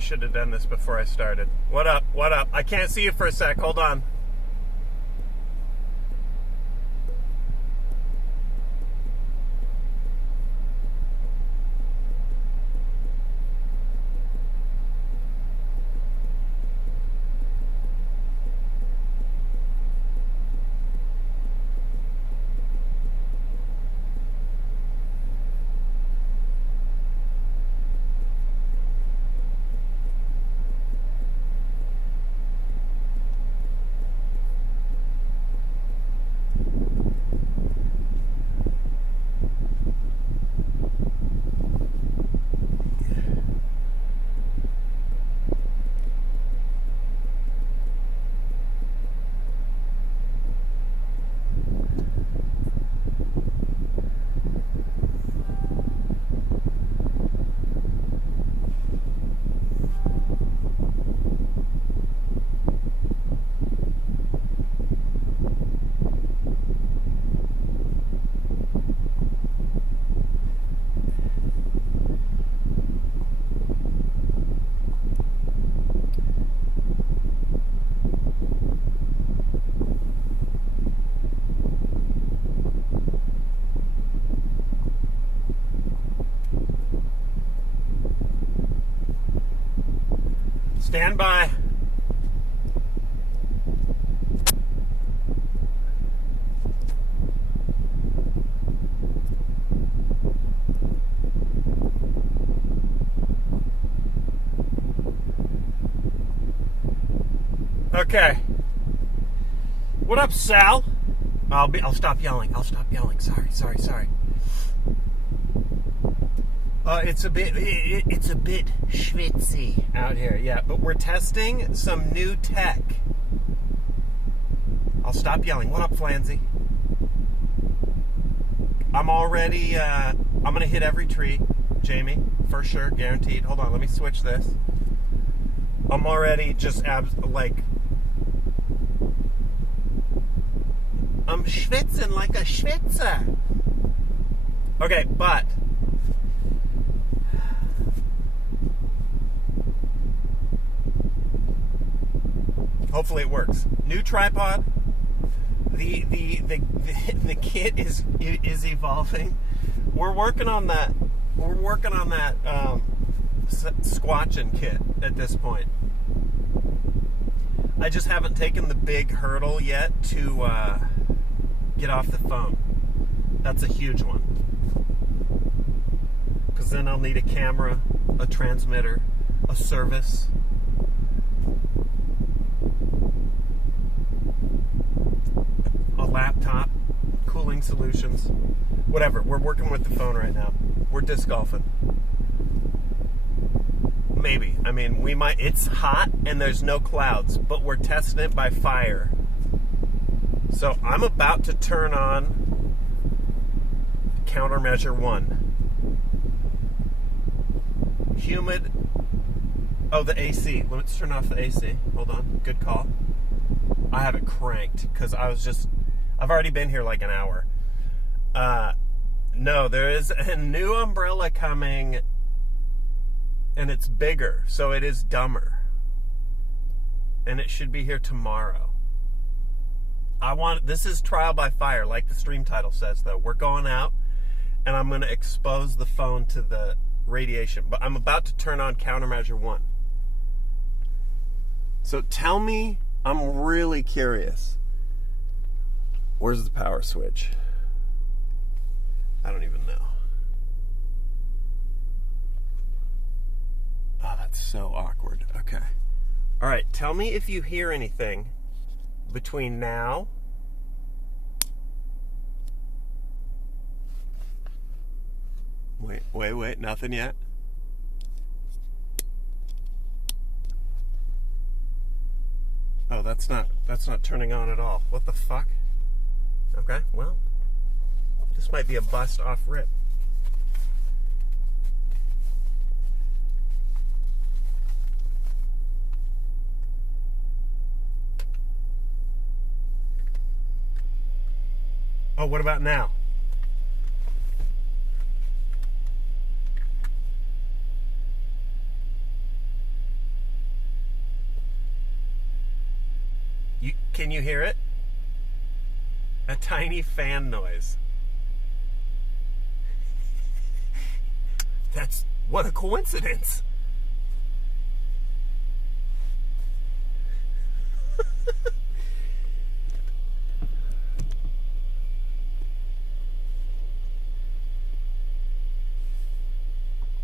should have done this before I started. What up? What up? I can't see you for a sec. Hold on. Stand by. Okay. What up, Sal? I'll stop yelling. I'll stop yelling. Sorry. It's a bit schwitzy out here, yeah. But we're testing some new tech. I'll stop yelling. What up, Flanzy? I'm already. I'm gonna hit every tree, Jamie, for sure, guaranteed. Hold on, let me switch this. I'm already just I'm schwitzing like a schwitzer. Okay, but. Hopefully it works. New tripod. The kit is evolving. We're working on that. We're working on that squatching kit at this point. I just haven't taken the big hurdle yet to get off the phone. That's a huge one. Because then I'll need a camera, a transmitter, a service. Laptop, cooling solutions, whatever. We're working with the phone right now. We're disc golfing. Maybe. I mean, we might. It's hot and there's no clouds, but we're testing it by fire. So I'm about to turn on countermeasure 1. Humid. Oh, the AC. Let's turn off the AC. Hold on. Good call. I have it cranked because I've already been here like an hour. No, there is a new umbrella coming, and it's bigger, so it is dumber. And it should be here tomorrow. This is trial by fire, like the stream title says, though. We're going out, and I'm going to expose the phone to the radiation. But I'm about to turn on countermeasure 1. So tell me, I'm really curious. Where's the power switch? I don't even know. Oh, that's so awkward. Okay. All right, tell me if you hear anything between now Wait, nothing yet? Oh, that's not turning on at all. What the fuck? Okay, well, this might be a bust off rip. Oh, what about now? Can you hear it? A tiny fan noise. That's, what a coincidence.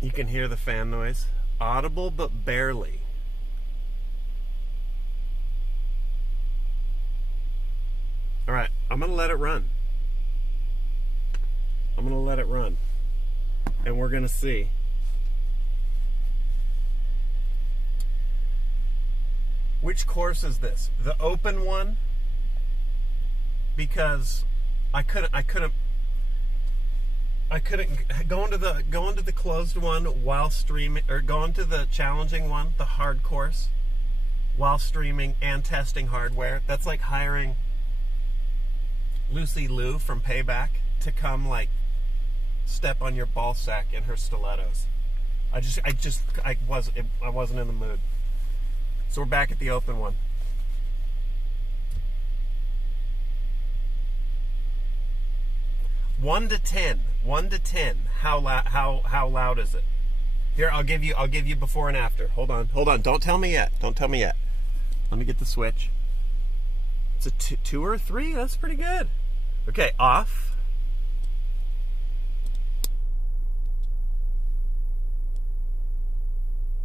You can hear the fan noise. Audible, but barely. All right, I'm going to let it run. I'm going to let it run. And we're going to see. Which course is this? The open one? Because I couldn't go into the closed one while streaming, or go into the challenging one, the hard course, while streaming and testing hardware. That's like hiring Lucy Liu from Payback to come like step on your ball sack in her stilettos. I wasn't in the mood. So we're back at the open one. One to 10. How loud is it? Here, I'll give you before and after. Hold on. Don't tell me yet. Let me get the switch. It's a 2 or a 3. That's pretty good. Okay, off.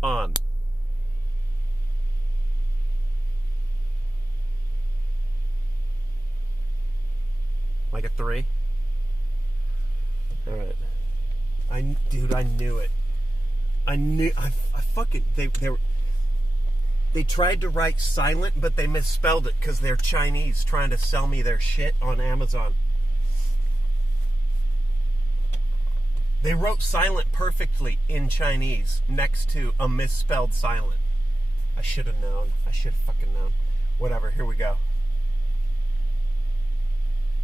On. Like a 3. All right. I knew it. They tried to write silent, but they misspelled it because they're Chinese trying to sell me their shit on Amazon. They wrote silent perfectly in Chinese next to a misspelled silent. I should have known. I should have fucking known. Whatever, here we go.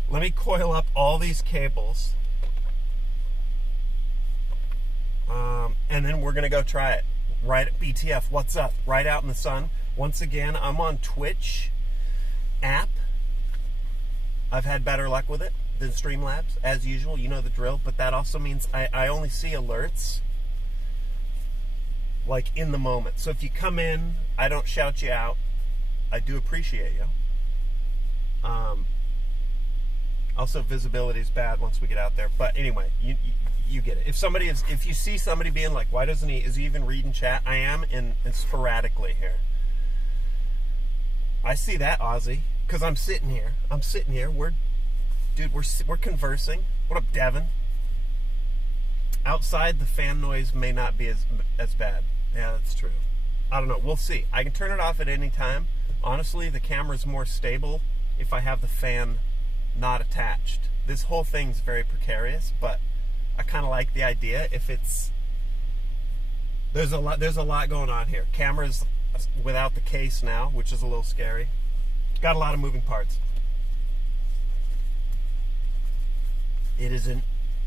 Let me coil up all these cables. And then we're going to go try it. Right at BTF, what's up? Right out in the sun. Once again, I'm on Twitch app. I've had better luck with it than Streamlabs, as usual. You know the drill. But that also means I only see alerts like in the moment. So if you come in, I don't shout you out. I do appreciate you. Also, visibility is bad once we get out there. But anyway, you get it. If you see somebody being like, why doesn't he? Is he even reading chat? I am in sporadically here. I see that, Ozzy, because I'm sitting here. We're conversing. What up, Devin? Outside, the fan noise may not be as bad. Yeah, that's true. I don't know. We'll see. I can turn it off at any time. Honestly, the camera's more stable if I have the fan not attached. This whole thing's very precarious, but I kind of like the idea. If it's there's a lot going on here. Camera's without the case now, which is a little scary. Got a lot of moving parts. It is an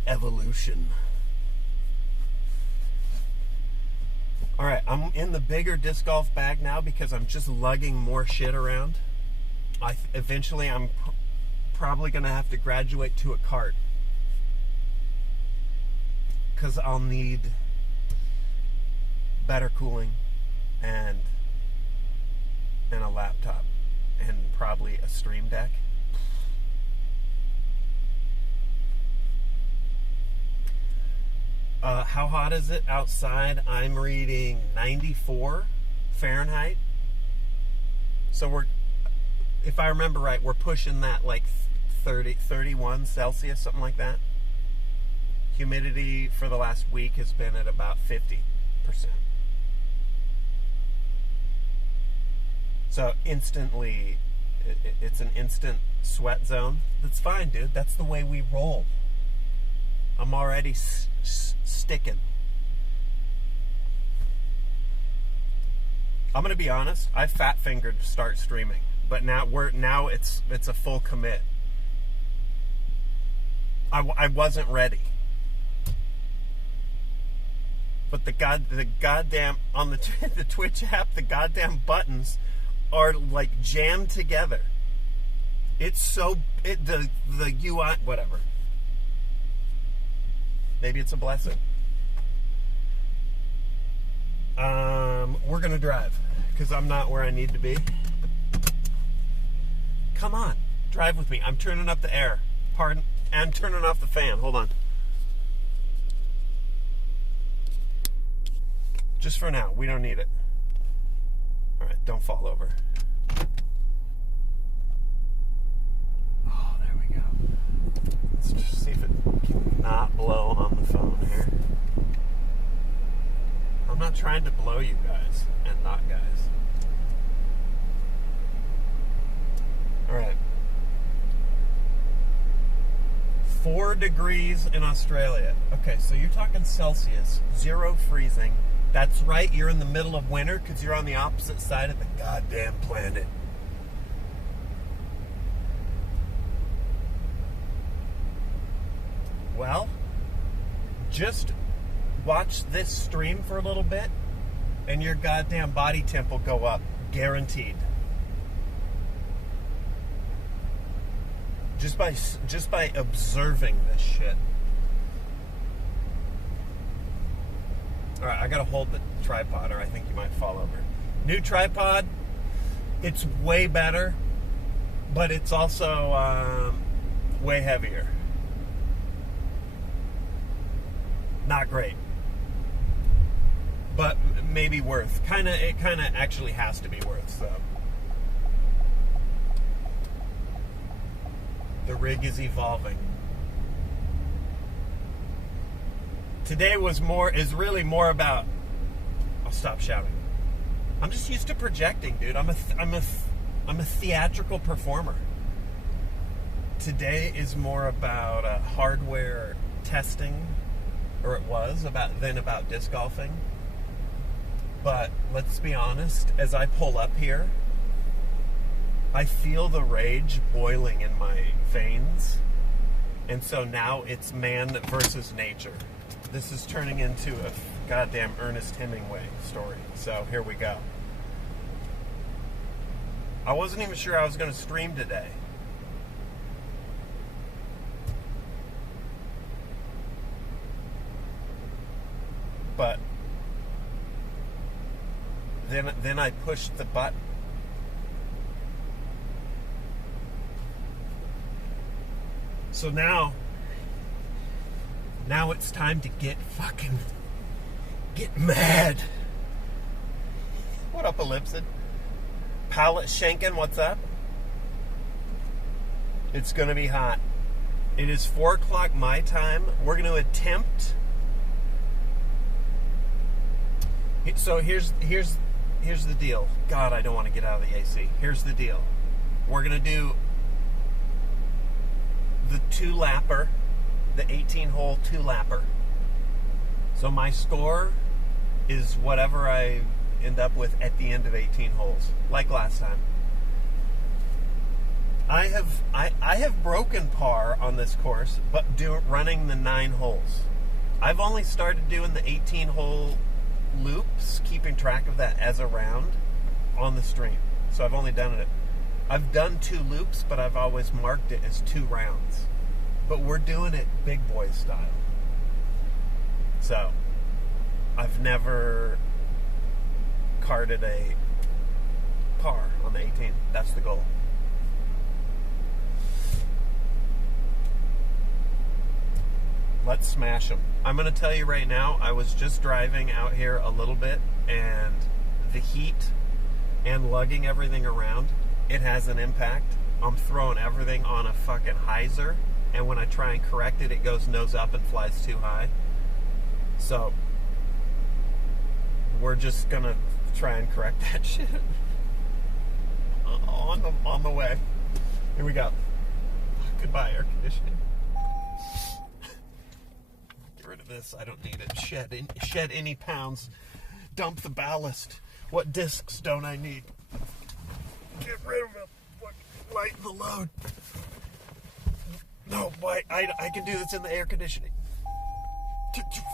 evolution. All right, I'm in the bigger disc golf bag now because I'm just lugging more shit around. Eventually I'm probably gonna have to graduate to a cart because I'll need better cooling and a laptop and probably a stream deck. How hot is it outside? I'm reading 94 Fahrenheit. So if I remember right, we're pushing that like 31 Celsius, something like that. Humidity for the last week has been at about 50%. So instantly, it's an instant sweat zone. That's fine, dude. That's the way we roll. I'm already sticking. I'm gonna be honest. I fat fingered to start streaming, but now it's a full commit. I wasn't ready, but the goddamn on the Twitch app, the goddamn buttons are like jammed together. It's so the UI, whatever. Maybe it's a blessing. We're gonna drive because I'm not where I need to be. Come on, drive with me. I'm turning up the air. Pardon, and turning off the fan. Hold on. Just for now, we don't need it. All right, don't fall over. Oh, there we go. Let's just see if it can not blow on the phone here. I'm not trying to blow you guys, and not guys. All right. 4 degrees in Australia. Okay, so you're talking Celsius, 0 freezing. That's right, you're in the middle of winter because you're on the opposite side of the goddamn planet. Well, just watch this stream for a little bit and your goddamn body temp will go up. Guaranteed. Just by observing this shit. Alright, I gotta hold the tripod or I think you might fall over. New tripod, it's way better, but it's also way heavier. Not great. But maybe worth. It kinda actually has to be worth, so. The rig is evolving. Today is really more about. I'll stop shouting. I'm just used to projecting, dude. I'm a theatrical performer. Today is more about hardware testing, or it was about disc golfing. But let's be honest. As I pull up here, I feel the rage boiling in my veins. And so now it's man versus nature. This is turning into a goddamn Ernest Hemingway story. So here we go. I wasn't even sure I was going to stream today. But then I pushed the button. So now it's time to get mad. What up, Ellipsid? Pallet Shankin, what's up? It's gonna be hot. It is 4 o'clock my time. We're gonna attempt. So here's the deal. God, I don't want to get out of the AC. Here's the deal. We're gonna do the 2-lapper, the 18-hole 2-lapper. So my score is whatever I end up with at the end of 18 holes, like last time. I have broken par on this course, but running the 9 holes. I've only started doing the 18-hole loops, keeping track of that as a round on the stream. So I've only done it. I've done 2 loops, but I've always marked it as 2 rounds. But we're doing it big boy style. So, I've never carded a par on the 18. That's the goal. Let's smash them. I'm going to tell you right now, I was just driving out here a little bit, and the heat and lugging everything around, it has an impact. I'm throwing everything on a fucking hyzer, and when I try and correct it, it goes nose up and flies too high. So, we're just gonna try and correct that shit on the way. Here we go. Goodbye, air conditioning. Get rid of this. I don't need it. Shed any pounds. Dump the ballast. What discs don't I need? Get rid of it. Lighten the load. No, wait, I can do this in the air conditioning.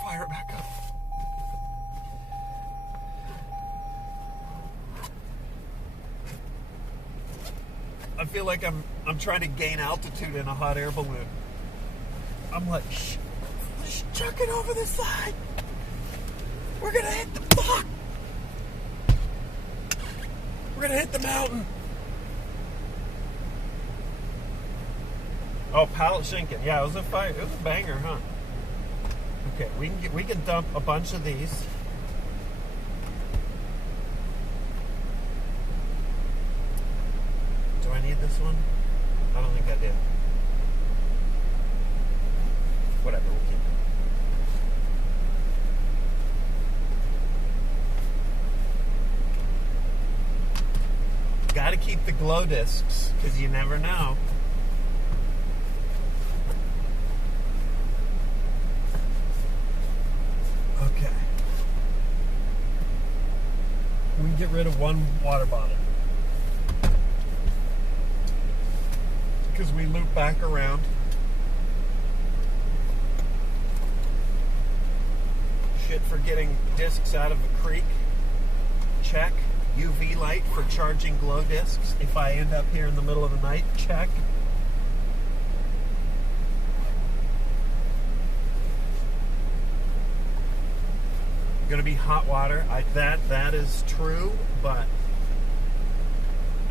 Fire it back up. I feel like I'm trying to gain altitude in a hot air balloon. I'm like, just chuck it over the side. We're gonna hit the fuck. We're gonna hit the mountain. Oh, pallet shinken. Yeah, it was a fire. It was a banger, huh? Okay, we can dump a bunch of these. Do I need this one? I don't think I do. Whatever, we'll keep it. Gotta keep the glow discs, because you never know. Okay. We can get rid of one water bottle. Because we loop back around. Shit for getting discs out of a creek. Check. UV light for charging glow discs if I end up here in the middle of the night. Check. Gonna be hot water. That is true, but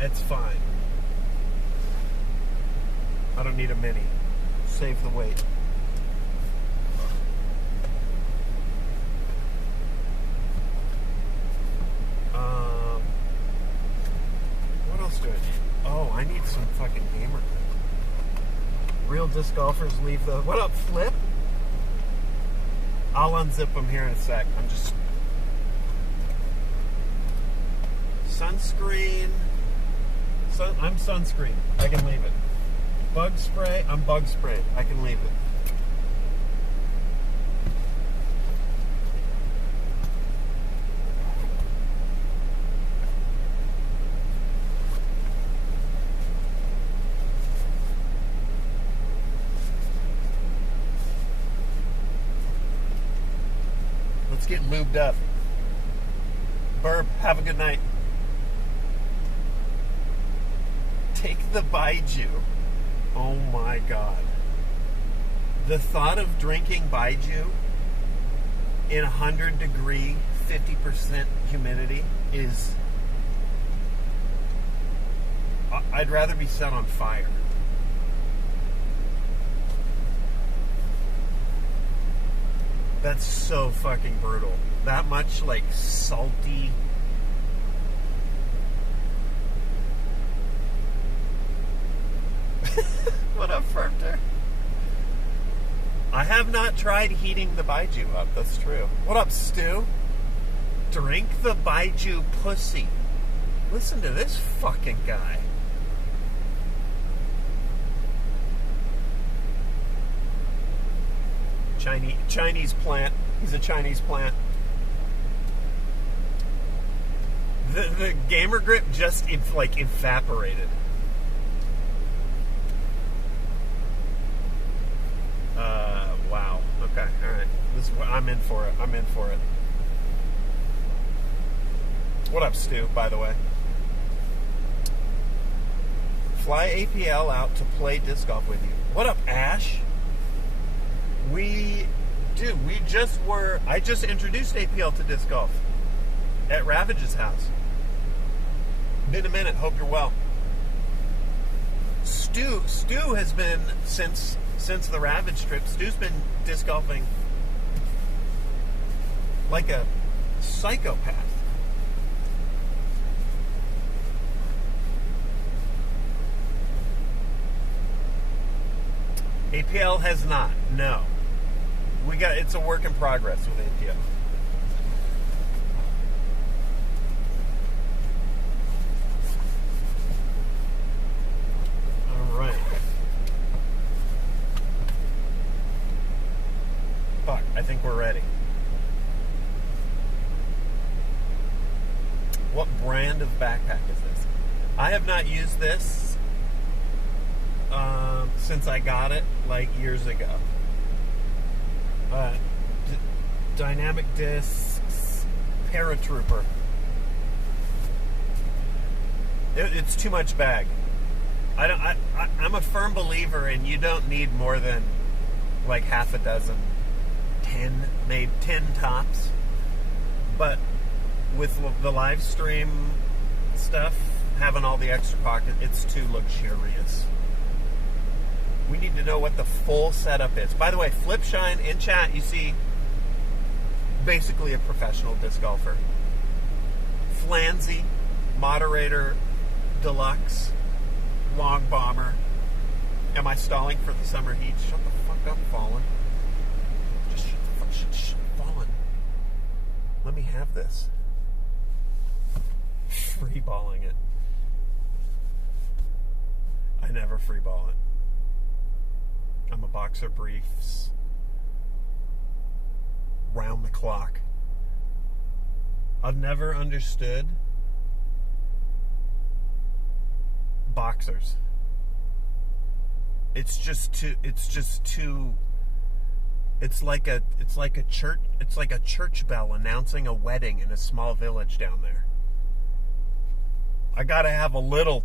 it's fine. I don't need a mini. Save the weight. What else do I need? Oh, I need some fucking gamer. Real disc golfers leave the... What up, Flip? I'll unzip them here in a sec. I'm just... Sunscreen. I'm sunscreen. I can leave it. Bug spray. I'm bug sprayed. I can leave it. Let's get lubed up. Burb, have a good night. Take the Baiju. Oh my god. The thought of drinking Baiju in 100 degree, 50% humidity is... I'd rather be set on fire. That's so fucking brutal. That much, like, salty... What up, Furter? I have not tried heating the Baiju up, that's true. What up, Stu? Drink the Baiju pussy. Listen to this fucking guy. Chinese plant. He's a Chinese plant. The gamer grip just like evaporated. Wow. Okay. All right. This is what I'm in for it. I'm in for it. What up, Stu? By the way, fly APL out to play disc golf with you. What up, Ash? I just introduced APL to disc golf at Ravage's house. Been a minute. Hope you're well. Stu has been since the Ravage trip. Stu's been disc golfing like a psychopath. APL has not. No. It's a work in progress with APL. All right. Fuck, I think we're ready. What brand of backpack is this? I have not used this since I got it like years ago. Dynamic discs, Paratrooper. It's too much bag. I'm a firm believer in you don't need more than like half a dozen, 10, maybe 10 tops. But with the live stream stuff, having all the extra pocket, it's too luxurious. We need to know what the full setup is. By the way, Flipshine in chat, you see basically a professional disc golfer. Flanzy, Moderator Deluxe, Long Bomber. Am I stalling for the summer heat? Shut the fuck up, Fallen. Just shut the fuck, shut, Fallen. Let me have this. Free balling it. I never free ball it. I'm a boxer briefs. Round the clock. I've never understood boxers. It's like a church bell announcing a wedding in a small village down there. I gotta have a little,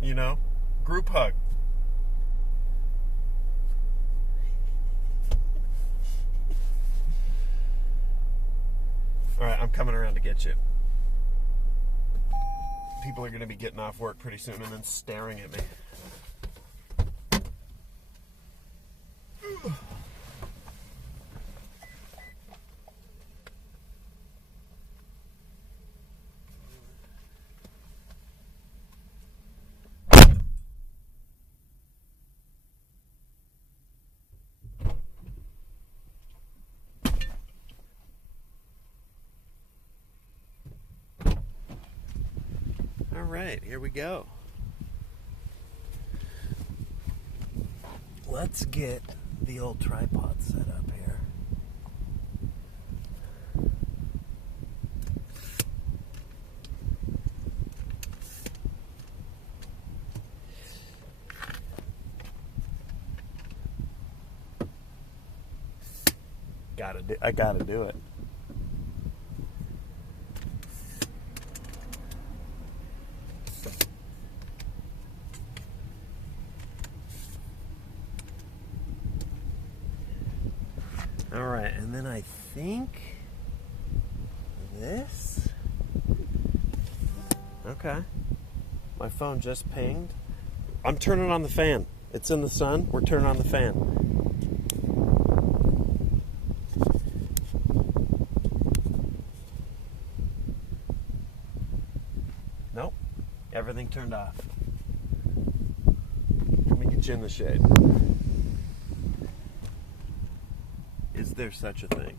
you know, group hug. All right, I'm coming around to get you. People are going to be getting off work pretty soon and then staring at me. All right, here we go. Let's get the old tripod set up here. I gotta do it. All right, and then I think this. Okay. My phone just pinged. I'm turning on the fan. It's in the sun. We're turning on the fan. Nope. Everything turned off. Let me get you in the shade. Is there such a thing?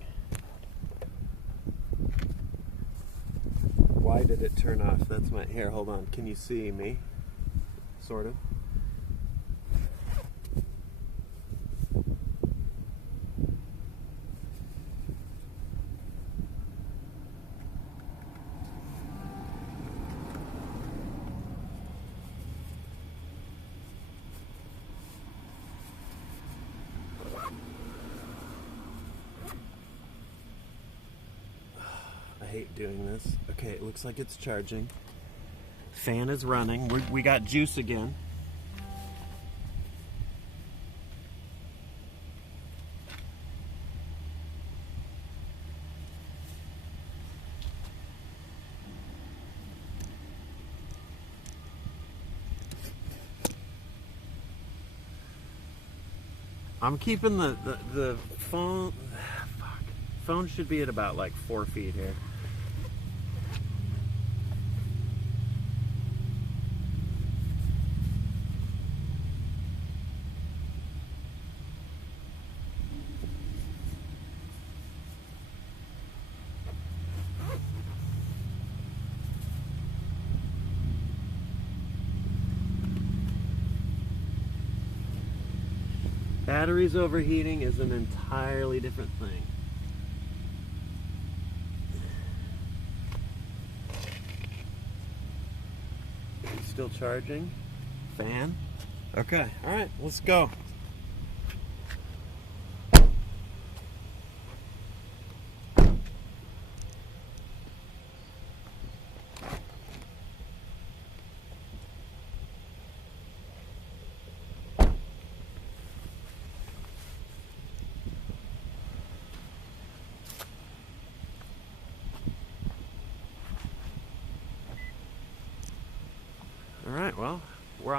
Why did it turn off? That's my hair. Hold on. Can you see me? Sort of. I hate doing this. Okay, it looks like it's charging. Fan is running. We got juice again. I'm keeping the phone. Fuck. Phone should be at about like 4 feet here. Batteries overheating is an entirely different thing. Still charging. Fan. Okay, all right, let's go.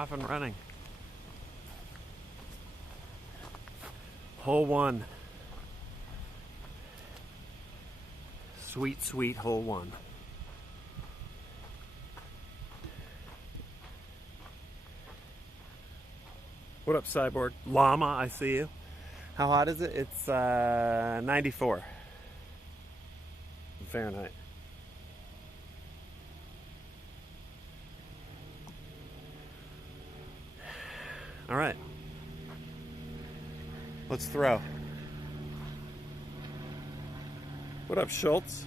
off and running. Hole one. Sweet, sweet hole one. What up, Cyborg? Llama, I see you. How hot is it? It's 94 Fahrenheit. All right. Let's throw. What up, Schultz?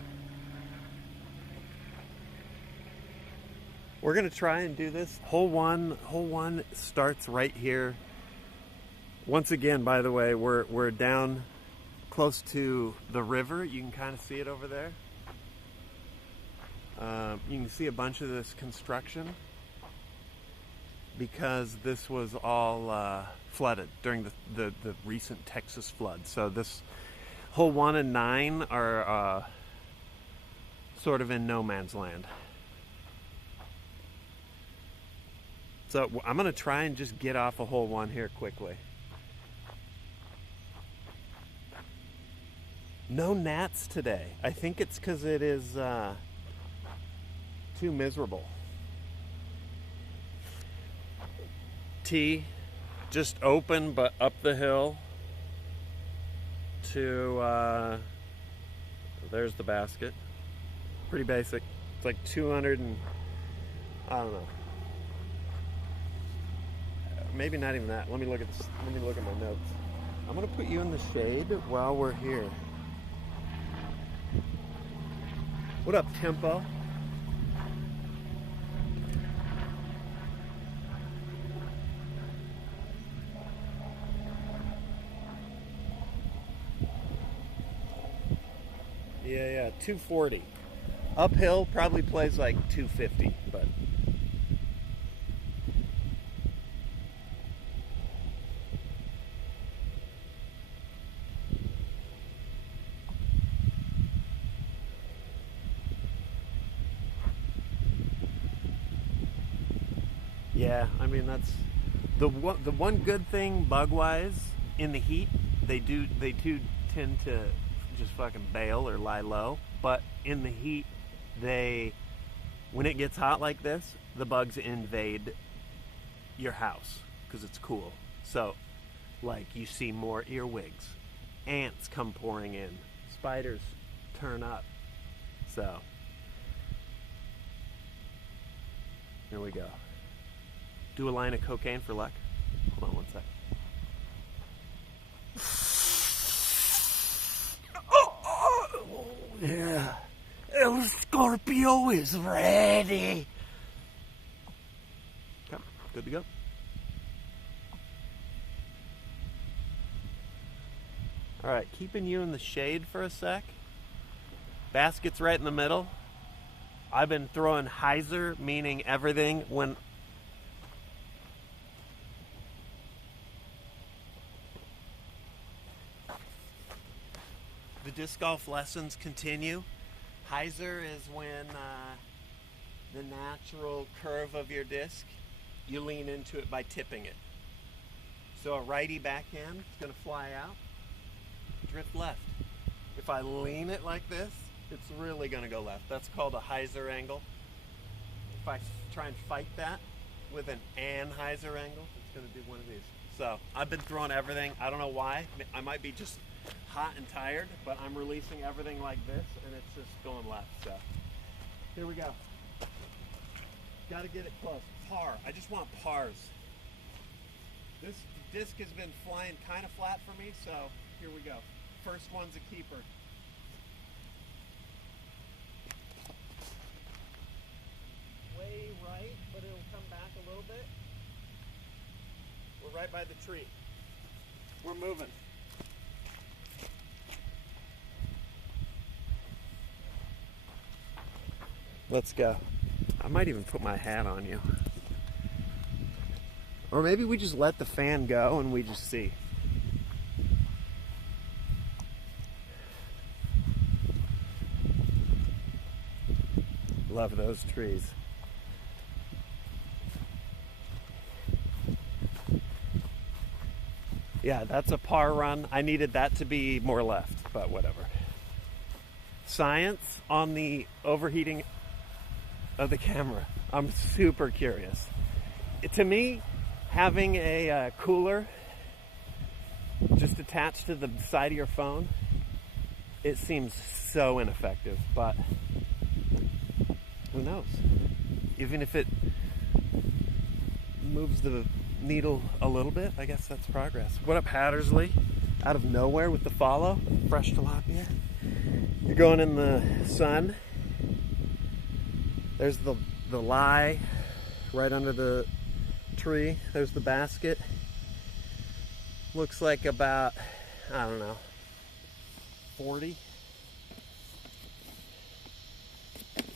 We're gonna try and do this. Hole one starts right here. Once again, by the way, we're down close to the river. You can kind of see it over there. You can see a bunch of this construction because this was all flooded during the recent Texas flood. So this hole 1 and 9 are sort of in no man's land. So I'm gonna try and just get off of hole 1 here quickly. No gnats today. I think it's because it is too miserable. Tee, just open but up the hill to, there's the basket. Pretty basic. It's like 200 and, I don't know. Maybe not even that. Let me look at this. Let me look at my notes. I'm gonna put you in the shade while we're here. What up, Tempo? Yeah, 240. Uphill probably plays like 250, but yeah, I mean that's the one good thing bug-wise in the heat. They do tend to just fucking bail or lie low, but in the heat when it gets hot like this, the bugs invade your house because it's cool. So like you see more earwigs, ants come pouring in, spiders turn up. So here we go. Do a line of cocaine for luck. Hold on one sec. Oh, yeah. El Scorpio is ready. Okay, good to go. All right, keeping you in the shade for a sec. Basket's right in the middle. I've been throwing hyzer, meaning everything when the disc golf lessons continue. Hyzer is when the natural curve of your disc, you lean into it by tipping it. So a righty backhand is going to fly out, drift left. If I lean it like this, it's really going to go left. That's called a hyzer angle. If I try and fight that with an anhyzer angle, it's going to do one of these. So I've been throwing everything. I don't know why. I might be just hot and tired, but I'm releasing everything like this and it's just going left. So here we go. Got to get it close. Par. I just want pars. This disc has been flying kind of flat for me, so here we go. First one's a keeper. Way right, but it'll come back a little bit. We're right by the tree. We're moving. Let's go. I might even put my hat on you. Or maybe we just let the fan go and we just see. Love those trees. Yeah, that's a par run. I needed that to be more left, but whatever. Science on the overheating of the camera. I'm super curious. To me, having a cooler just attached to the side of your phone, it seems so ineffective, but who knows? Even if it moves the needle a little bit, I guess that's progress. What up, Hattersley? Out of nowhere with the follow. Fresh tilapia. You're going in the sun. There's the lie right under the tree. There's the basket. Looks like about, I don't know, 40.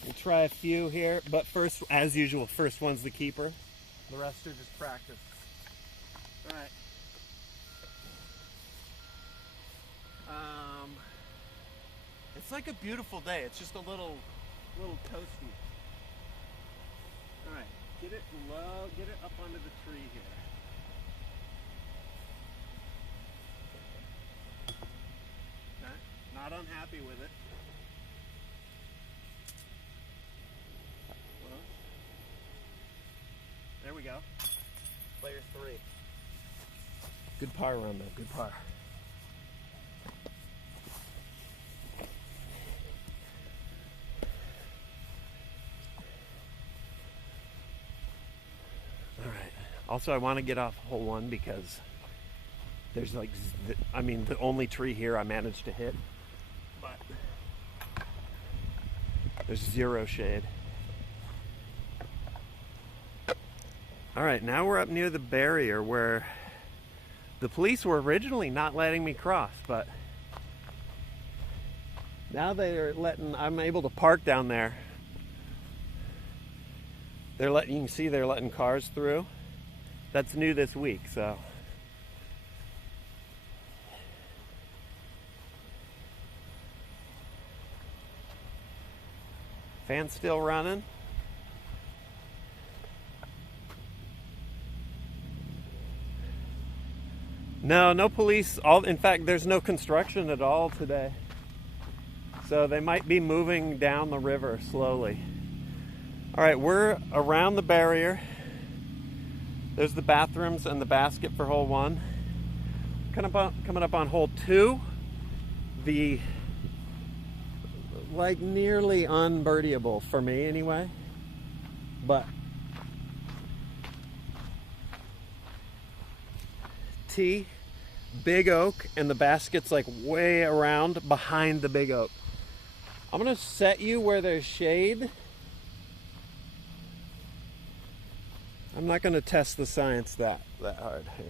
We'll try a few here, but first, as usual, first one's the keeper. The rest are just practice. All right. It's like a beautiful day. It's just a little toasty. All right, get it low, get it up onto the tree here. Okay, not unhappy with it. Well, there we go. Player 3. Good par run though, good par. Also, I want to get off hole 1 because there's like, I mean, the only tree here I managed to hit, but there's zero shade. All right, now we're up near the barrier where the police were originally not letting me cross, but now they're letting, I'm able to park down there. They're letting, you can see they're letting cars through. That's new this week, so. Fan's still running. No police. In fact, there's no construction at all today. So they might be moving down the river slowly. All right, we're around the barrier. There's the bathrooms and the basket for hole 1. Coming up on hole 2, the like nearly unbirdieable for me anyway, but tee, big oak, and the basket's like way around behind the big oak. I'm gonna set you where there's shade. I'm not going to test the science that hard here.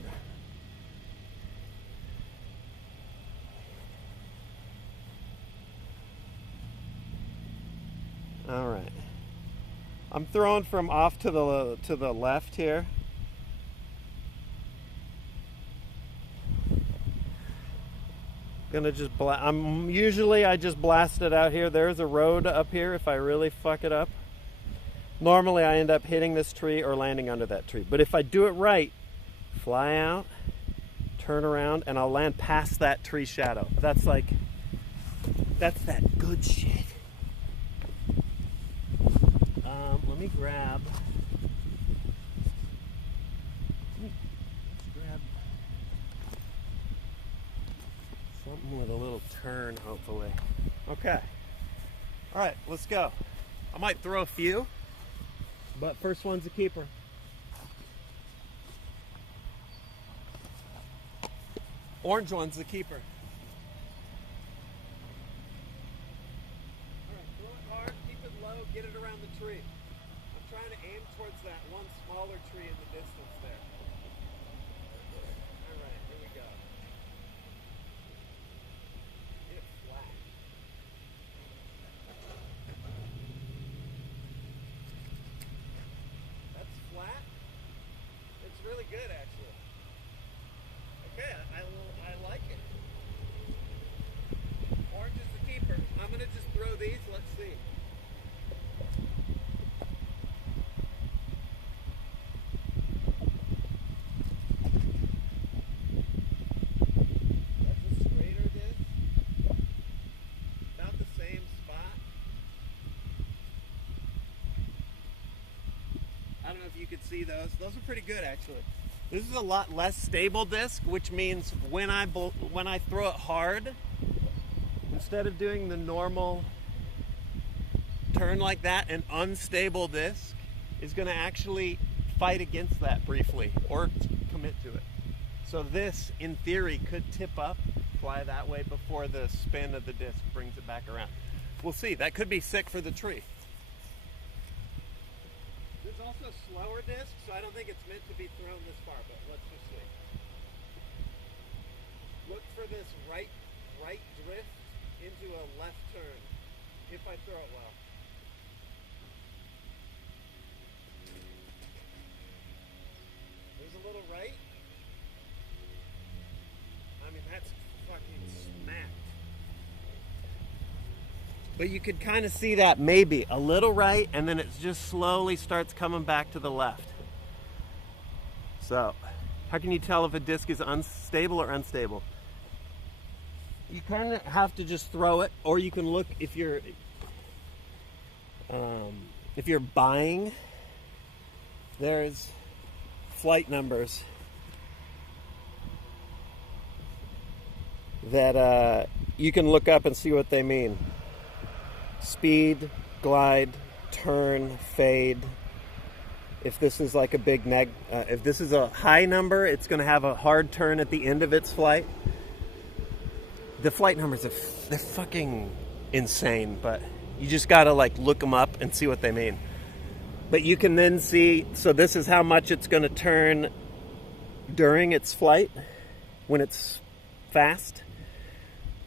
All right. I'm throwing from off to the left here. Gonna just usually I just blast it out here. There's a road up here if I really fuck it up. Normally I end up hitting this tree or landing under that tree. But if I do it right, fly out, turn around, and I'll land past that tree shadow. That's that good shit. Let me grab something with a little turn, hopefully. Okay. All right, let's go. I might throw a few. But first one's a keeper. Orange one's the keeper. Alright, throw it hard, keep it low, get it around the tree. I'm trying to aim towards that one smaller tree in the distance there. Alright, here we go. Get it flat. Flat. It's really good, actually. Okay, I like it. Orange is the keeper. I'm gonna just throw these. Let's see. don't know if you could see those. Those are pretty good, actually. This is a lot less stable disc, which means when I throw it hard, instead of doing the normal turn like that, an unstable disc is going to actually fight against that briefly or commit to it. So this, in theory, could tip up, fly that way before the spin of the disc brings it back around. We'll see. That could be sick for the tree. There's also slower discs, so I don't think it's meant to be thrown this far, but let's just see. Look for this right drift into a left turn, if I throw it well. There's a little right. I mean, that's fucking smacked. But you could kind of see that maybe a little right, and then it just slowly starts coming back to the left. So, how can you tell if a disc is unstable or unstable? You kind of have to just throw it, or you can look if you're buying. There's flight numbers that you can look up and see what they mean. Speed, glide, turn, fade. If this is like a big if this is a high number, it's going to have a hard turn at the end of its flight. The flight numbers they're fucking insane, but you just got to like look them up and see what they mean. But you can then see, so this is how much it's going to turn during its flight when it's fast.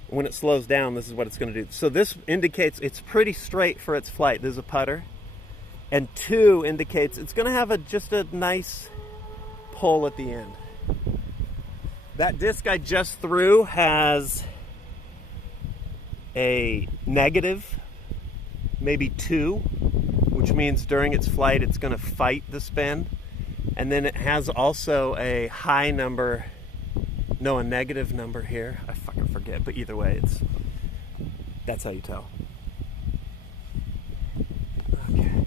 When it slows down, this is what it's going to do. So this indicates it's pretty straight for its flight. There's a putter. And 2 indicates it's going to have just a nice pull at the end. That disc I just threw has a negative, maybe 2, which means during its flight it's going to fight the spin. And then it has also a high number, no, a negative number here. I fucking forget, but either way, that's how you tell. Okay.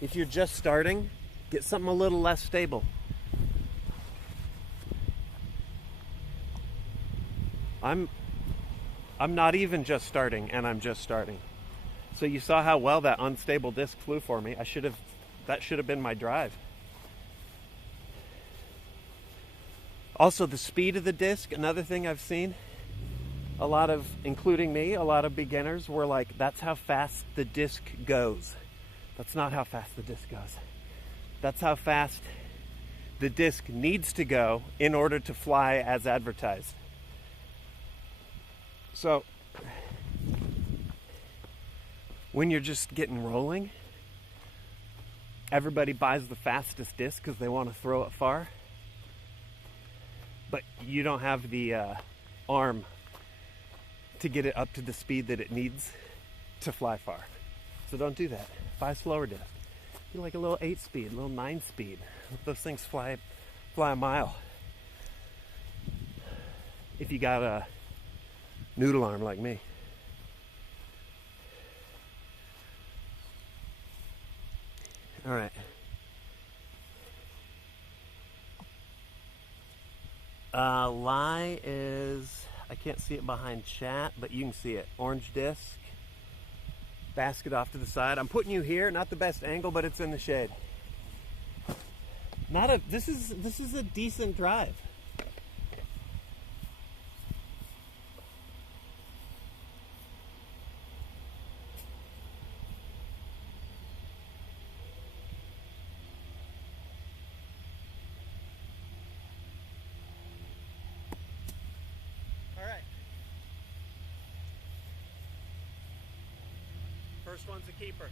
If you're just starting, get something a little less stable. I'm not even just starting, and I'm just starting. So you saw how well that unstable disc flew for me. That should have been my drive. Also, the speed of the disc, another thing I've seen, including me, a lot of beginners were like, that's how fast the disc goes. That's not how fast the disc goes. That's how fast the disc needs to go in order to fly as advertised. So, when you're just getting rolling, everybody buys the fastest disc because they want to throw it far. But you don't have the arm to get it up to the speed that it needs to fly far. So don't do that. Buy a slower disc. Do like a little 8-speed, a little 9-speed. Those things fly a mile. If you got a noodle arm like me. All right. Lie is, I can't see it behind chat, but you can see it. Orange disc. Basket off to the side. I'm putting you here, not the best angle, but it's in the shade. This is a decent drive. First one's a keeper.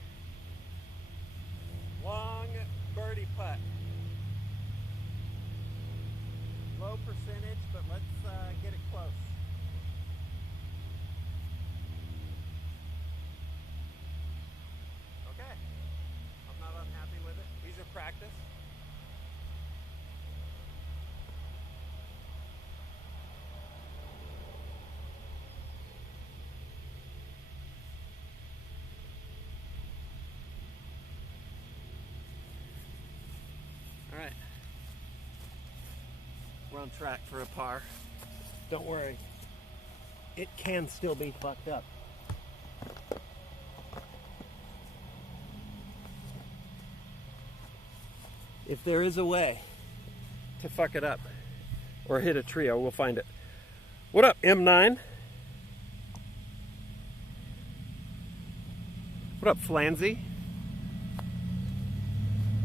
Long birdie putt. Low percentage, but let's get it close. Okay. I'm not unhappy with it. These are practice. we're on track for a par. Don't worry. It can still be fucked up. If there is a way to fuck it up or hit a trio, we'll find it. What up, M9? What up, Flanzy?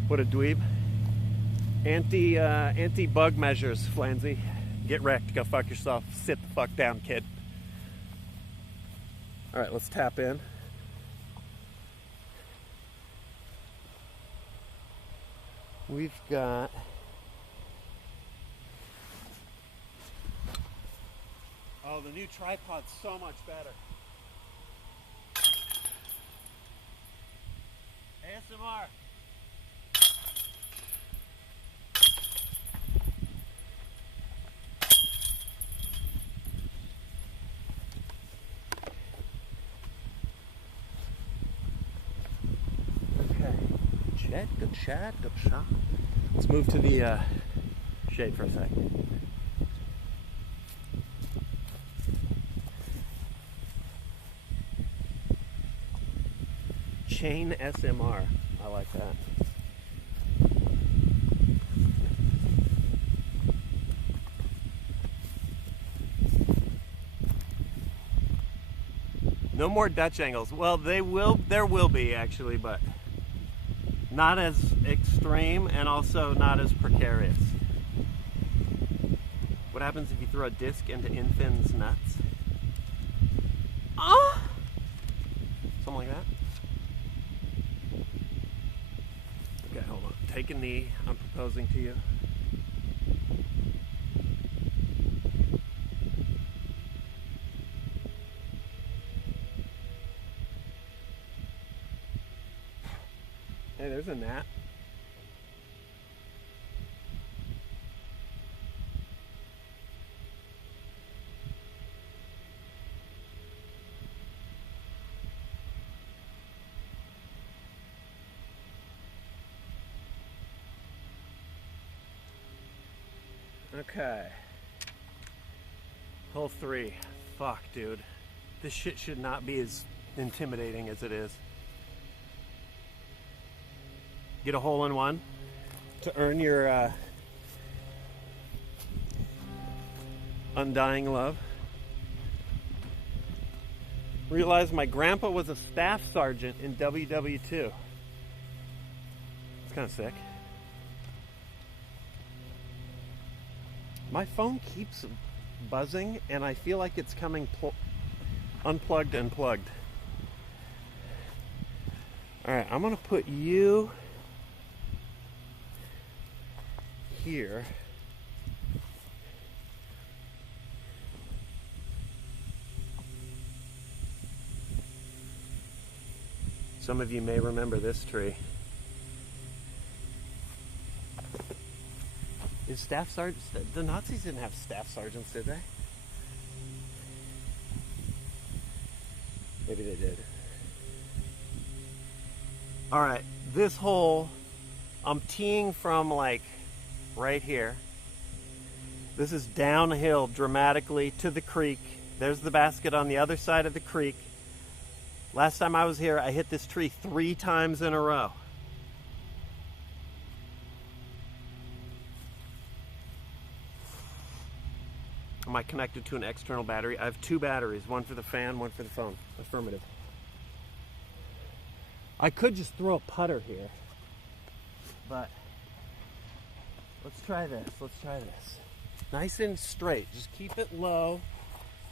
What a dweeb. Anti-bug measures, Flanzy. Get wrecked, go fuck yourself. Sit the fuck down, kid. All right, let's tap in. We've got the new tripod's so much better. ASMR. Okay. Good chat. Let's move to the shade for a second. Chain SMR. I like that. No more Dutch angles. Well, there will be actually, but not as extreme and also not as precarious. What happens if you throw a disc into Infin's nuts? Something like that. Okay, hold on. Take a knee. I'm proposing to you. Hey, there's a gnat. Okay. Hole 3. Fuck, dude. This shit should not be as intimidating as it is. Get a hole in one to earn your undying love. Realized my grandpa was a staff sergeant in WW2. It's kind of sick. My phone keeps buzzing and I feel like it's coming unplugged and plugged. All right, I'm gonna put you here. Some of you may remember this tree. Is staff sergeants? The Nazis didn't have staff sergeants, did they? Maybe they did. All right, this hole, I'm teeing from like right here. This is downhill dramatically to the creek. There's the basket on the other side of the creek. Last time I was here, I hit this tree 3 times in a row. Am I connected to an external battery? I have 2 batteries, one for the fan, one for the phone. Affirmative. I could just throw a putter here, but let's try this. Nice and straight. Just keep it low.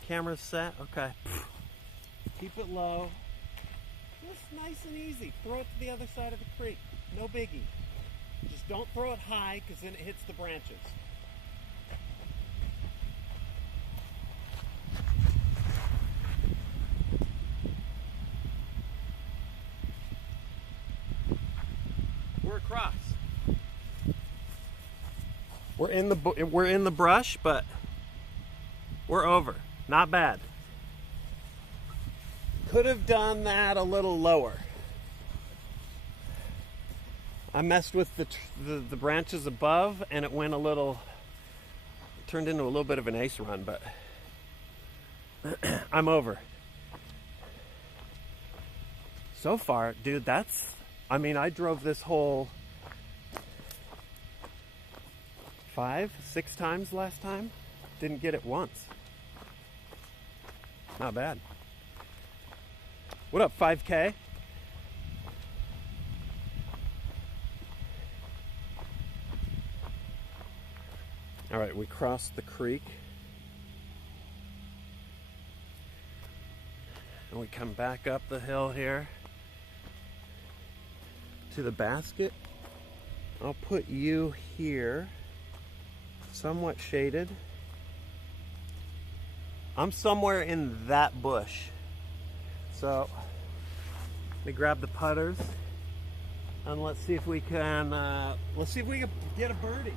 Camera's set. Okay. Keep it low. Just nice and easy. Throw it to the other side of the creek. No biggie. Just don't throw it high because then it hits the branches. We're across. We're in the brush, but we're over. Not bad. Could have done that a little lower. I messed with the branches above, and it went a little turned into a little bit of an ace run, but I'm over. So far, dude, I mean, I drove this hole 5, 6 times last time. Didn't get it once. Not bad. What up, 5K? All right, we crossed the creek. And we come back up the hill here to the basket. I'll put you here, somewhat shaded. I'm somewhere in that bush. So let me grab the putters and let's see if we can get a birdie.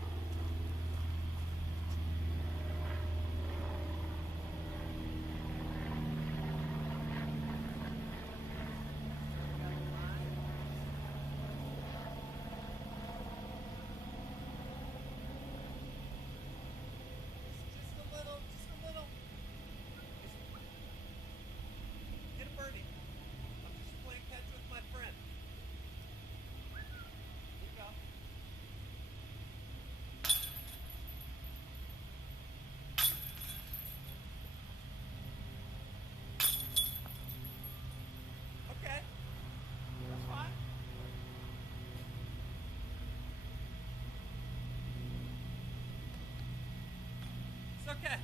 Okay.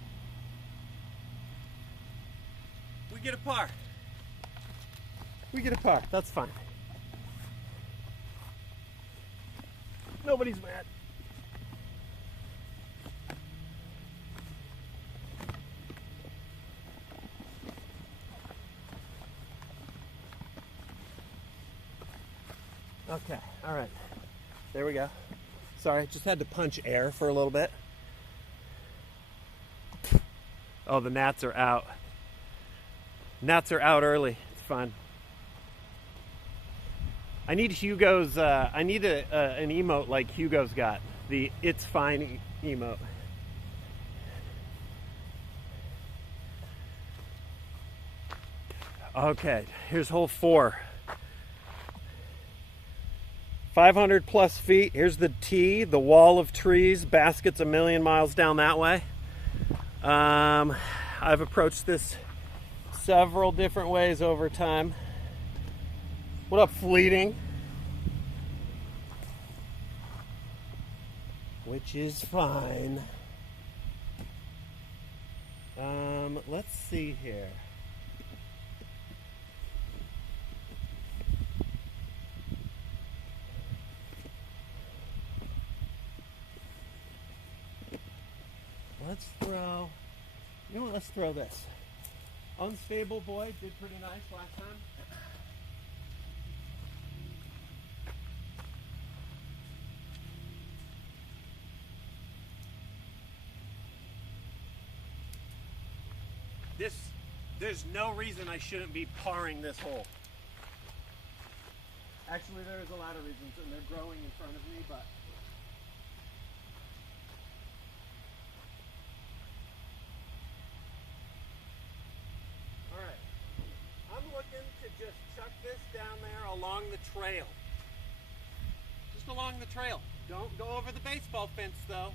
We get a par. We get a par. That's fine. Nobody's mad. Okay. All right. There we go. Sorry, just had to punch air for a little bit. Oh, the gnats are out. Gnats are out early. It's fun. I need Hugo's, I need an emote like Hugo's got. The "It's Fine" emote. Okay, here's hole 4. 500 plus feet. Here's the tee, the wall of trees. Basket's a million miles down that way. I've approached this several different ways over time. What up, Fleeting? Which is fine. Let's see here. Let's throw, you know what, let's throw this. Unstable Boy did pretty nice last time. There's no reason I shouldn't be parring this hole. Actually, there's a lot of reasons, and they're growing in front of me, but looking to just chuck this down there along the trail. Just along the trail. Don't go over the baseball fence though.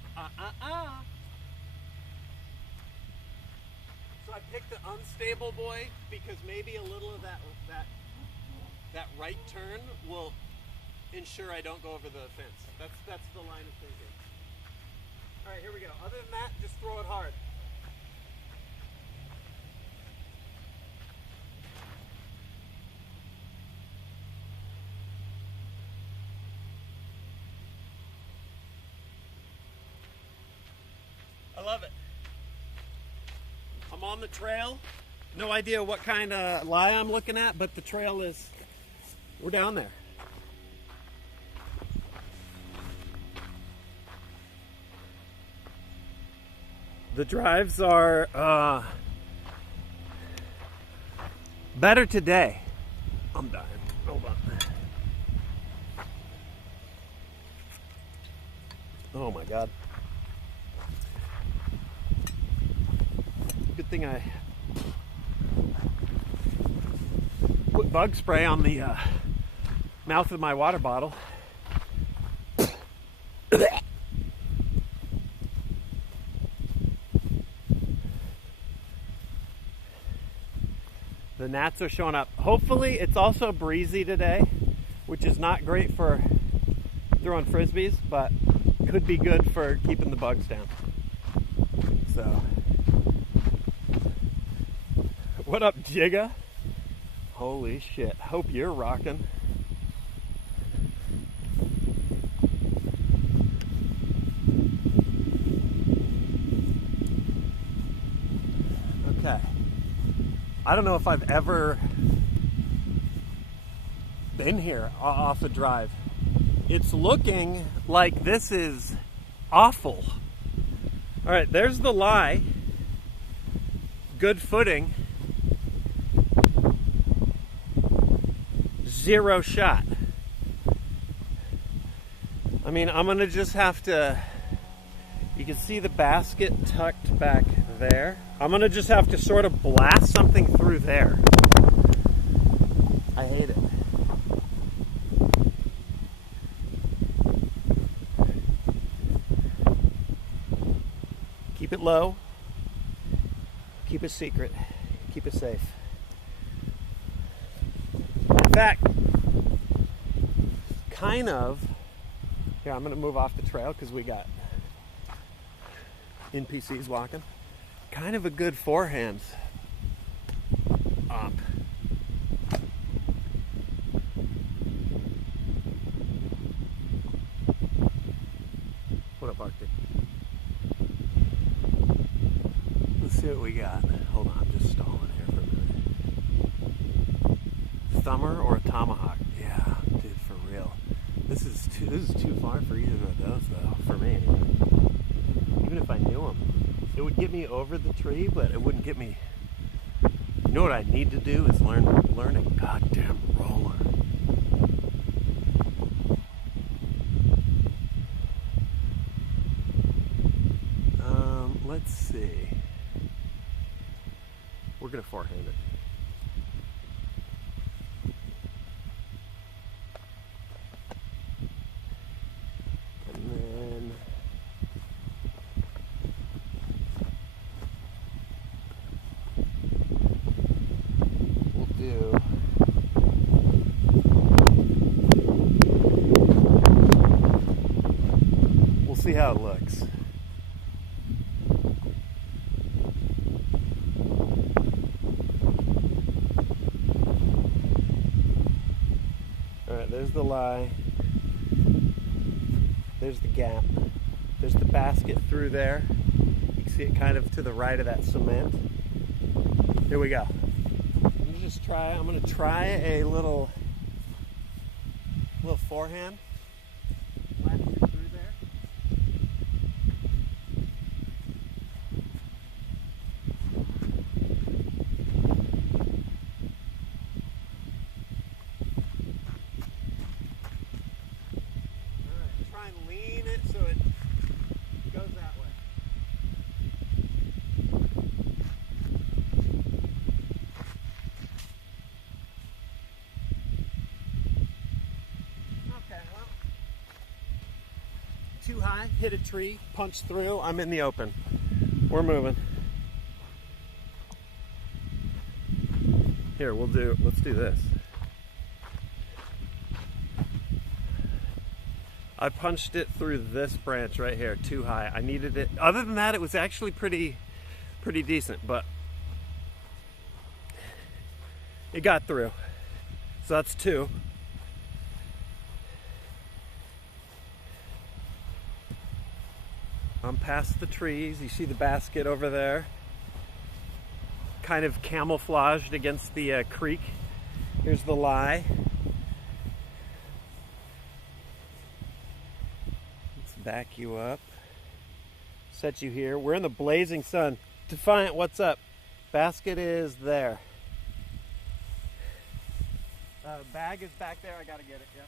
So I picked the Unstable Boy because maybe a little of that right turn will ensure I don't go over the fence. That's the line of thinking. All right, here we go. Other than that, just throw it hard. I love it. I'm on the trail. No idea what kind of lie I'm looking at, but the trail is, we're down there. The drives are better today. I'm dying. Hold on. Oh my God. Good thing I put bug spray on the mouth of my water bottle. The gnats are showing up. Hopefully it's also breezy today, which is not great for throwing frisbees, but could be good for keeping the bugs down. So, what up, Jigga? Holy shit. Hope you're rocking. Okay. I don't know if I've ever been here off a drive. It's looking like this is awful. All right, there's the lie. Good footing. Zero shot. I mean, I'm gonna just have to, you can see the basket tucked back there. I'm gonna just have to sort of blast something through there. I hate it. Keep it low. Keep it secret. Keep it safe. In fact, kind of, here, I'm gonna move off the trail because we got NPCs walking. Kind of a good forehand up. What up, Arctic? Let's see what we got. Hold on, I'm just stalling here for a minute. Thumber or a tomahawk? Yeah, dude, for real. This is too far for either of those, though, for me. Even if I knew them, it would get me over the tree, but it wouldn't get me. You know what I need to do is learn a goddamn roller. Let's see. We're gonna forehand it. And then we'll do we'll see how it looks. There's the lie. There's the gap. There's the basket through there. You can see it kind of to the right of that cement. Here we go. I'm gonna try a little forehand. Blast it through there. And lean it so it goes that way. Okay, well, too high, hit a tree, punch through, I'm in the open. We're moving. Here, let's do this. I punched it through this branch right here, too high. I needed it. Other than that, it was actually pretty decent, but it got through. So that's two. I'm past the trees. You see the basket over there, kind of camouflaged against the creek. Here's the lie. Back you up, set you here. We're in the blazing sun. Defiant, what's up? Basket is there. Bag is back there. I gotta get it. Yep.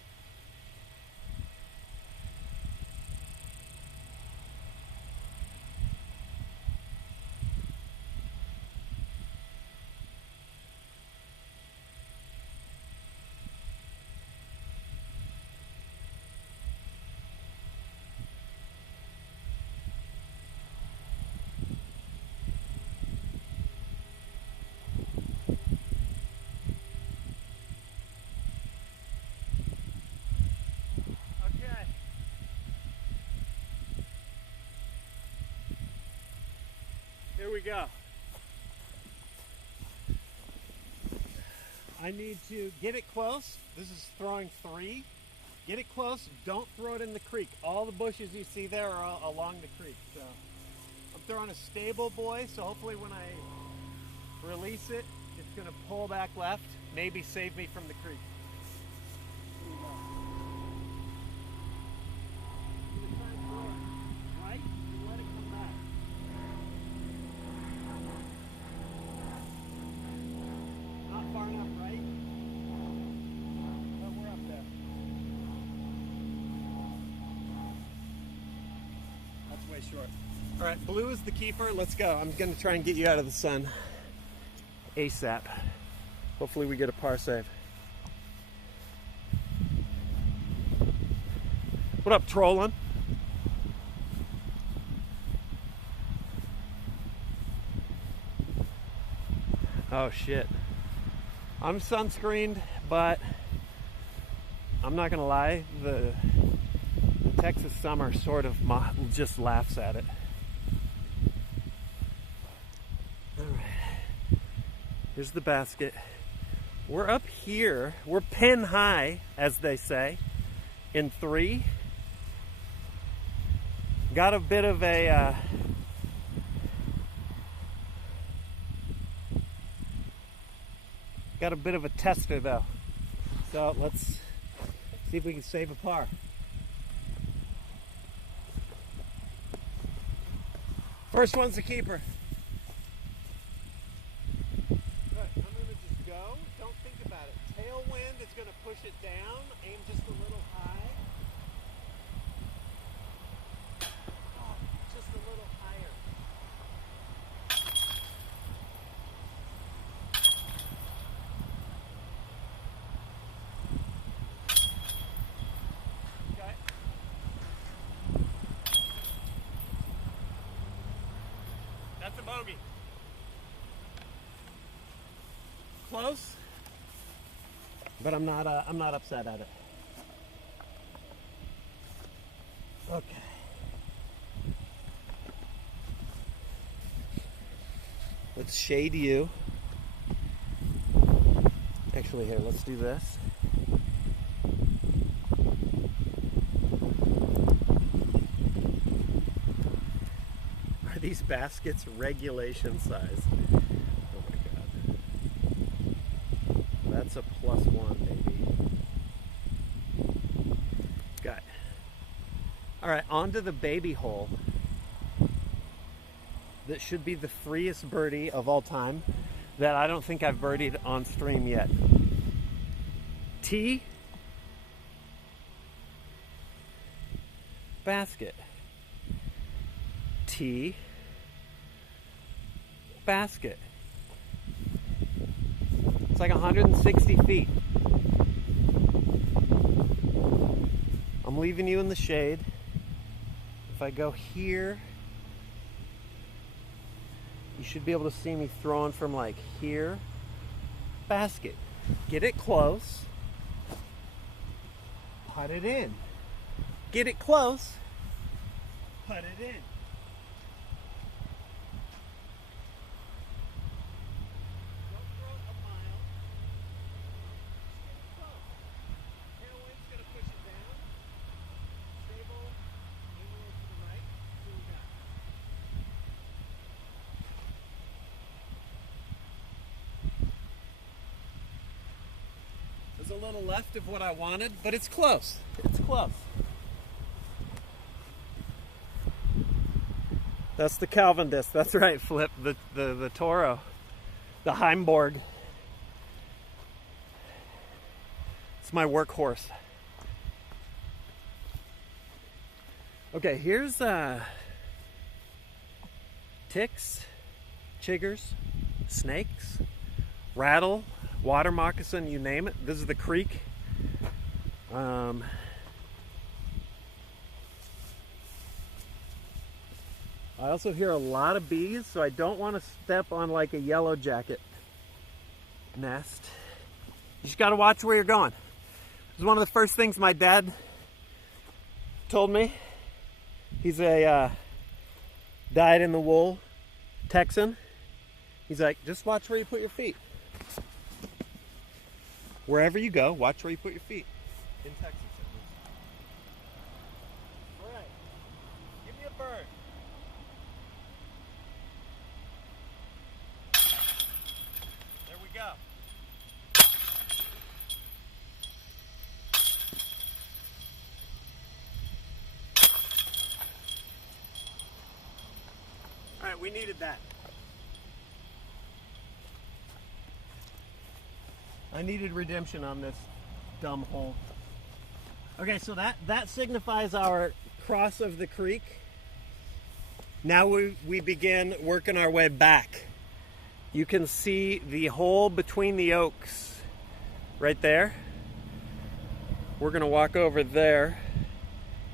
Here we go. I need to get it close. This is throwing 3. Get it close. Don't throw it in the creek. All the bushes you see there are all along the creek. So I'm throwing a stable boy, so hopefully when I release it, it's going to pull back left, maybe save me from the creek. Right? And let it come back. Not far enough, right? But we're up there. That's way short. All right, blue is the keeper. Let's go. I'm going to try and get you out of the sun ASAP. Hopefully we get a par save. What up, trolling? Oh shit. I'm sunscreened, but I'm not gonna lie, the Texas summer sort of just laughs at it. Alright, here's the basket. We're up here, we're pin high, as they say, in 3. Got a bit of a tester though. So let's see if we can save a par. First one's the keeper. Good. I'm gonna just go. Don't think about it. Tailwind is gonna push it down. Aim just a little high. Oh, just a little higher. Okay. That's a bogey. Close, but I'm not upset at it. Okay. Let's shade you. Actually, here, let's do this. Are these baskets regulation size? Oh my god. That's a +1, baby. Got it. Alright, onto the baby hole. That should be the freest birdie of all time that I don't think I've birdied on stream yet. Tee, basket. Tee, basket. It's like 160 feet. I'm leaving you in the shade. If I go here, you should be able to see me throwing from like here. Basket. Get it close. Put it in. Get it close. Put it in. Don't throw it a mile. Just get it close. Tailwind's going to push it down. Stable. Aim a little to the right. See what we got. There's a little left of what I wanted, but it's close. It's close. That's the Calvin disc. That's right, Flip. The Toro. The Heimborg. It's my workhorse. Okay, here's ticks, chiggers, snakes, rattle, water moccasin, you name it. This is the creek. I also hear a lot of bees, so I don't want to step on like a yellow jacket nest. You just got to watch where you're going. This is one of the first things my dad told me. He's a dyed in the wool Texan. He's like, just watch where you put your feet. Wherever you go, watch where you put your feet. In Texas, at least. All right, give me a bird. There we go. All right, we needed that. I needed redemption on this dumb hole. Okay, so that signifies our cross of the creek. Now we begin working our way back. You can see the hole between the oaks right there. We're gonna walk over there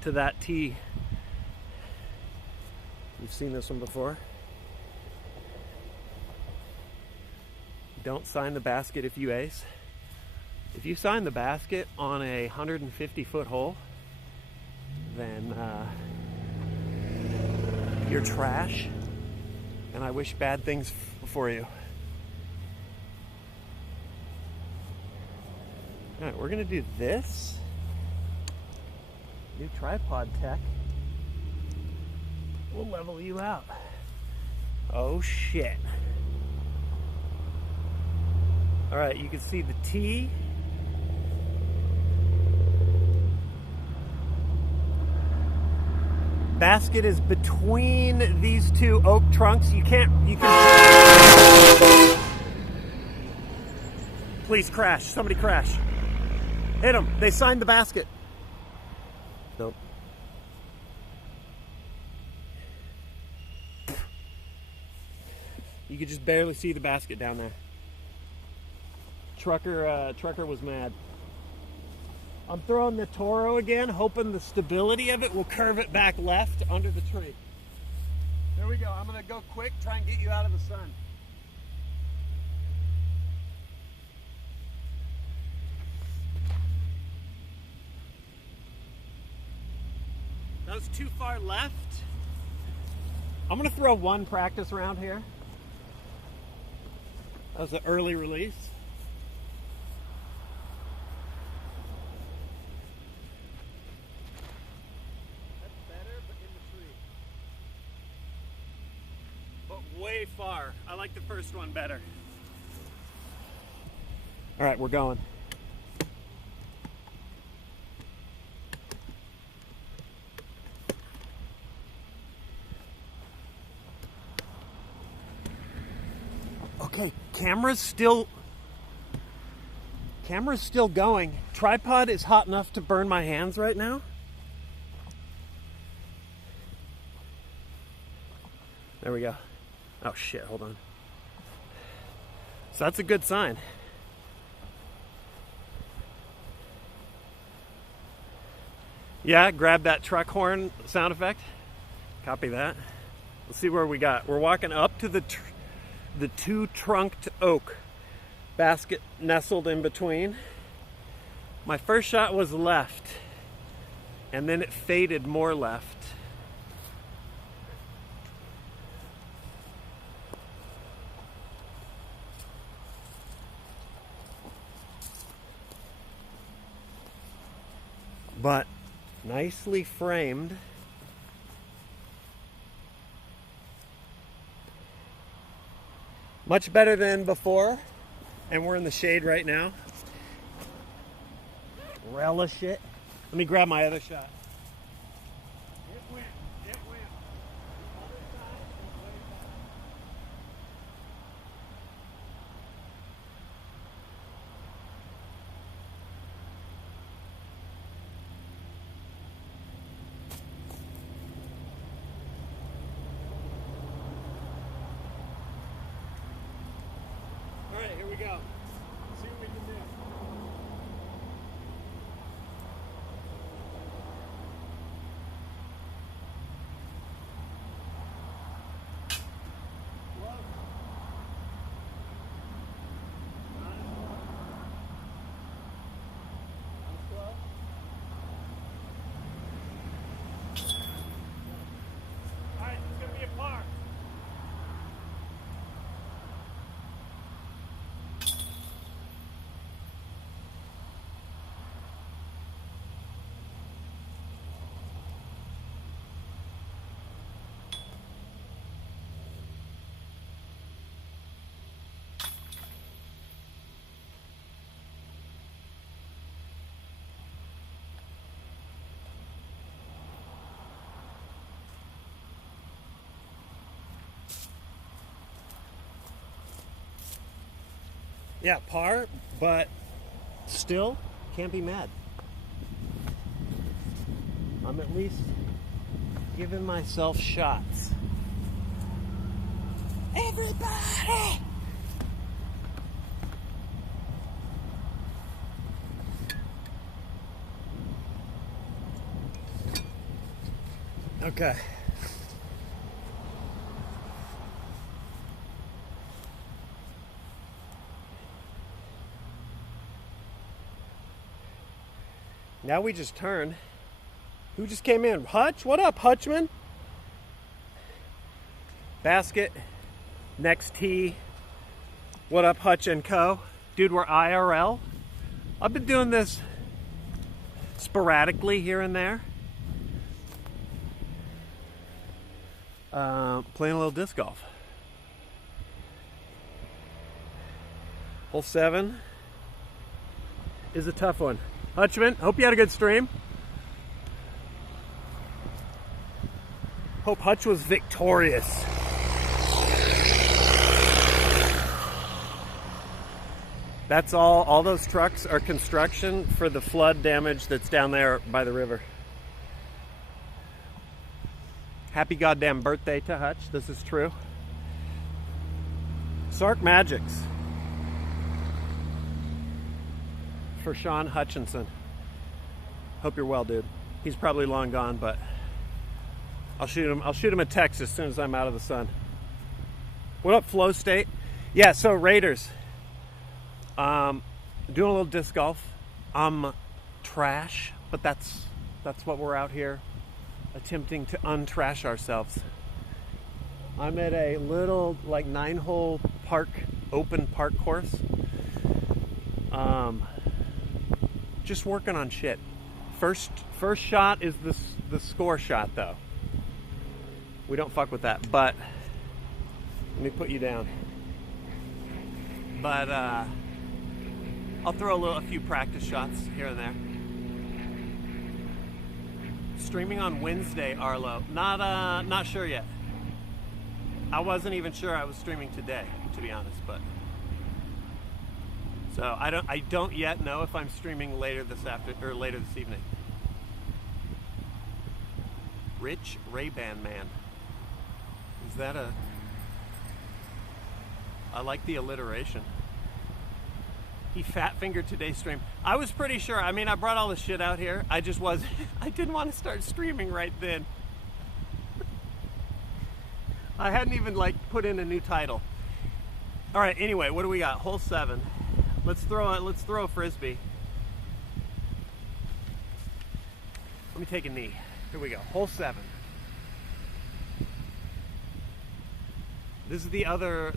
to that tee. You've seen this one before. Don't sign the basket if you ace. If you sign the basket on a 150-foot hole, then you're trash, and I wish bad things for you. All right, we're gonna do this. New tripod tech. We'll level you out. Oh shit. All right, you can see the tee. Basket is between these two oak trunks. You can please crash. Somebody crash. Hit them. They signed the basket. Nope. You could just barely see the basket down there. Trucker was mad. I'm throwing the Toro again, hoping the stability of it will curve it back left under the tree. There we go. I'm gonna go quick, try and get you out of the sun. That was too far left. I'm gonna throw one practice round here. That was an early release. Way far. I like the first one better. All right, we're going. Okay, camera's still going. Tripod is hot enough to burn my hands right now. There we go. Oh shit, hold on. So that's a good sign. Yeah, grab that truck horn sound effect. Copy that. Let's see where we got. We're walking up to the two-trunked oak. Basket nestled in between. My first shot was left, and then it faded more left. But nicely framed. Much better than before. And we're in the shade right now. Relish it. Let me grab my other shot. It went. It went. The other side is way better. All right, here we go. Let's see what we can do. Yeah, par, but still can't be mad. I'm at least giving myself shots. Everybody! Okay. Now we just turn. Who just came in? Hutch? What up, Hutchman? Basket. Next tee. What up, Hutch and Co? Dude, we're IRL. I've been doing this sporadically here and there. Playing a little disc golf. Hole 7 is a tough one. Hutchman, hope you had a good stream. Hope Hutch was victorious. That's all those trucks are construction for the flood damage that's down there by the river. Happy goddamn birthday to Hutch, this is true. Sark Magics. For Sean Hutchinson. Hope you're well, dude. He's probably long gone, but I'll shoot him a text as soon as I'm out of the sun. What up, Flow State? Yeah, so Raiders. Doing a little disc golf. I'm trash, but that's what we're out here attempting to untrash ourselves. I'm at a little like 9-hole open park course. Just working on shit. First shot is the score shot though. We don't fuck with that, but let me put you down. But I'll throw a few practice shots here and there. Streaming on Wednesday, Arlo. Not sure yet. I wasn't even sure I was streaming today, to be honest, but so I don't yet know if I'm streaming later this evening. Rich Ray-Ban Man. Is that I like the alliteration. He fat fingered today's stream. I was pretty sure. I mean, I brought all the shit out here. I just was. I didn't want to start streaming right then. I hadn't even like put in a new title. All right. Anyway, what do we got? Hole 7. Let's throw a frisbee. Let me take a knee. Here we go. Hole 7. This is the other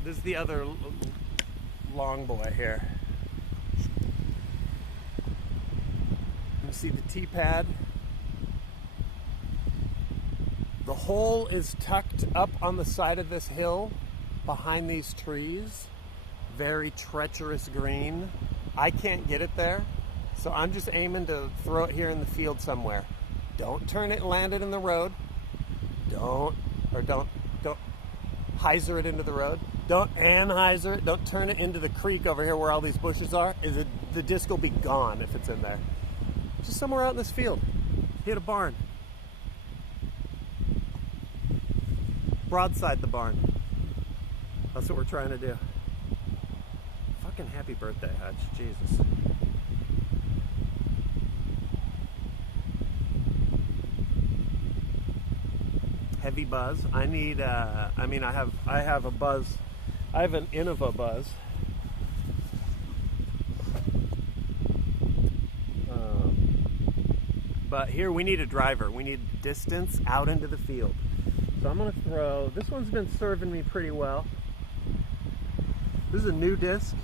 long boy here. You see the tee pad. The hole is tucked up on the side of this hill behind these trees. Very treacherous green. I can't get it there, so I'm just aiming to throw it here in the field somewhere. Don't turn it and land it in the road. Don't hyzer it into the road. Don't anhyzer it. Don't turn it into the creek over here where all these bushes are. The disc will be gone if it's in there. Just somewhere out in this field. Hit a barn. Broadside the barn. That's what we're trying to do. Fucking happy birthday, Hutch. Jesus. Heavy buzz. I need I have a buzz. I have an Innova buzz. But here we need a driver. We need distance out into the field. So I'm gonna throw, this one's been serving me pretty well. This is a new disc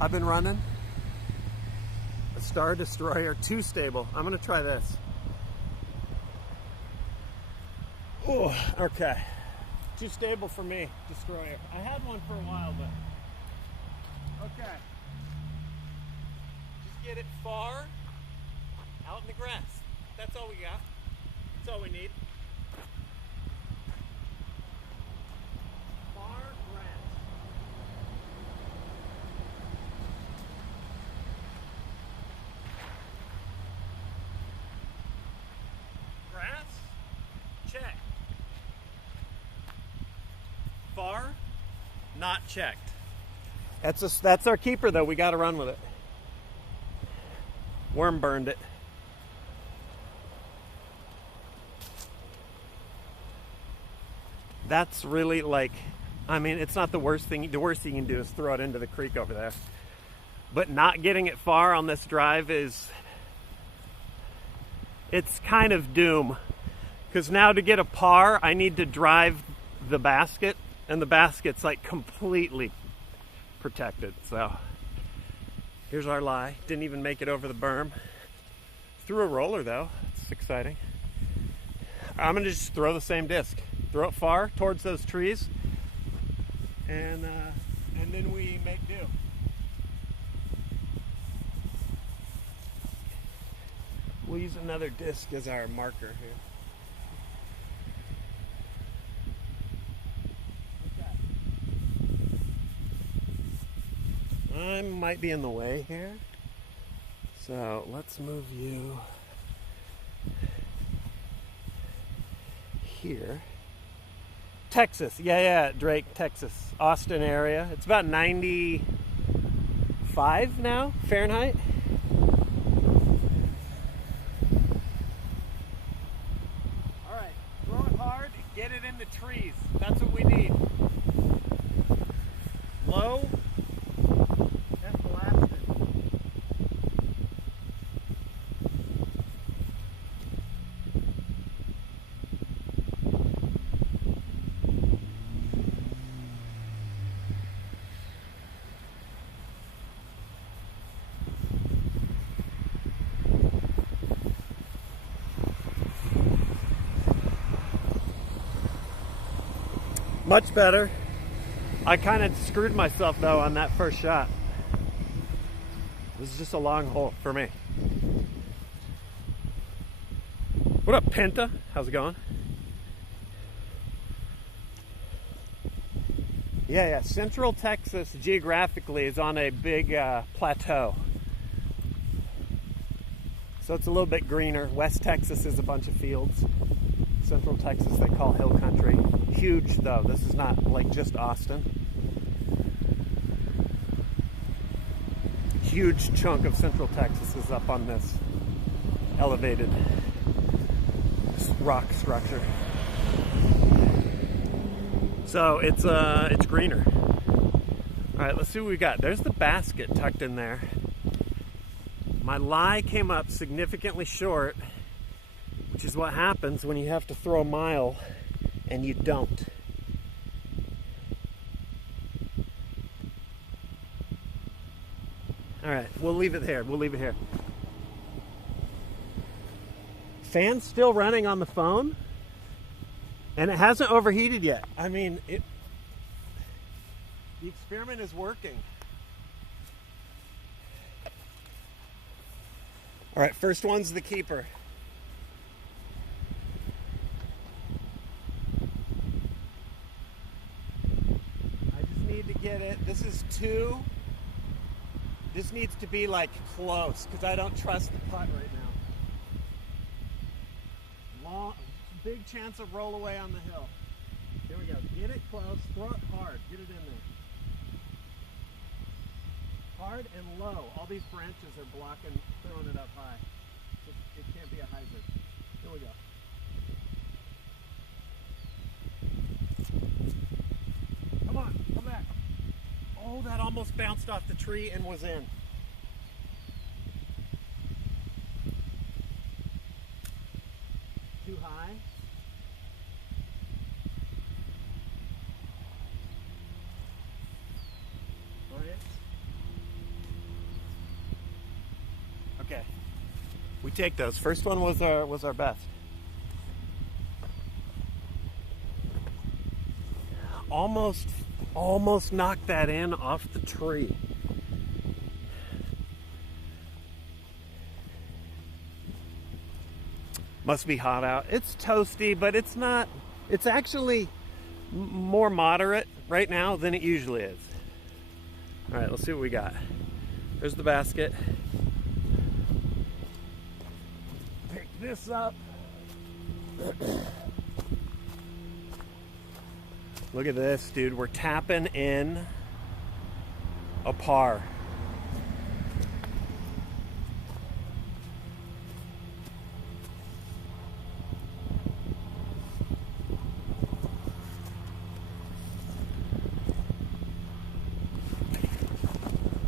I've been running. A Star Destroyer 2 stable. I'm gonna try this. Oh, okay. Too stable for me, Destroyer. I had one for a while, but okay. Just get it far out in the grass. That's all we got. That's all we need. Far grass. not checked. That's our keeper though. We got to run with it. Worm burned it. That's really like, I mean, it's not the worst thing. The worst thing you can do is throw it into the creek over there. But not getting it far on this drive it's kind of doom. Because now to get a par, I need to drive the basket, and the basket's like completely protected. So here's our lie. Didn't even make it over the berm. Threw a roller though. It's exciting. I'm gonna just throw the same disc. Throw it far towards those trees, and then we make do. We'll use another disc as our marker here. I might be in the way here, so let's move you here. Texas, yeah, Drake, Texas, Austin area. It's about 95 now, Fahrenheit. All right, throw it hard, get it in the trees. That's what we need. Low. Much better. I kind of screwed myself though on that first shot. This is just a long hole for me. What up, Penta? How's it going? Yeah. Central Texas geographically is on a big plateau. So it's a little bit greener. West Texas is a bunch of fields. Central Texas they call hill country. Huge though. This is not like just Austin. Huge chunk of Central Texas is up on this elevated rock structure. So it's greener. All right, let's see what we got. There's the basket tucked in there. My lie came up significantly short, which is what happens when you have to throw a mile and you don't. All right, we'll leave it here. Fan's still running on the phone, and it hasn't overheated yet. I mean, the experiment is working. All right, first one's the keeper. Get it. This is 2. This needs to be like close because I don't trust the putt right now. Big chance of roll away on the hill. Here we go. Get it close. Throw it hard. Get it in there. Hard and low. All these branches are blocking, throwing it up high. It can't be a hyzer. Here we go. Come on. Come back. Oh, that almost bounced off the tree and was in. Too high. Right. Okay. We take those. First one was our best. Almost knocked that in off the tree. Must be hot out. It's toasty, but it's not. It's actually more moderate right now than it usually is. All right, let's see what we got. There's the basket. Pick this up. Look at this, dude. We're tapping in a par.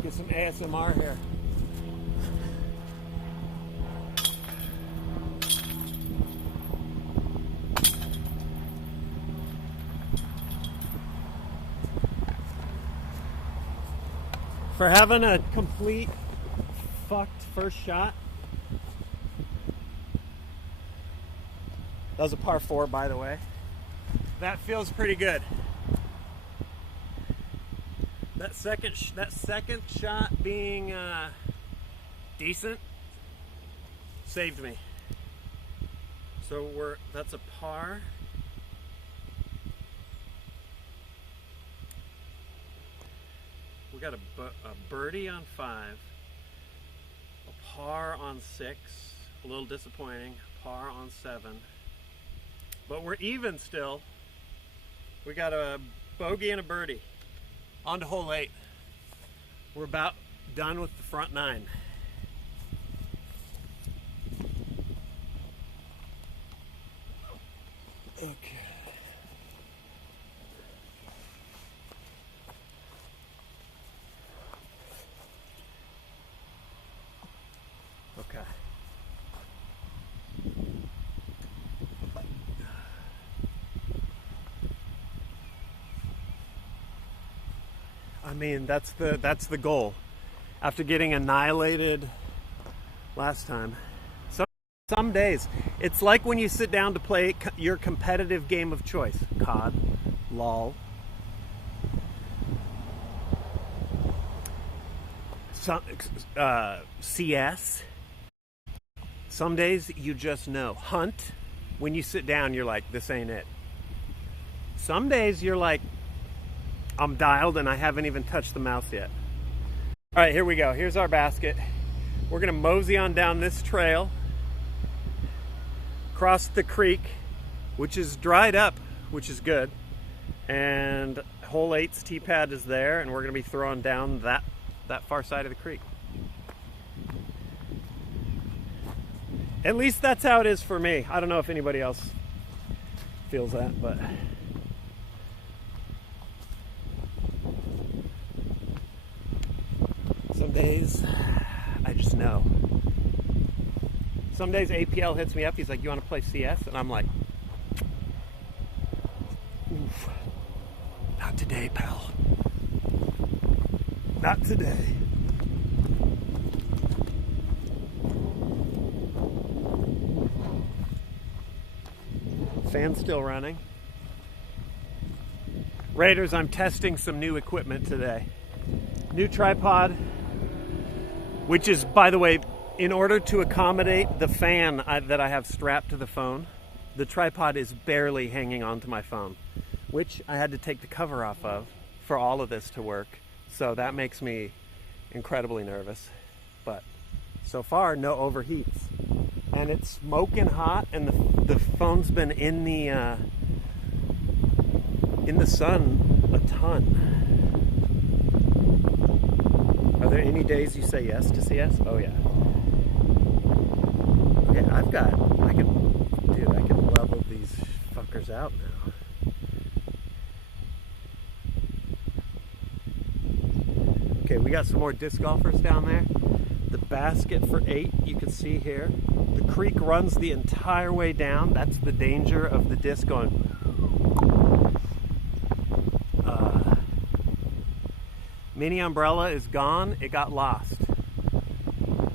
Get some ASMR here. For having a complete fucked first shot. That was a par 4, by the way. That feels pretty good. That second shot being decent saved me. So that's a par. We got a birdie on 5, a par on 6, a little disappointing, par on 7, but we're even still. We got a bogey and a birdie. On to hole 8. We're about done with the front 9. Okay. Okay. I mean, that's the goal. After getting annihilated last time. Some days, it's like when you sit down to play your competitive game of choice. COD, LOL. CS. Some days you just know. Hunt, when you sit down, you're like, this ain't it. Some days you're like, I'm dialed and I haven't even touched the mouse yet. All right, here we go. Here's our basket. We're gonna mosey on down this trail, across the creek, which is dried up, which is good. And hole 8's tee pad is there, and we're gonna be throwing down that far side of the creek. At least that's how it is for me. I don't know if anybody else feels that, but some days I just know. Some days APL hits me up, he's like, you want to play CS? And I'm like, oof, not today, pal. Not today. Fan's still running. Raiders, I'm testing some new equipment today. New tripod, which is, by the way, in order to accommodate the fan that I have strapped to the phone, the tripod is barely hanging onto my phone, which I had to take the cover off of for all of this to work. So that makes me incredibly nervous. But so far, no overheats. And it's smoking hot, and the phone's been in the sun a ton. Are there any days you say yes to CS? Oh yeah. Okay, I can level these fuckers out now. Okay, we got some more disc golfers down there. The basket for 8, you can see here. The creek runs the entire way down. That's the danger of the disc going. Mini umbrella is gone. It got lost.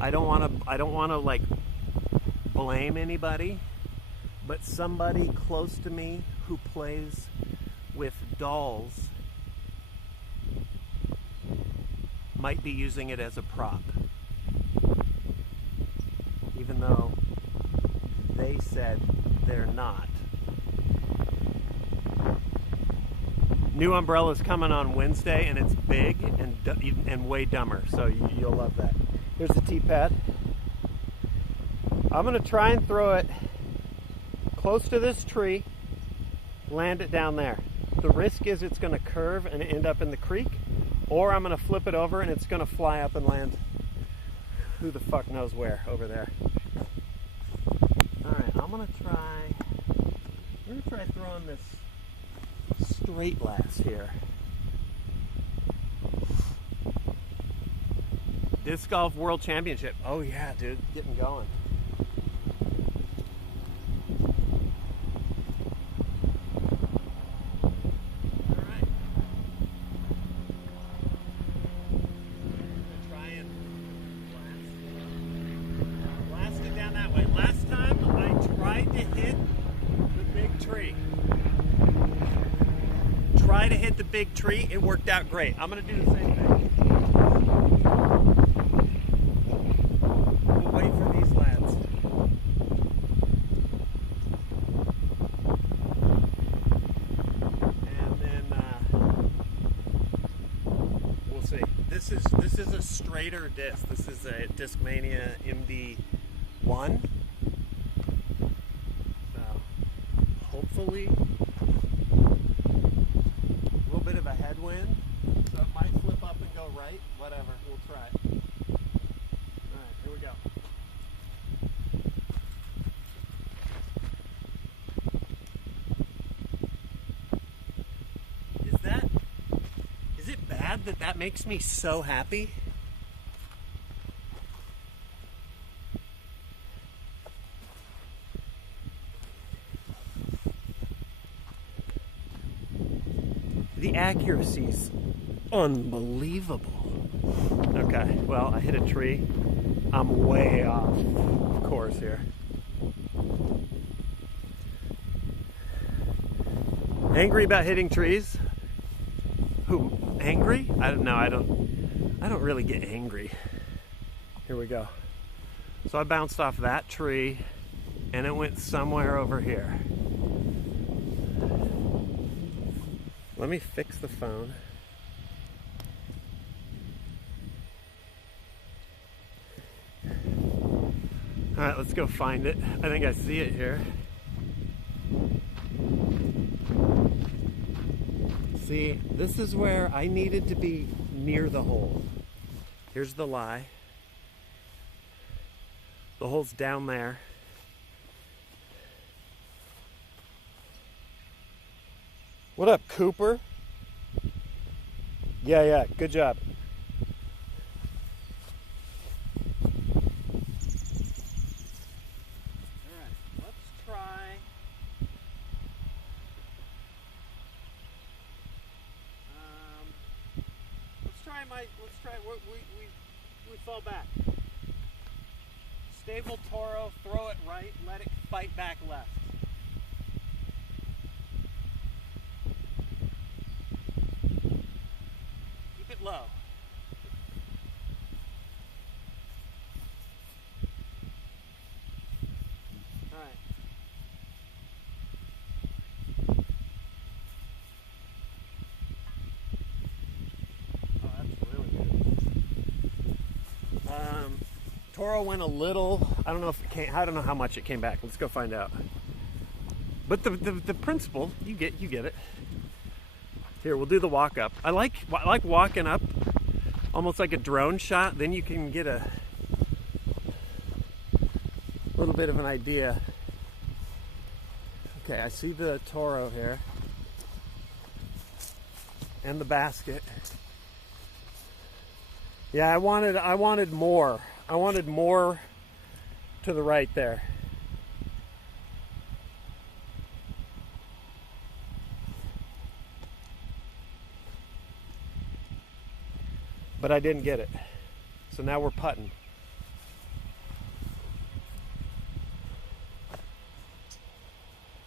I don't want to like blame anybody, but somebody close to me who plays with dolls might be using it as a prop, even though they said they're not. New umbrella's coming on Wednesday, and it's big and way dumber, so you'll love that. Here's the tee pad. I'm gonna try and throw it close to this tree, land it down there. The risk is it's going to curve and end up in the creek, or I'm going to flip it over and it's going to fly up and land who the fuck knows where over there. Alright, I'm going to try throwing this straight lass here. Disc Golf World Championship. Oh yeah, dude, getting going. Alright. Try and blast it down that way. Last time I tried to hit the big tree. Try to hit the big tree, it worked out great. I'm going to do the same thing. We'll wait for these lads. And then we'll see. This is a straighter disc. This is a Discmania MD1. So hopefully bit of a headwind, so it might flip up and go right. Whatever, we'll try. Alright, here we go. Is it bad that that makes me so happy? The accuracy's unbelievable. Okay, well, I hit a tree. I'm way off course here. Angry about hitting trees? Who? Angry? I don't know. I don't really get angry. Here we go. So I bounced off that tree and it went somewhere over here. Let me fix the phone. All right, let's go find it. I think I see it here. See, this is where I needed to be near the hole. Here's the lie. The hole's down there. What up, Cooper? Yeah, good job. Alright, let's try. We fall back. Stable Toro, throw it right, let it fight back left. Low. All right. Oh, that's really good. Toro went a little. I don't know if it came. I don't know how much it came back. Let's go find out. But the principle, you get it. Here, we'll do the walk up. I like walking up almost like a drone shot. Then you can get a little bit of an idea. Okay, I see the Toro here and the basket. Yeah, I wanted more. I wanted more to the right there. But I didn't get it. So now we're putting.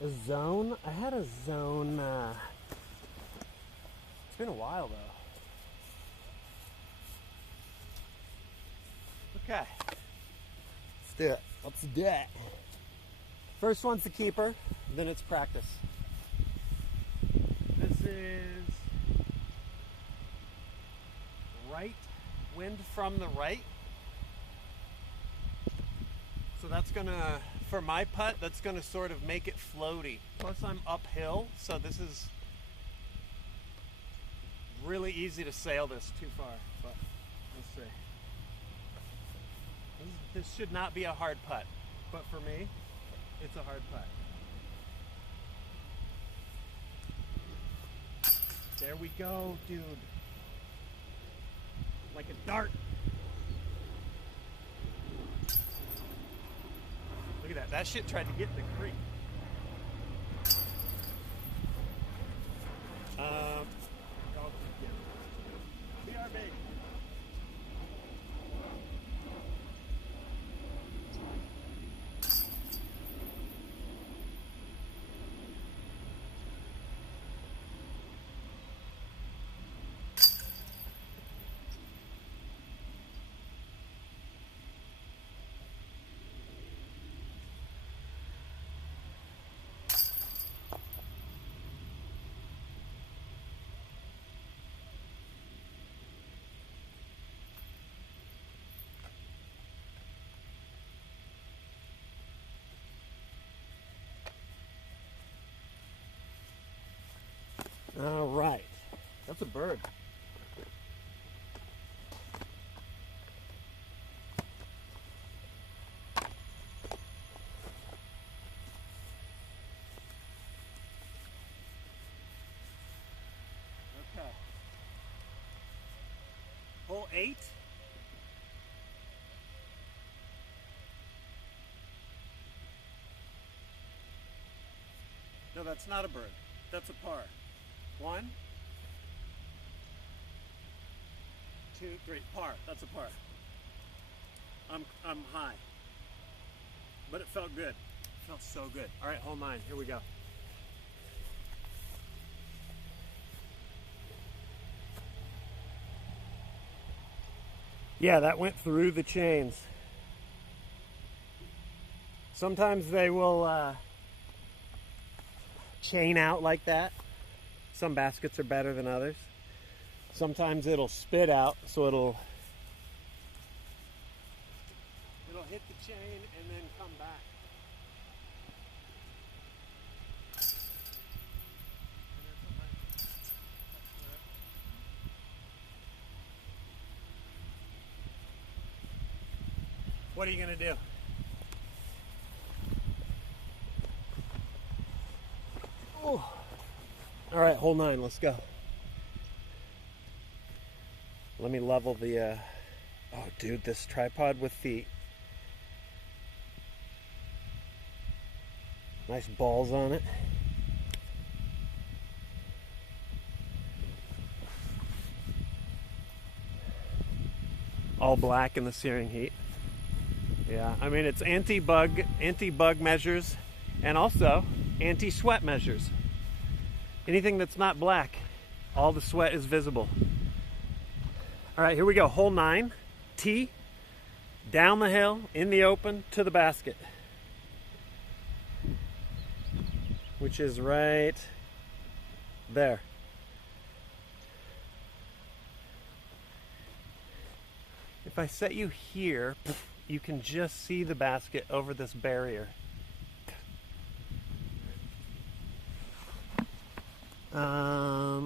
A zone? I had a zone. It's been a while though. Okay. Let's do it. Let's do it. First one's the keeper, then it's practice. This is right, wind from the right. So that's gonna, for my putt, that's gonna sort of make it floaty. Plus I'm uphill, so this is really easy to sail this too far, but let's see. This should not be a hard putt, but for me, it's a hard putt. There we go, dude. Like a dart. Look at that. That shit tried to get in the creek. BRB. All right, that's a bird. Okay. Hole 8. No, that's not a bird. That's a par. 1, 2, 3, par. That's a par. I'm high, but it felt good. It felt so good. All right, hole 9. Here we go. Yeah, that went through the chains. Sometimes they will chain out like that. Some baskets are better than others. Sometimes it'll spit out, so it'll hit the chain and then come back. What are you gonna do? Oh. All right, hole 9, let's go. Let me level the, oh dude, this tripod with the nice balls on it. All black in the searing heat. Yeah, I mean, it's anti-bug measures and also anti-sweat measures. Anything that's not black, all the sweat is visible. All right, here we go. Hole 9, tee, down the hill, in the open, to the basket. Which is right there. If I set you here, you can just see the basket over this barrier.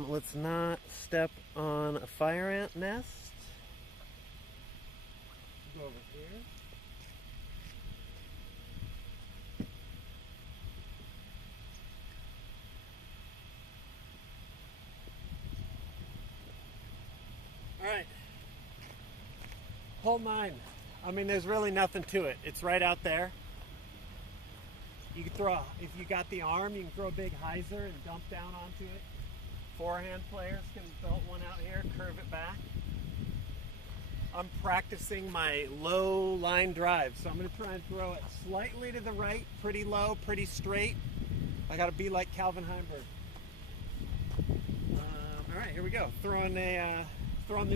Let's not step on a fire ant nest. Go over here. All right. Hole 9. I mean, there's really nothing to it. It's right out there. You can throw, if you got the arm, you can throw a big hyzer and dump down onto it. Forehand players can belt one out here, curve it back. I'm practicing my low line drive, so I'm going to try and throw it slightly to the right, pretty low, pretty straight. I got to be like Calvin Heimberg. All right, here we go. Throwing the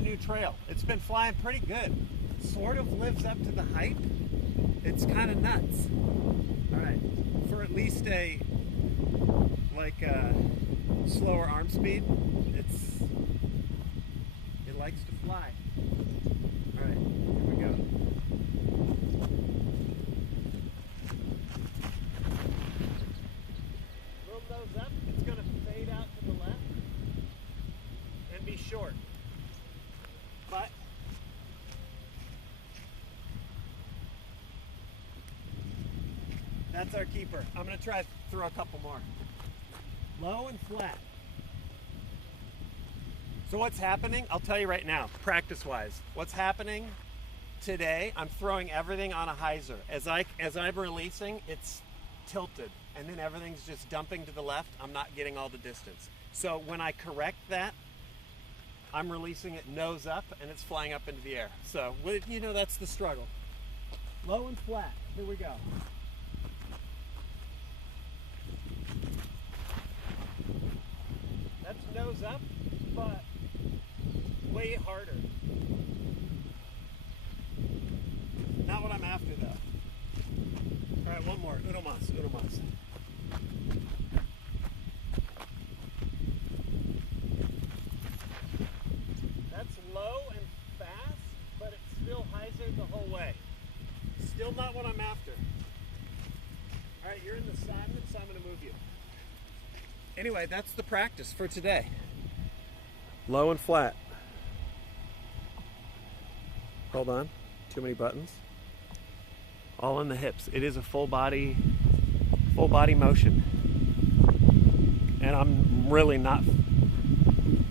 new trail. It's been flying pretty good. Sort of lives up to the hype. It's kind of nuts. All right, for at least a slower arm speed, it likes to fly. All right, here we go. Room those up. It's going to fade out to the left and be short. short. But that's our keeper. I'm gonna try to throw a couple more. Low and flat. So what's happening? I'll tell you right now, practice-wise. What's happening today, I'm throwing everything on a hyzer. As I'm releasing, it's tilted, and then everything's just dumping to the left. I'm not getting all the distance. So when I correct that, I'm releasing it nose up, and it's flying up into the air. So, you know, that's the struggle. Low and flat. Here we go. That's nose up, but way harder. Not what I'm after, though. All right, one more. Uno mas, uno mas. That's low and fast, but it's still hyzer the whole way. Still not what I'm after. All right, you're in the assignment, so I'm going to move you. Anyway, that's the practice for today. Low and flat. Hold on. Too many buttons. All in the hips. It is a full body motion. And I'm really not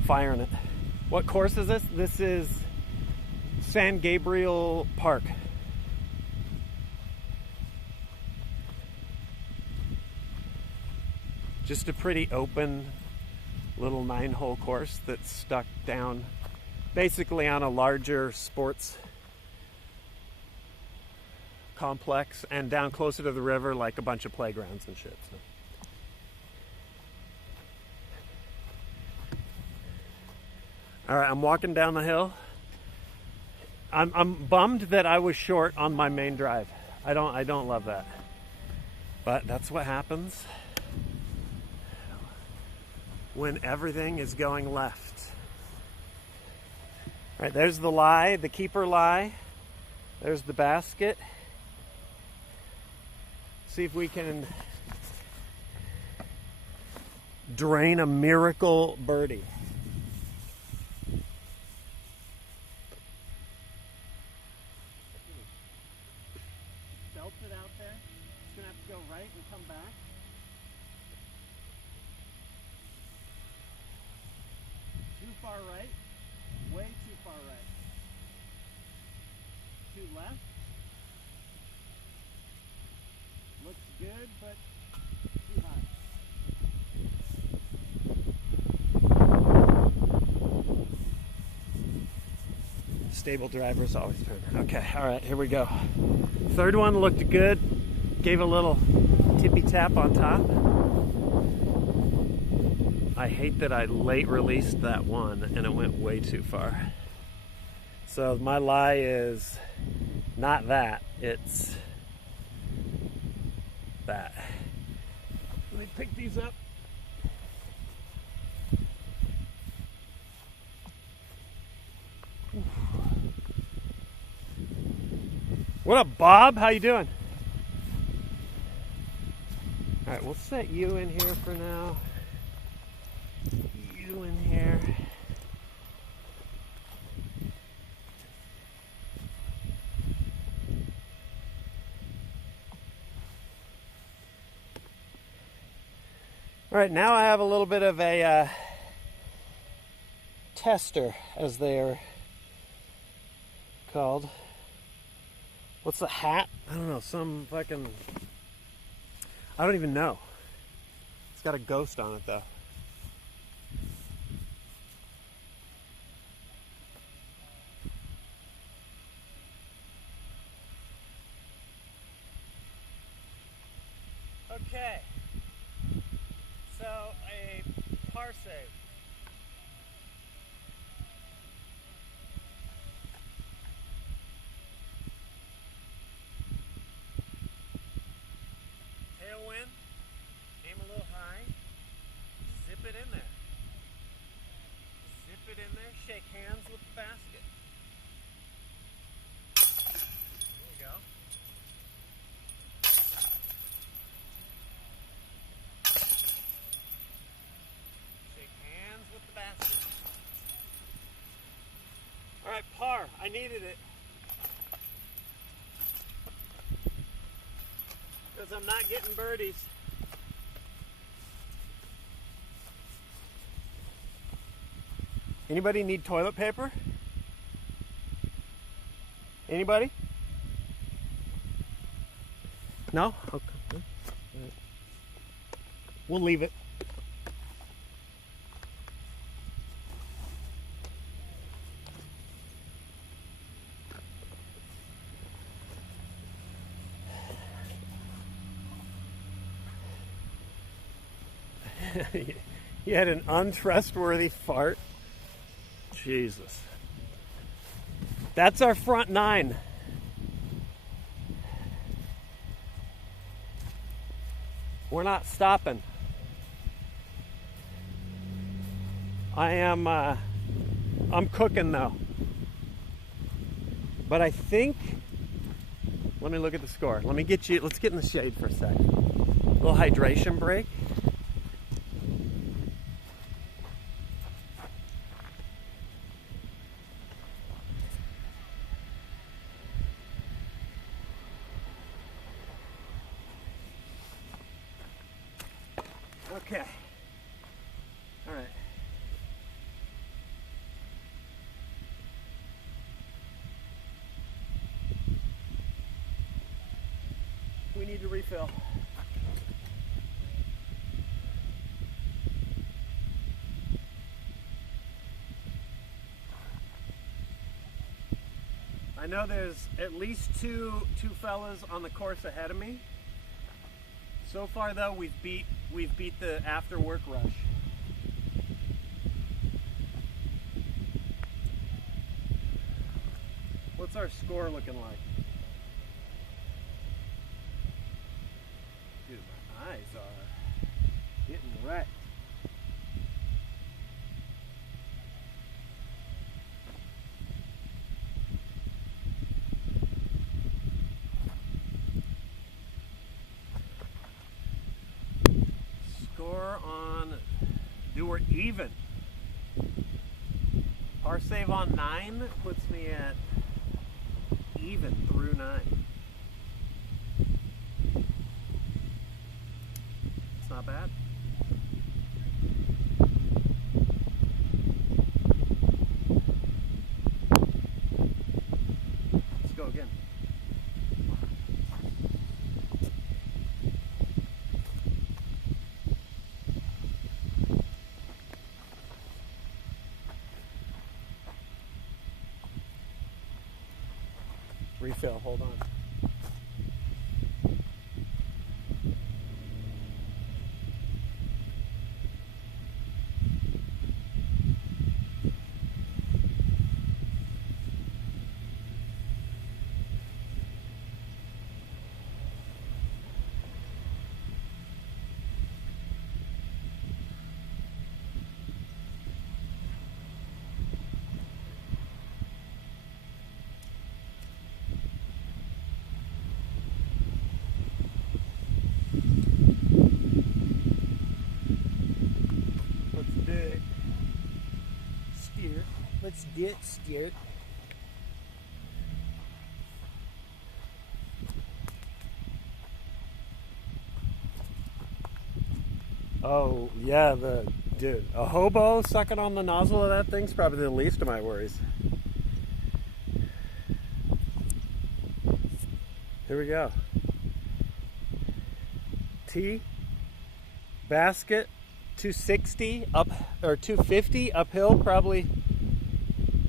firing it. What course is this? This is San Gabriel Park. Just a pretty open little 9-hole course that's stuck down basically on a larger sports complex and down closer to the river, like a bunch of playgrounds and shit. So. All right, I'm walking down the hill. I'm bummed that I was short on my main drive. I don't love that, but that's what happens when everything is going left. All right, there's the lie, the keeper lie. There's the basket. See if we can drain a miracle birdie. Belts it out there. It's gonna have to go right and come back. Too far right, way too far right. Too left. Looks good, but too high. Stable drivers always turn. Okay, all right, here we go. Third one looked good. Gave a little tippy tap on top. I hate that I late released that one and it went way too far. So my lie is not that, it's that. Let me pick these up. What up, Bob? How you doing? All right, we'll set you in here for now. You in here. All right, now I have a little bit of a tester, as they are called. What's the hat? I don't know, some fucking, I don't even know. It's got a ghost on it though. Okay, so a par save. Tailwind, aim a little high, zip it in there. Zip it in there, shake hands with the basket. There we go. Shake hands with the basket. right, par. I needed it. Because I'm not getting birdies. Anybody need toilet paper? Anybody? No? Okay. We'll leave it. You had an untrustworthy fart. Jesus. That's our front nine. We're not stopping. I'm cooking though. But I think, let me look at the score. Let's get in the shade for a sec. A little hydration break. Okay. All right. We need to refill. I know there's at least two fellas on the course ahead of me. So far though, we've beat the after work rush. What's our score looking like? Dude, my eyes are getting wrecked. We're even. Par save on 9 puts me at even through 9. It's not bad. Let's go again. Refill, hold on. Let's get steered. Oh yeah, dude, a hobo sucking on the nozzle of that thing's probably the least of my worries. Here we go. Tee, basket, 260 up, or 250 uphill probably,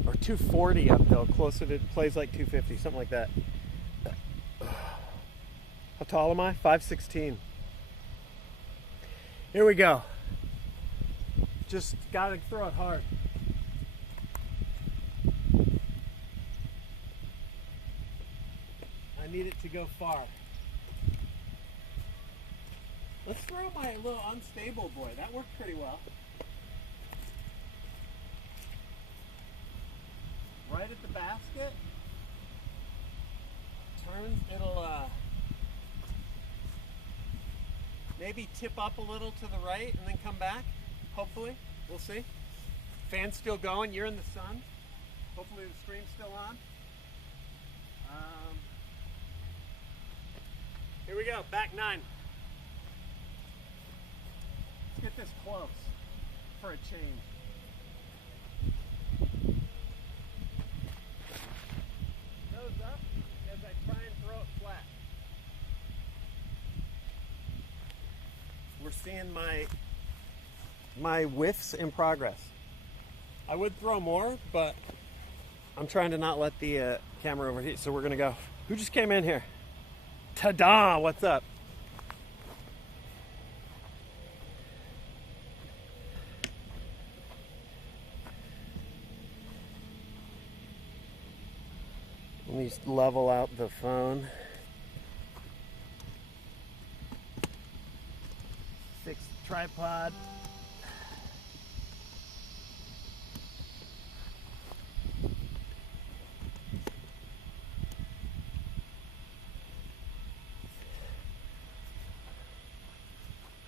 or 240 uphill, closer to, plays like 250, something like that. How tall am I? 5'16". Here we go. Just gotta throw it hard. I need it to go far. Let's throw my little unstable boy. That worked pretty well. Right at the basket. Turns, it'll maybe tip up a little to the right and then come back. Hopefully. We'll see. Fan's still going. You're in the sun. Hopefully the stream's still on. Here we go, back 9. Let's get this close for a change. Nose up as I try and throw it flat. We're seeing my whiffs in progress. I would throw more, but I'm trying to not let the camera overheat, so we're gonna go. Who just came in here? Ta-da! What's up? Let me level out the phone. Fix the tripod.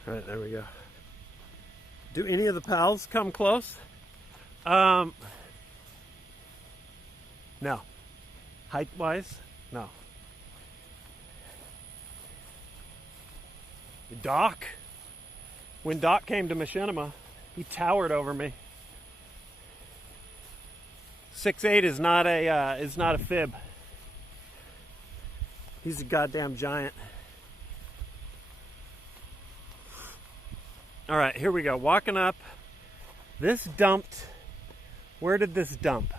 All right, there we go. Do any of the pals come close? No. Height-wise, no. Doc. When Doc came to Machinima, he towered over me. 6'8" is not a fib. He's a goddamn giant. All right, here we go. Walking up. This dumped. Where did this dump?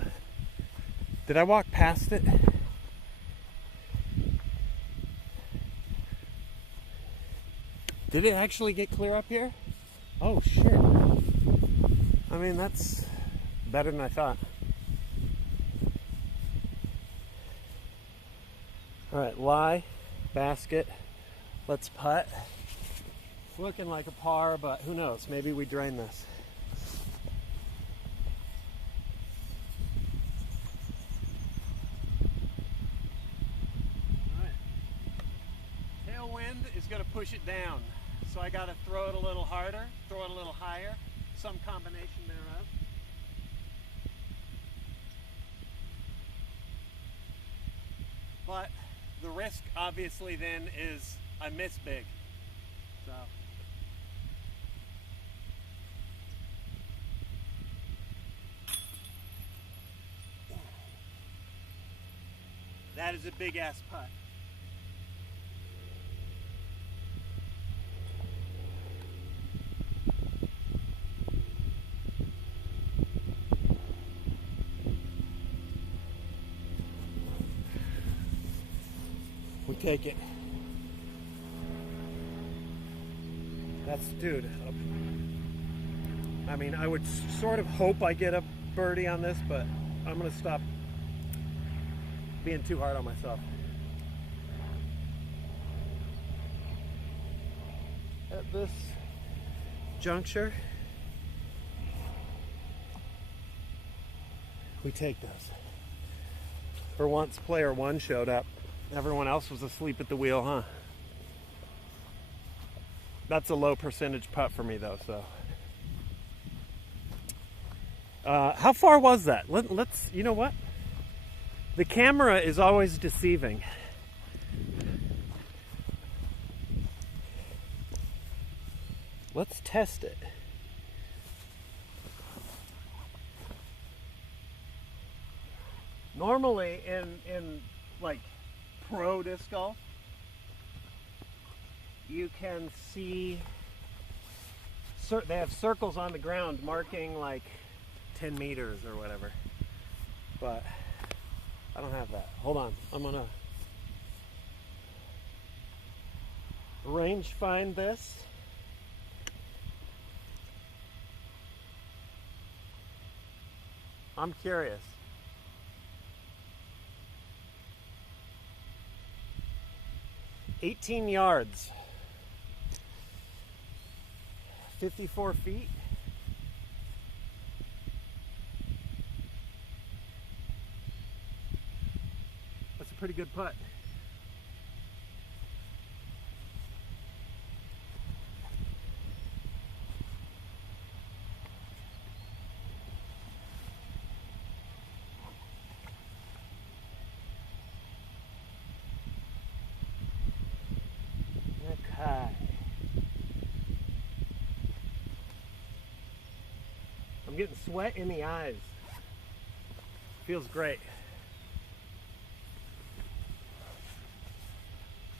Did I walk past it? Did it actually get clear up here? Oh shit. I mean, that's better than I thought. All right, lie, basket. Let's putt. It's looking like a par, but who knows? Maybe we drain this. All right. Tailwind is going to push it down, so I got to throw it a little harder, throw it a little higher, some combination thereof. But the risk, obviously, then is I miss big. So. That is a big ass putt. We take it. That's, dude. I mean, I would sort of hope I get a birdie on this, but I'm gonna stop being too hard on myself. At this juncture, we take this. For once, player one showed up. Everyone else was asleep at the wheel, huh? That's a low percentage putt for me, though. So, how far was that? Let's. You know what? The camera is always deceiving. Let's test it. Normally, in like pro disc golf, you can see they have circles on the ground marking like 10 meters or whatever, but I don't have that. Hold on, I'm gonna range find this. I'm curious. "18 yards, 54 feet. That's a pretty good putt. I'm getting sweat in the eyes. Feels great.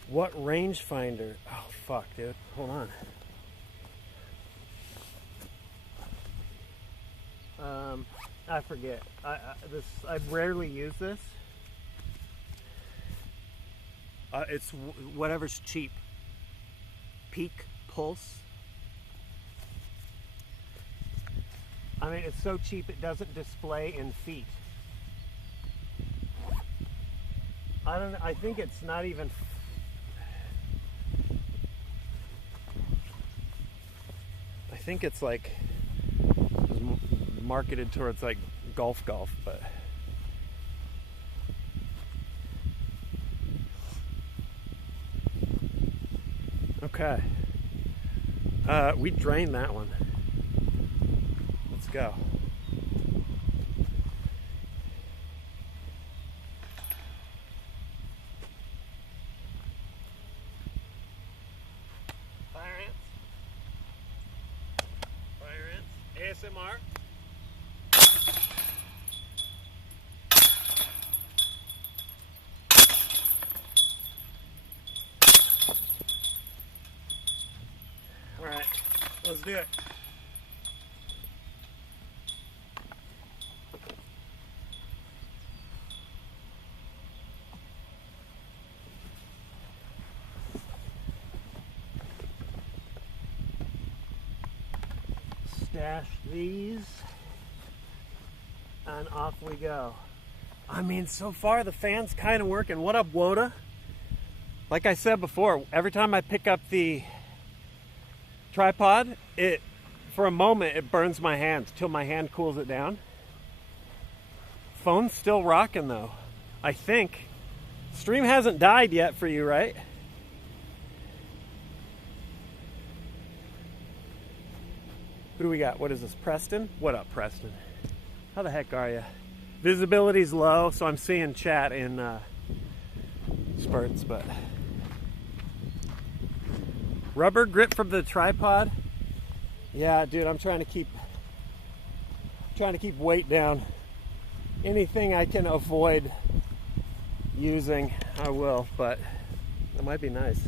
What rangefinder? Oh fuck, dude. Hold on. I forget. I rarely use this. It's whatever's cheap. Peak Pulse. I mean, it's so cheap it doesn't display in feet. I think it's not even. I think it's like marketed towards like golf, but okay. We drained that one. Let's go. Fire ants. ASMR. All right, let's do it. Stash these and off we go. I mean, so far the fan's kind of working. What up, Woda? Like I said before, every time I pick up the tripod, for a moment it burns my hand till my hand cools it down. Phone's still rocking though, I think. Stream hasn't died yet for you, right? Who do we got? What is this, Preston? What up, Preston? How the heck are you? Visibility's low, so I'm seeing chat in spurts, but rubber grip from the tripod. Yeah, dude, I'm trying to keep weight down. Anything I can avoid using, I will, but it might be nice.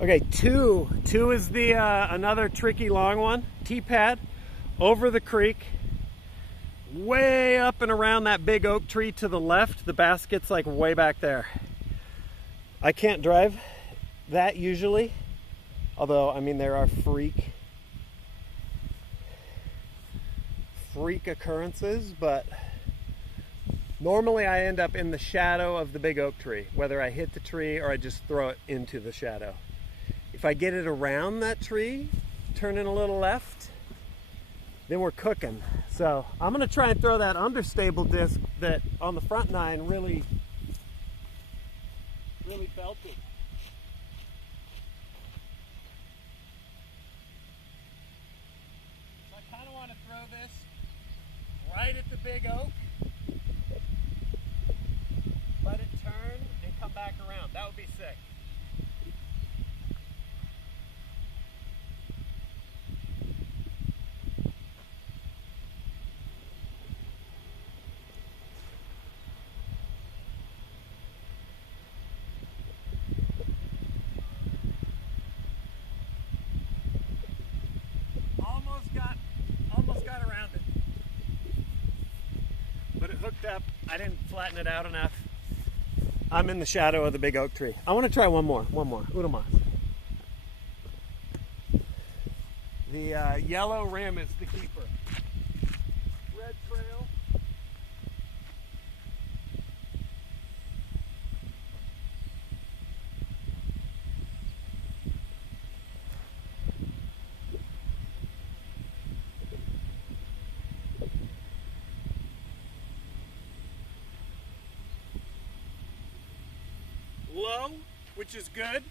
Okay, two is the another tricky long one. T-pad over the creek, way up and around that big oak tree to the left. The basket's like way back there. I can't drive that usually, although I mean there are freak occurrences, but normally I end up in the shadow of the big oak tree, whether I hit the tree or I just throw it into the shadow. If I get it around that tree, turning a little left, then we're cooking. So I'm gonna try and throw that understable disc that on the front nine really belted. So I kind of want to throw this right at the big oak, let it turn and come back around. That would be sick. Almost got around it. But it hooked up. I didn't flatten it out enough. I'm in the shadow of the big oak tree. I want to try one more. Udamas. The yellow rim is the keeper. Red trail. Low, which is good,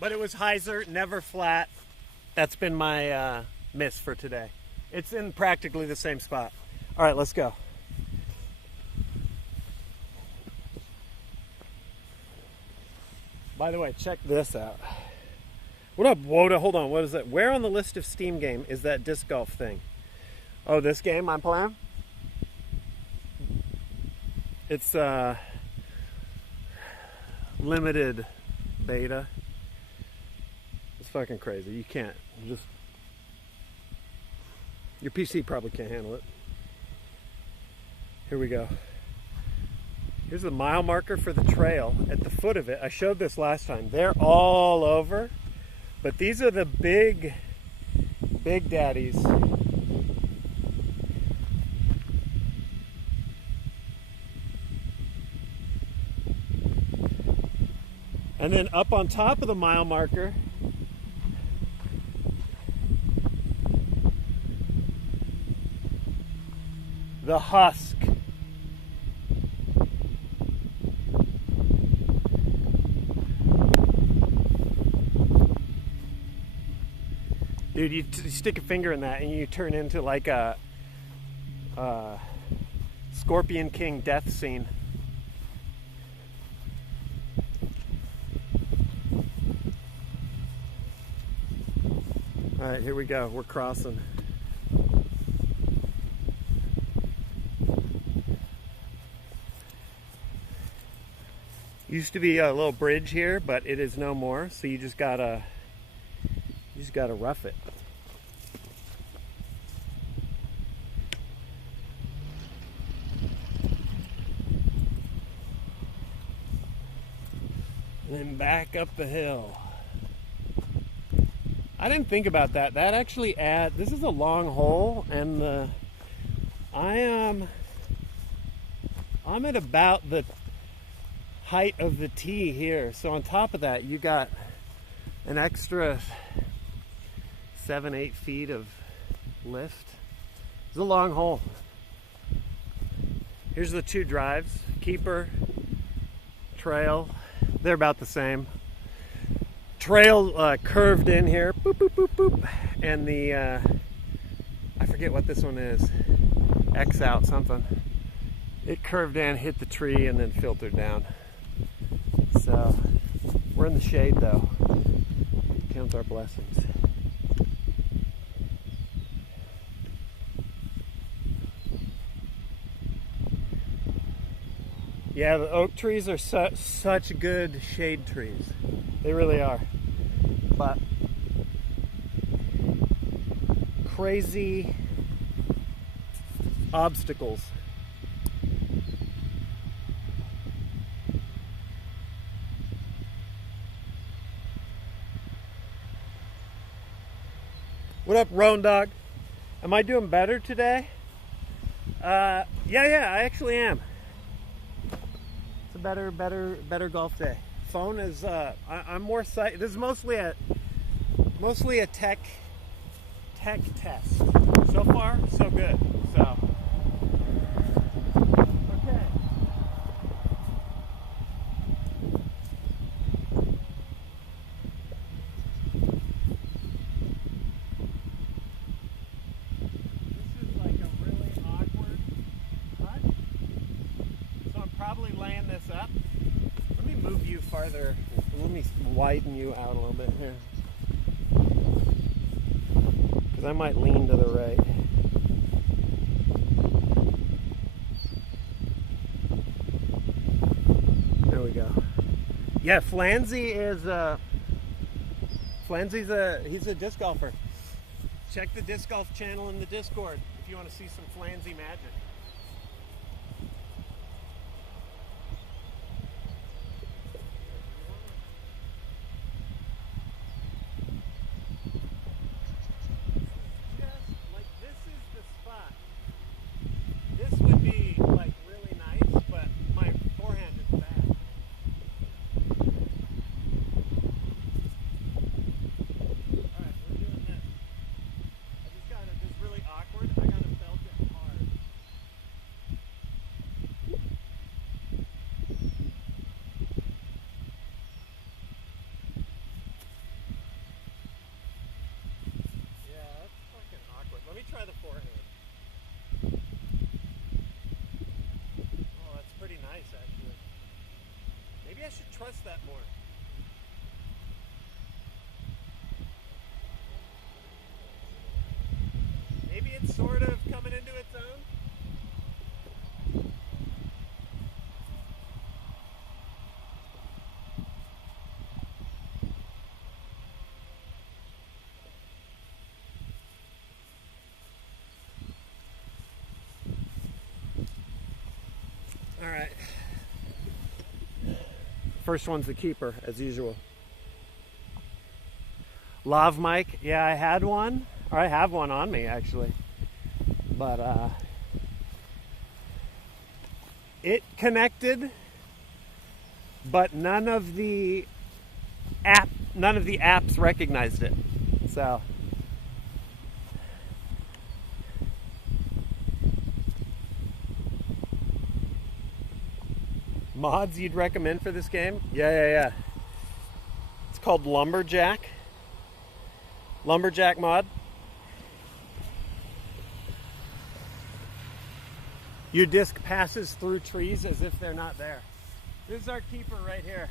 but it was hyzer, never flat. That's been my miss for today. It's in practically the same spot. All right, let's go. By the way, check this out. What up, Woda? Hold on, what is that? Where on the list of Steam game is that disc golf thing? Oh, this game I'm playing? It's limited beta. It's fucking crazy. You can't just... Your PC probably can't handle it. Here we go. Here's the mile marker for the trail. At the foot of it, I showed this last time. They're all over. But these are the big daddies. And then up on top of the mile marker, the husk. Dude, you stick a finger in that and you turn into like a Scorpion King death scene. All right, here we go. We're crossing. Used to be a little bridge here, but it is no more. So you just gotta rough it. And then back up the hill. I didn't think about that. That actually this is a long hole, and I'm at about the height of the tee here. So on top of that, you got an extra 7-8 feet of lift. It's a long hole. Here's the two drives, keeper, trail. They're about the same. Trail curved in here, boop, boop, boop, boop. And the, I forget what this one is, X out something. It curved in, hit the tree, and then filtered down. So, we're in the shade though. Count our blessings. Yeah, the oak trees are such good shade trees. They really are. But crazy obstacles. What up, Roan Dog? Am I doing better today? Yeah, I actually am. It's a better golf day. Phone is, I'm more psyched. This is mostly a tech test. So far, so good. So, okay. This is like a really awkward putt. So I'm probably laying this up. Let me move you farther. Let me widen you out a little bit here. Because I might lean to the right. There we go. Yeah, Flanzy is he's a disc golfer. Check the disc golf channel in the Discord if you want to see some Flanzy magic. Let me try the forehand. Oh, that's pretty nice, actually. Maybe I should trust that more. it's sort of coming into its own. All right. First one's the keeper, as usual. Lav mic. Yeah, I had one. Or I have one on me, actually. But, it connected, but none of the apps recognized it. So... mods you'd recommend for this game? Yeah. It's called Lumberjack. Lumberjack mod. Your disc passes through trees as if they're not there. This is our keeper right here.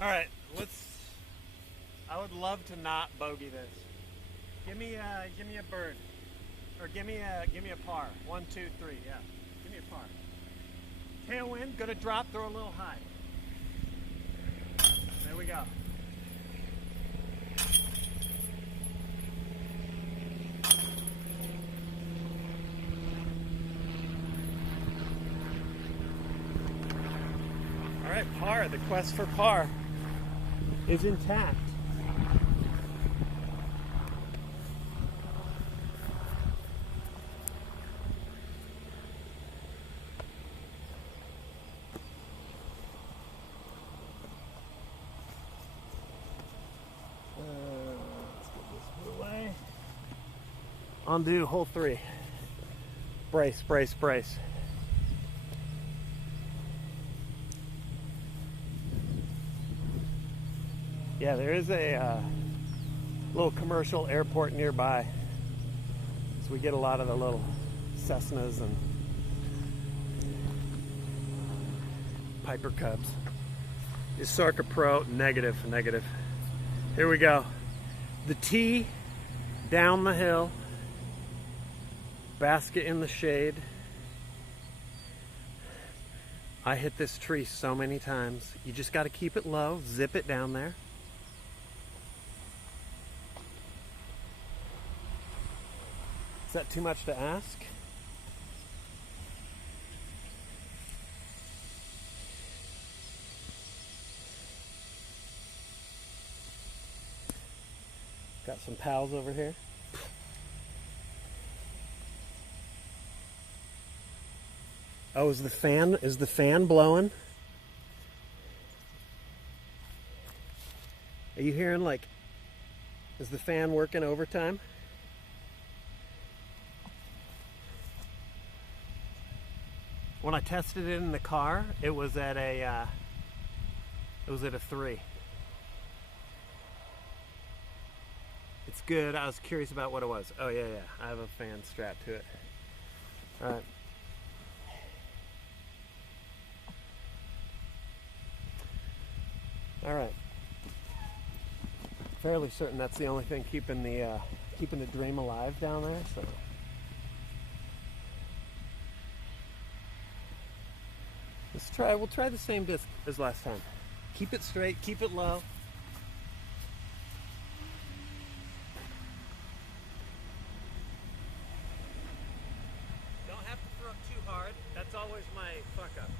All right, I would love to not bogey this. Give me a bird, or give me a par. 1, 2, 3. Yeah, give me a par. Tailwind, gonna drop, throw a little high. There we go. All right, par. The quest for par is intact. Let's get this away. Undo hole 3. Brace, brace, brace. Yeah, there is a little commercial airport nearby, so we get a lot of the little Cessnas and Piper Cubs. Is Sark a pro? Negative, negative. Here we go. The tee down the hill, basket in the shade. I hit this tree so many times. You just got to keep it low, zip it down there. Is that too much to ask? Got some pals over here. Oh, is the fan blowing? Are you hearing, like, is the fan working overtime? When I tested it in the car, it was at a 3. It's good. I was curious about what it was. Oh yeah, I have a fan strapped to it. All right. All right. Fairly certain that's the only thing keeping the dream alive down there. So. We'll try the same disc as last time. Keep it straight, keep it low. Don't have to throw too hard. That's always my fuck up.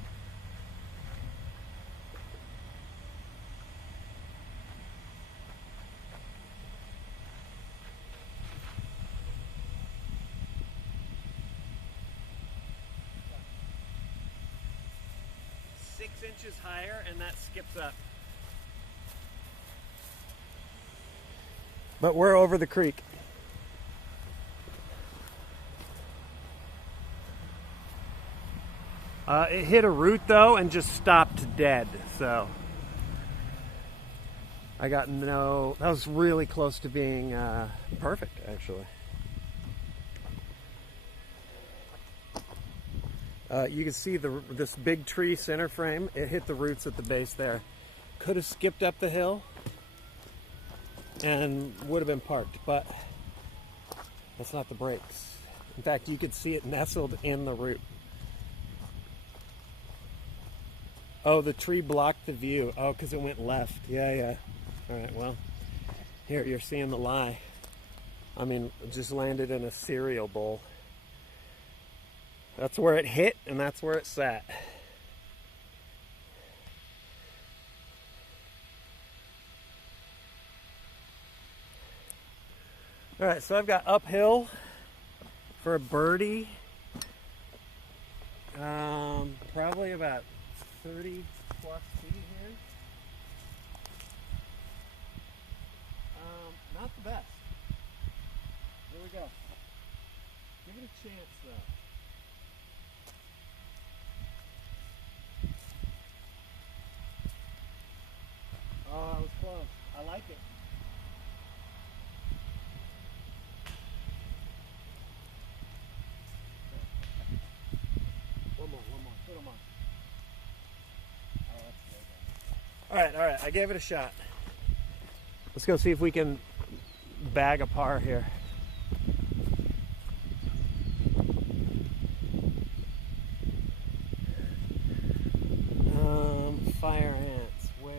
Inches higher and that skips up. But we're over the creek. It hit a root though and just stopped dead, so I got no, that was really close to being perfect, actually. You can see this big tree center frame. It hit the roots at the base there. Could have skipped up the hill and would have been parked, but that's not the brakes. In fact, you could see it nestled in the root. Oh, the tree blocked the view. Oh, because it went left. Yeah. All right, well, here, you're seeing the lie. I mean, it just landed in a cereal bowl. That's where it hit, and that's where it sat. All right, so I've got uphill for a birdie. Probably about 30 plus feet here. Not the best. Here we go. Give it a chance though. Oh, that was close. I like it. One more. Put them on. Oh, that's good. All right. I gave it a shot. Let's go see if we can bag a par here. Fire ants. Where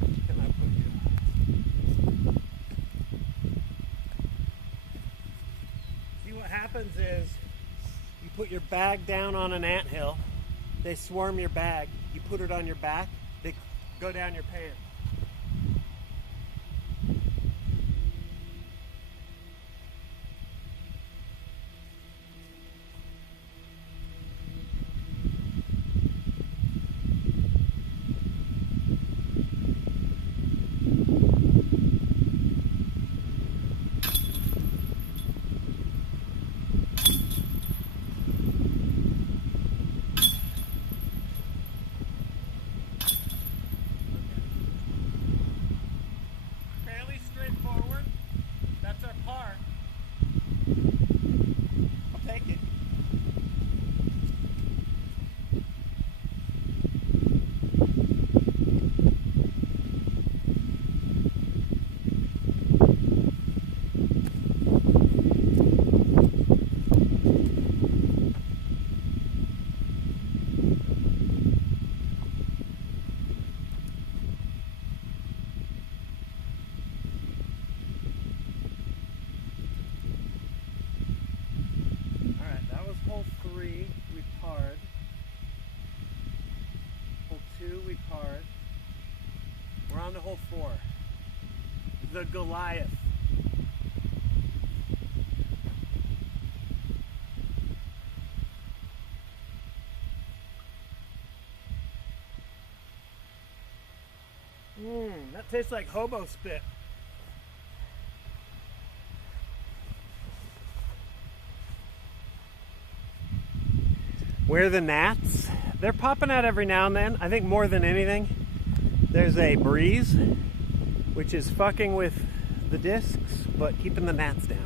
can I put you? See, what happens is you put your bag down on an anthill. They swarm your bag. You put it on your back. They go down your pants. Hole 3, we parred. Hole 2, we parred. We're on to hole 4. The Goliath. That tastes like hobo spit. Where are the gnats? They're popping out every now and then. I think more than anything, there's a breeze, which is fucking with the discs, but keeping the gnats down.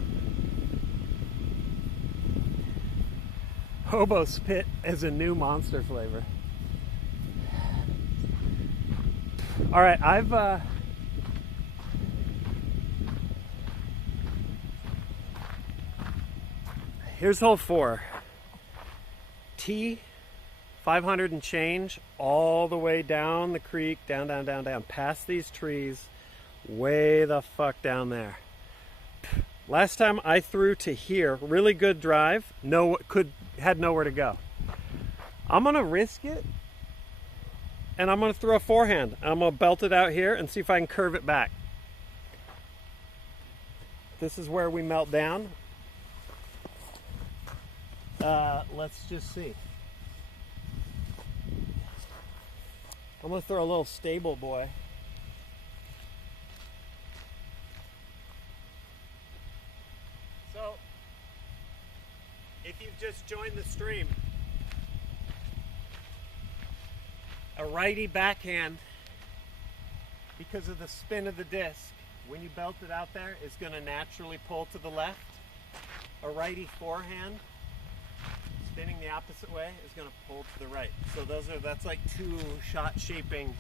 Hobo spit is a new monster flavor. All right, here's hole 4. T, 500 and change, all the way down the creek, down, past these trees, way the fuck down there. Last time I threw to here, really good drive, had nowhere to go. I'm gonna risk it, and I'm gonna throw a forehand. I'm gonna belt it out here and see if I can curve it back. This is where we melt down. Let's just see. I'm gonna throw a little stable boy. So, if you've just joined the stream, a righty backhand, because because of the spin of the disc, when you belt it out there, it's going to naturally pull to the left. A righty forehand, spinning the opposite way, is going to pull to the right. So that's like two shot shaping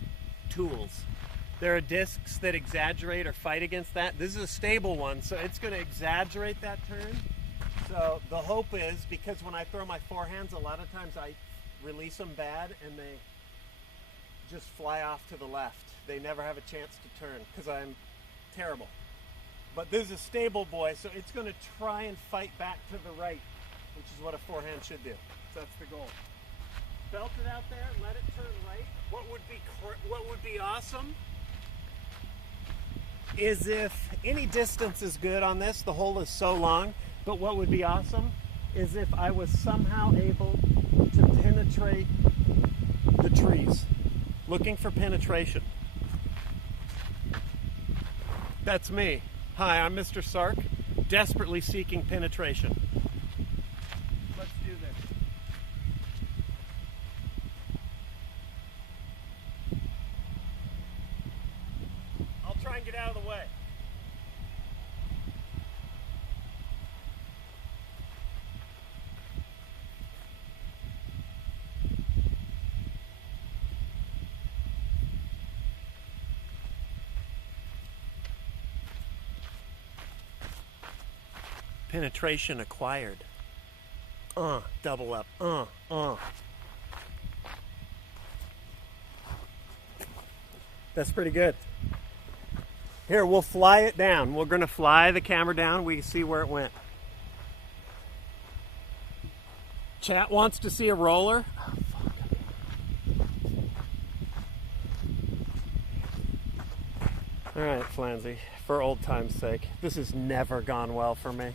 tools. There are discs that exaggerate or fight against that. This is a stable one, so it's going to exaggerate that turn. So the hope is, because when I throw my forehands, a lot of times I release them bad and they just fly off to the left. They never have a chance to turn because I'm terrible. But this is a stable boy, so it's going to try and fight back to the right, which is what a forehand should do. So that's the goal. Belt it out there, let it turn right. What would be awesome is if any distance is good on this. The hole is so long, but what would be awesome is if I was somehow able to penetrate the trees. Looking for penetration. That's me. Hi, I'm Mr. Sark, desperately seeking penetration. Let's do this. I'll try and get out of the way. Penetration acquired. Double up. That's pretty good. Here, we'll fly it down. We're going to fly the camera down. We can see where it went. Chat wants to see a roller. Oh, fuck. All right, Flansy, for old time's sake. This has never gone well for me.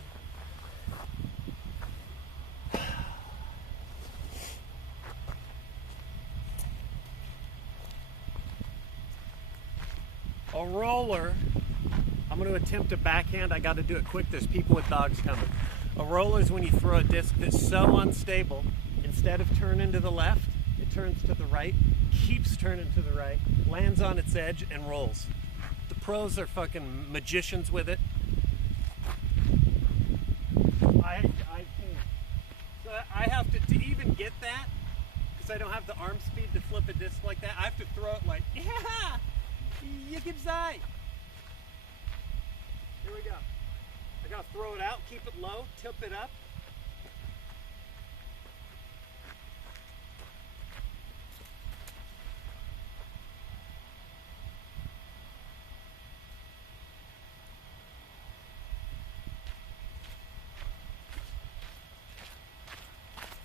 A roller, I'm going to attempt a backhand. I got to do it quick. There's people with dogs coming. A roller is when you throw a disc that's so unstable, instead of turning to the left, it turns to the right, keeps turning to the right, lands on its edge, and rolls. The pros are fucking magicians with it. I can't. So I have to even get that, because I don't have the arm speed to flip a disc like that, I have to throw it like, yeah! Yikibzai! Here we go. I gotta throw it out, keep it low, tip it up.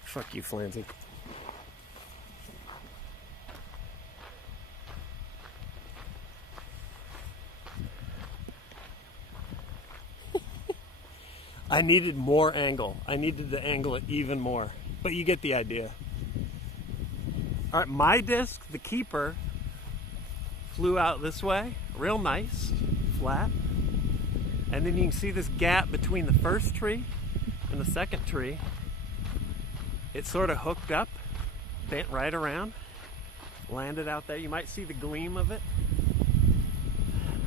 Fuck you, Flansy. I needed more angle. I needed to angle it even more. But you get the idea. All right, my disc, the keeper, flew out this way. Real nice, flat. And then you can see this gap between the first tree and the second tree. It sort of hooked up, bent right around, landed out there. You might see the gleam of it.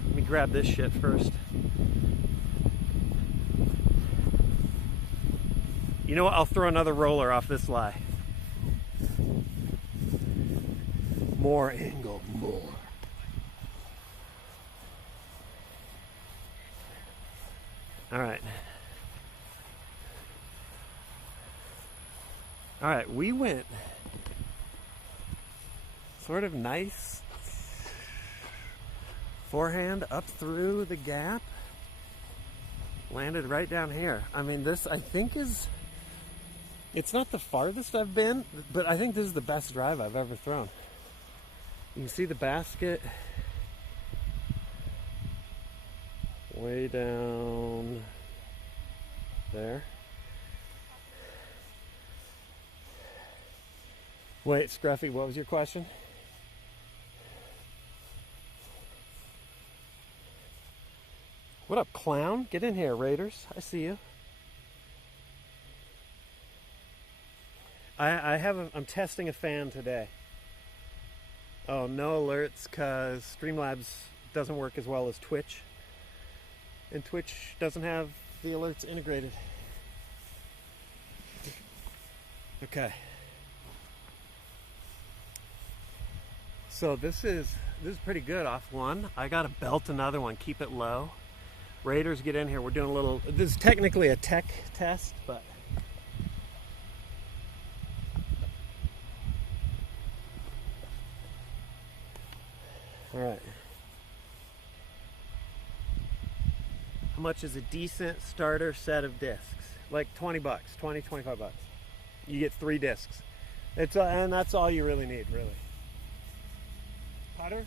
Let me grab this shit first. You know what? I'll throw another roller off this lie. More angle, more. All right. All right, we went sort of nice forehand up through the gap, landed right down here. I mean, this I think is, it's not the farthest I've been, but I think this is the best drive I've ever thrown. You can see the basket way down there. Wait, Scruffy, what was your question? What up, clown? Get in here, Raiders. I see you. I'm testing a fan today. Oh, no alerts because Streamlabs doesn't work as well as Twitch. And Twitch doesn't have the alerts integrated. Okay. So this is pretty good off one. I gotta belt another one, keep it low. Raiders, get in here. We're doing a little, this is technically a tech test, but all right. How much is a decent starter set of discs? Like 20 bucks, 20, 25 bucks. You get 3 discs. And that's all you really need, really. Putter,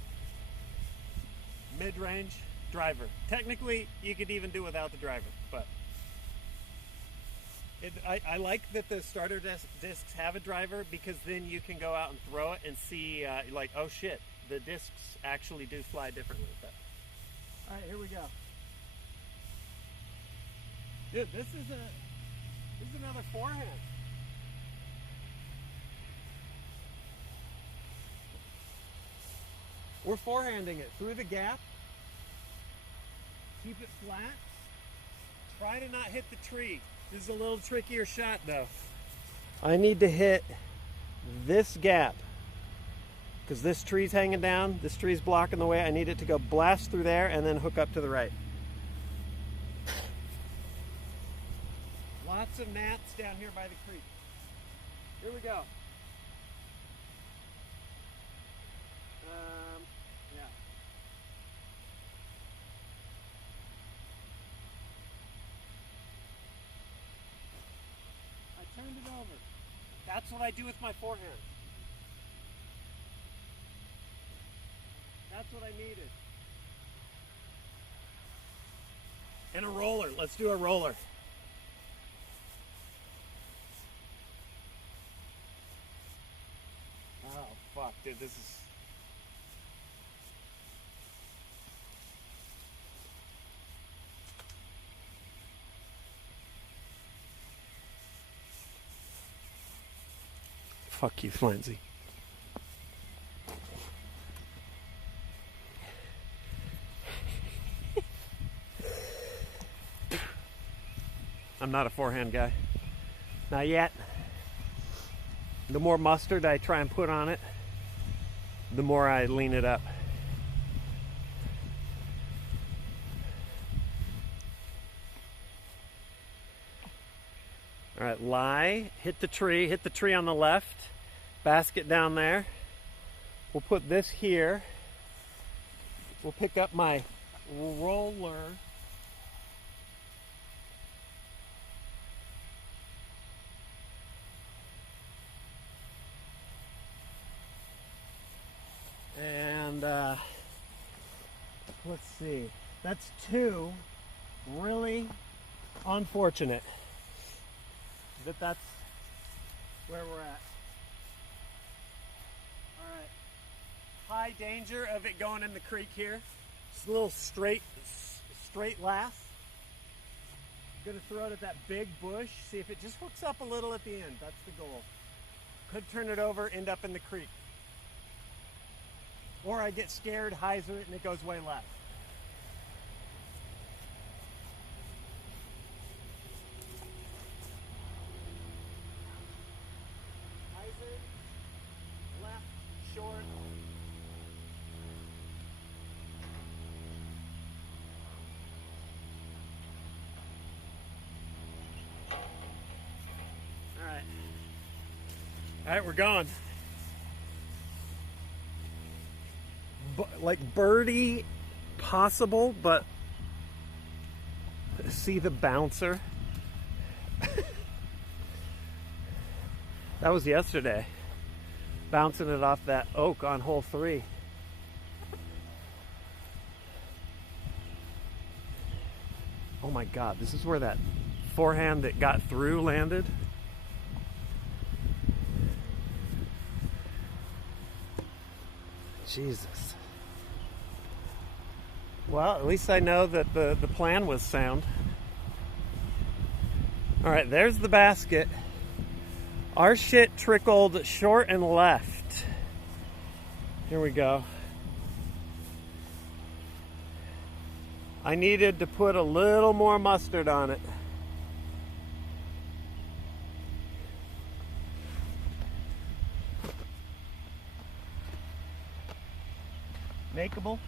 mid-range, driver. Technically, you could even do without the driver, but I like that the starter discs have a driver, because then you can go out and throw it and see, like, oh shit, the discs actually do fly differently. But all right, here we go. Dude, this is another forehand. We're forehanding it through the gap. Keep it flat. Try to not hit the tree. This is a little trickier shot though. I need to hit this gap because this tree's hanging down. This tree's blocking the way. I need it to go blast through there and then hook up to the right. Lots of gnats down here by the creek. Here we go. Yeah. I turned it over. That's what I do with my forehand. That's what I needed. And a roller. Let's do a roller. Oh, fuck, dude, this is... Fuck you, Flanzy. I'm not a forehand guy. Not yet. The more mustard I try and put on it, the more I lean it up. All right, lie, hit the tree on the left, basket down there. We'll put this here. We'll pick up my roller. And let's see, that's 2. Really unfortunate that that's where we're at. All right, high danger of it going in the creek here. Just a little straight laugh. I'm gonna throw it at that big bush, see if it just hooks up a little at the end. That's the goal. Could turn it over, end up in the creek. Or I get scared, hyzer it, and it goes way left. Hyzer, left, short. All right, we're going. Like birdie possible, but see the bouncer. That was yesterday, bouncing it off that oak on hole 3. Oh my God, this is where that forehand that got through landed. Jesus. Well, at least I know that the plan was sound. All right, there's the basket. Our shit trickled short and left. Here we go. I needed to put a little more mustard on it. Makeable.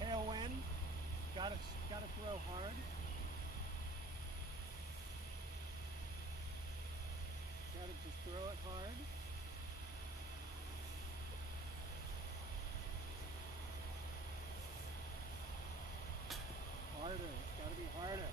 Tailwind. Gotta throw hard. Gotta just throw it hard. Harder. It's gotta be harder.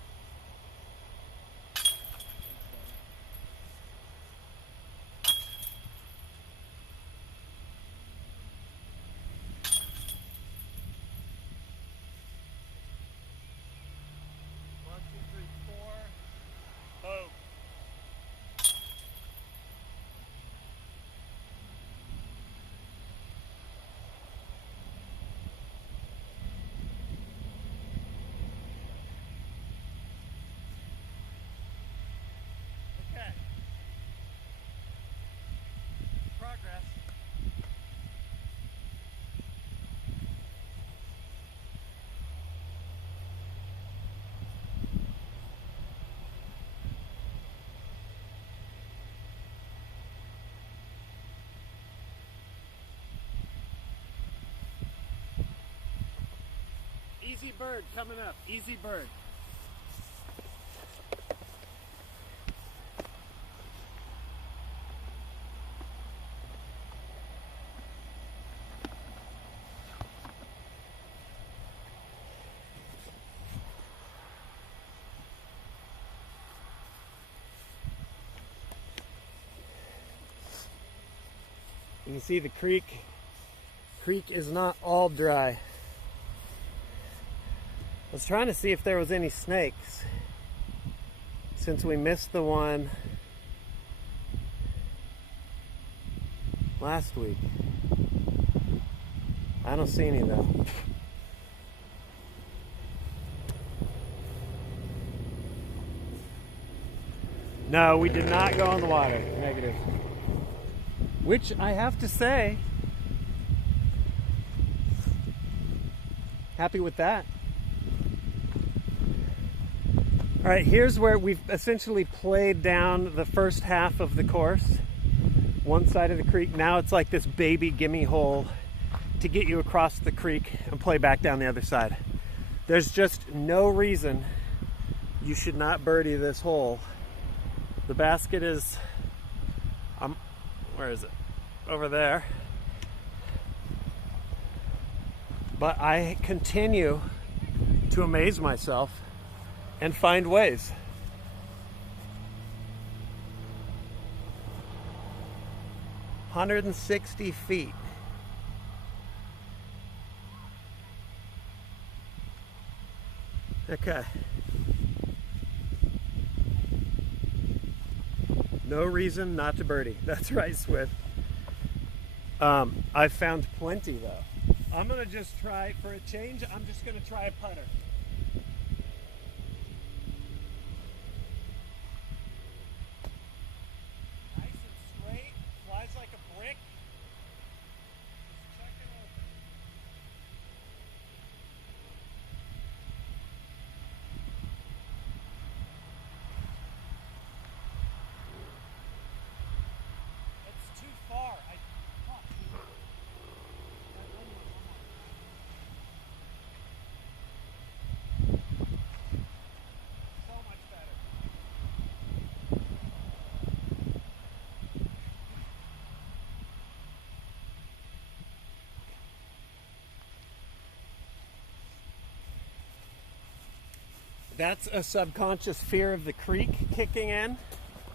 Boom. Okay. Progress. Easy bird coming up. Easy bird. You can see the creek. Creek is not all dry. I was trying to see if there was any snakes since we missed the one last week. I don't see any though. No, we did not go in the water. Negative. Which I have to say, happy with that. All right, here's where we've essentially played down the first half of the course. One side of the creek. Now it's like this baby gimme hole to get you across the creek and play back down the other side. There's just no reason you should not birdie this hole. The basket is, where is it? Over there. But I continue to amaze myself and find ways. "160 feet. Okay. No reason not to birdie. That's right, Swift. I've found plenty though. I'm gonna just try, for a change, I'm just gonna try a putter. Nice and straight, flies like a brick. Just check it over. It's too far. That's a subconscious fear of the creek kicking in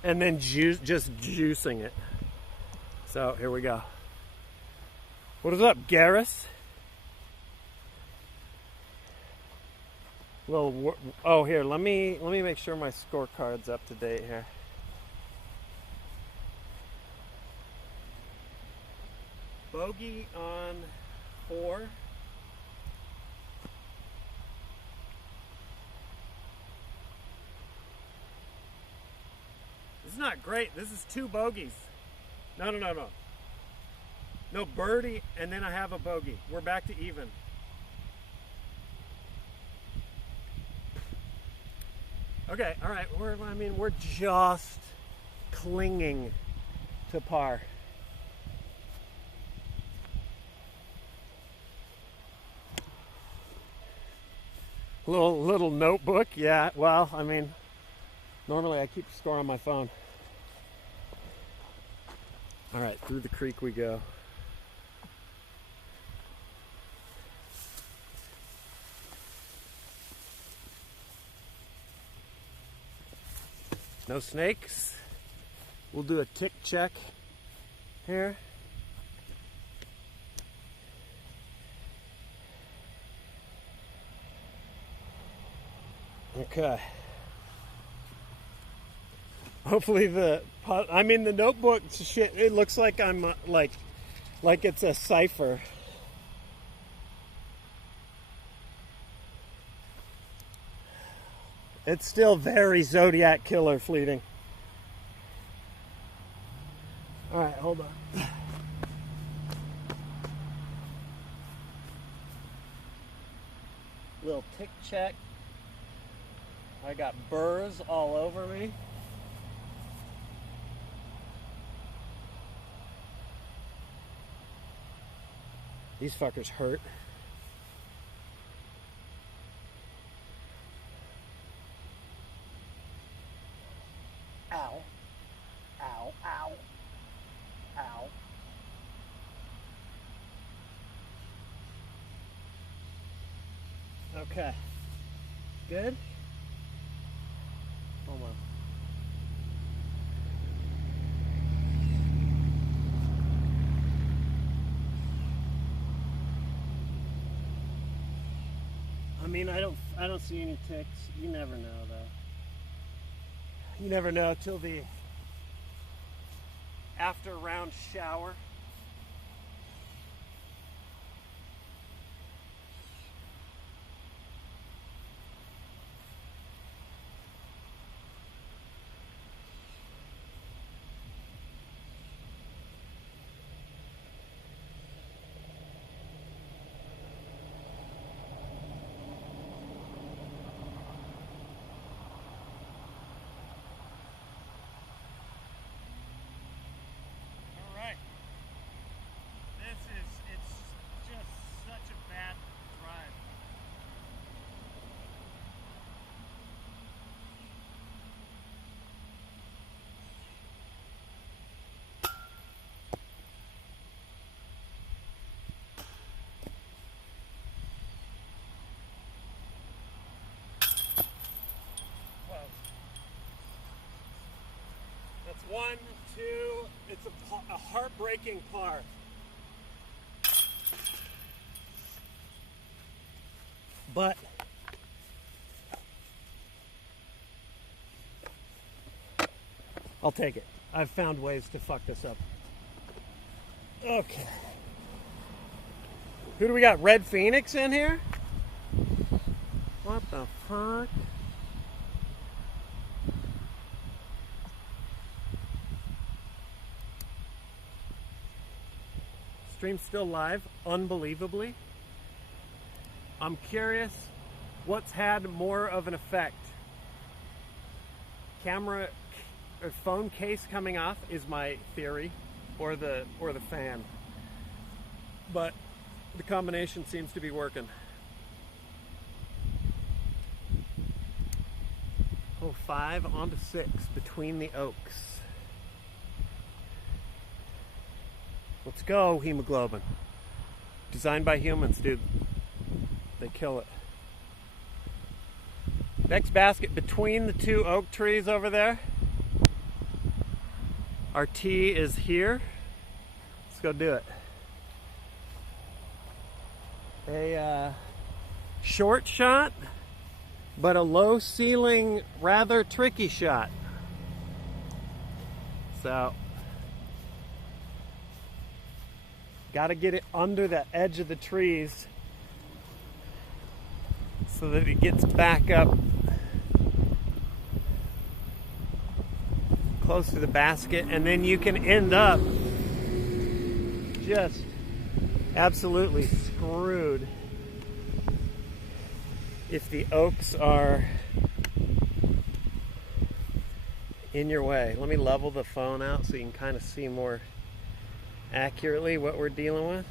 and then just juicing it. So here we go. What is up, Garrus? Well, oh, here, let me make sure my scorecard's up to date here. Bogey on 4. This is not great. This is 2 bogeys. No. No, birdie, and then I have a bogey. We're back to even. Okay, all right. We're just clinging to par. Little notebook, yeah. Well, I mean, normally I keep a score on my phone. All right, through the creek we go. No snakes. We'll do a tick check here. Okay. Hopefully the notebook shit, it looks like I'm like it's a cipher. It's still very Zodiac Killer fleeting. All right, hold on. Little tick check. I got burrs all over me. These fuckers hurt. Ow. Ow, ow. Ow. Okay. Good? Hold on. I mean, I don't see any ticks. You never know, though. You never know till the after round shower. That's 1, 2, it's a heartbreaking par. But I'll take it. I've found ways to fuck this up. Okay. Who do we got? Red Phoenix in here? What the fuck? Stream's still live, unbelievably. I'm curious what's had more of an effect. Camera or phone case coming off is my theory, or the fan. But the combination seems to be working. Oh, 5 onto 6 between the oaks. Let's go, hemoglobin. Designed by humans, dude. They kill it. Next basket between the 2 oak trees over there. Our tee is here. Let's go do it. A short shot, but a low ceiling, rather tricky shot. So, got to get it under the edge of the trees so that it gets back up close to the basket, and then you can end up just absolutely screwed if the oaks are in your way. Let me level the phone out so you can kind of see more accurately what we're dealing with.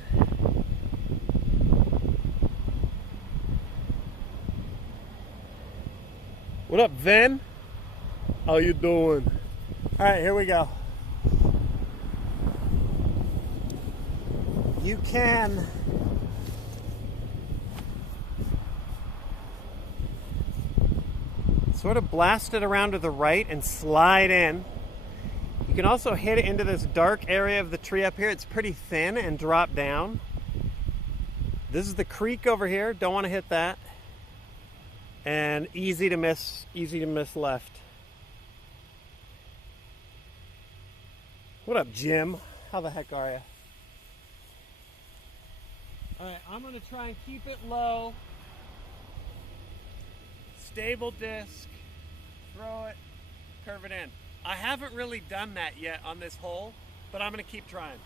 What up, Ven? How you doing? All right, here we go. You can sort of blast it around to the right and slide in. You can also hit it into this dark area of the tree up here. It's pretty thin, and drop down. This is the creek over here. Don't want to hit that. And easy to miss left. What up, Jim? How the heck are you? All right, I'm gonna try and keep it low. Stable disc, throw it, curve it in. I haven't really done that yet on this hole, but I'm gonna keep trying.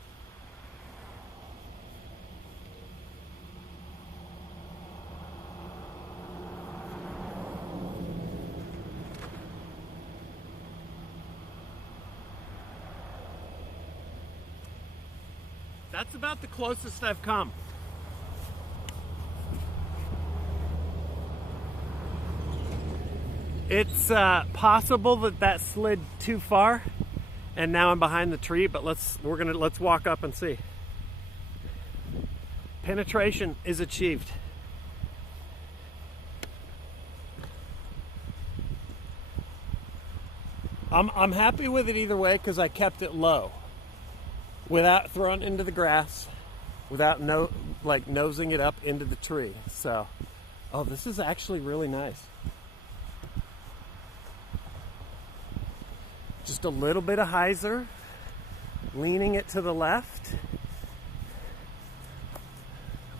That's about the closest I've come. It's possible that slid too far, and now I'm behind the tree. But let's walk up and see. Penetration is achieved. I'm happy with it either way because I kept it low, without throwing it into the grass, without nosing it up into the tree. So, oh, this is actually really nice. Just a little bit of hyzer, leaning it to the left.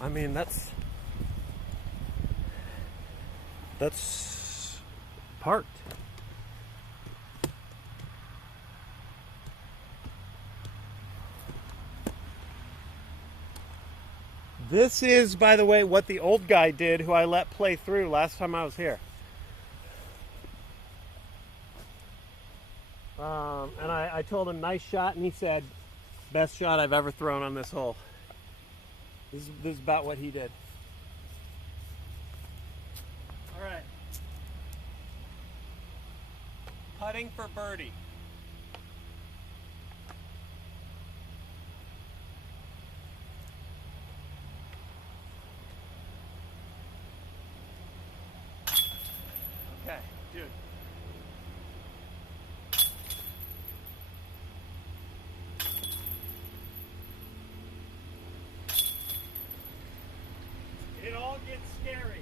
I mean, that's parked. This is, by the way, what the old guy did who I let play through last time I was here. And I told him, nice shot, and he said, best shot I've ever thrown on this hole. This is about what he did. All right. Putting for birdie. Okay, dude. It all gets scary.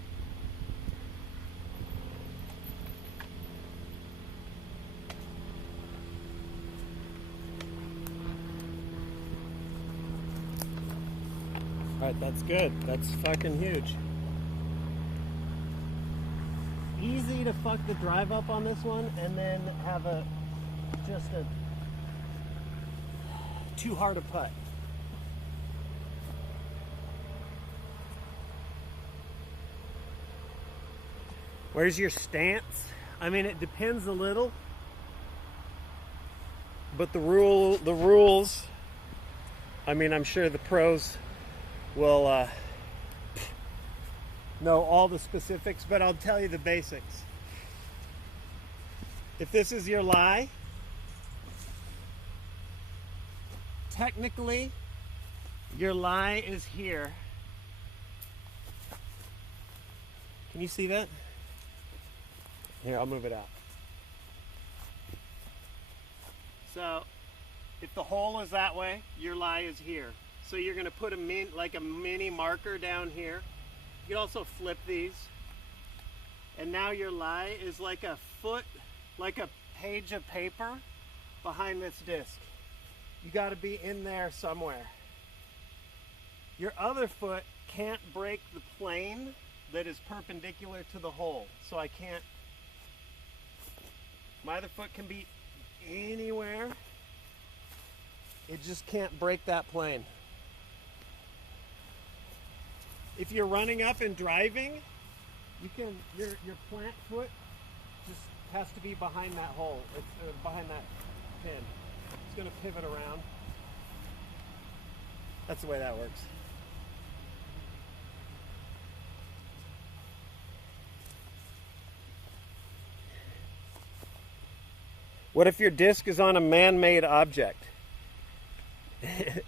All right, that's good. That's fucking huge. Easy to fuck the drive up on this one, and then have just a too hard a putt. Where's your stance? I mean, it depends a little, but the rules, I mean, I'm sure the pros will know all the specifics, but I'll tell you the basics. If this is your lie, technically your lie is here. Can you see that? Here, I'll move it out. So, if the hole is that way, your lie is here. So you're going to put a mini marker down here. You can also flip these. And now your lie is like a page of paper behind this disc. You got to be in there somewhere. Your other foot can't break the plane that is perpendicular to the hole. So I can't. My other foot can be anywhere just can't break that plane. If you're running up and driving, you can, your plant foot just has to be behind that hole. It's behind that pin. It's going to pivot around. That's the way that works. What if your disc is on a man-made object?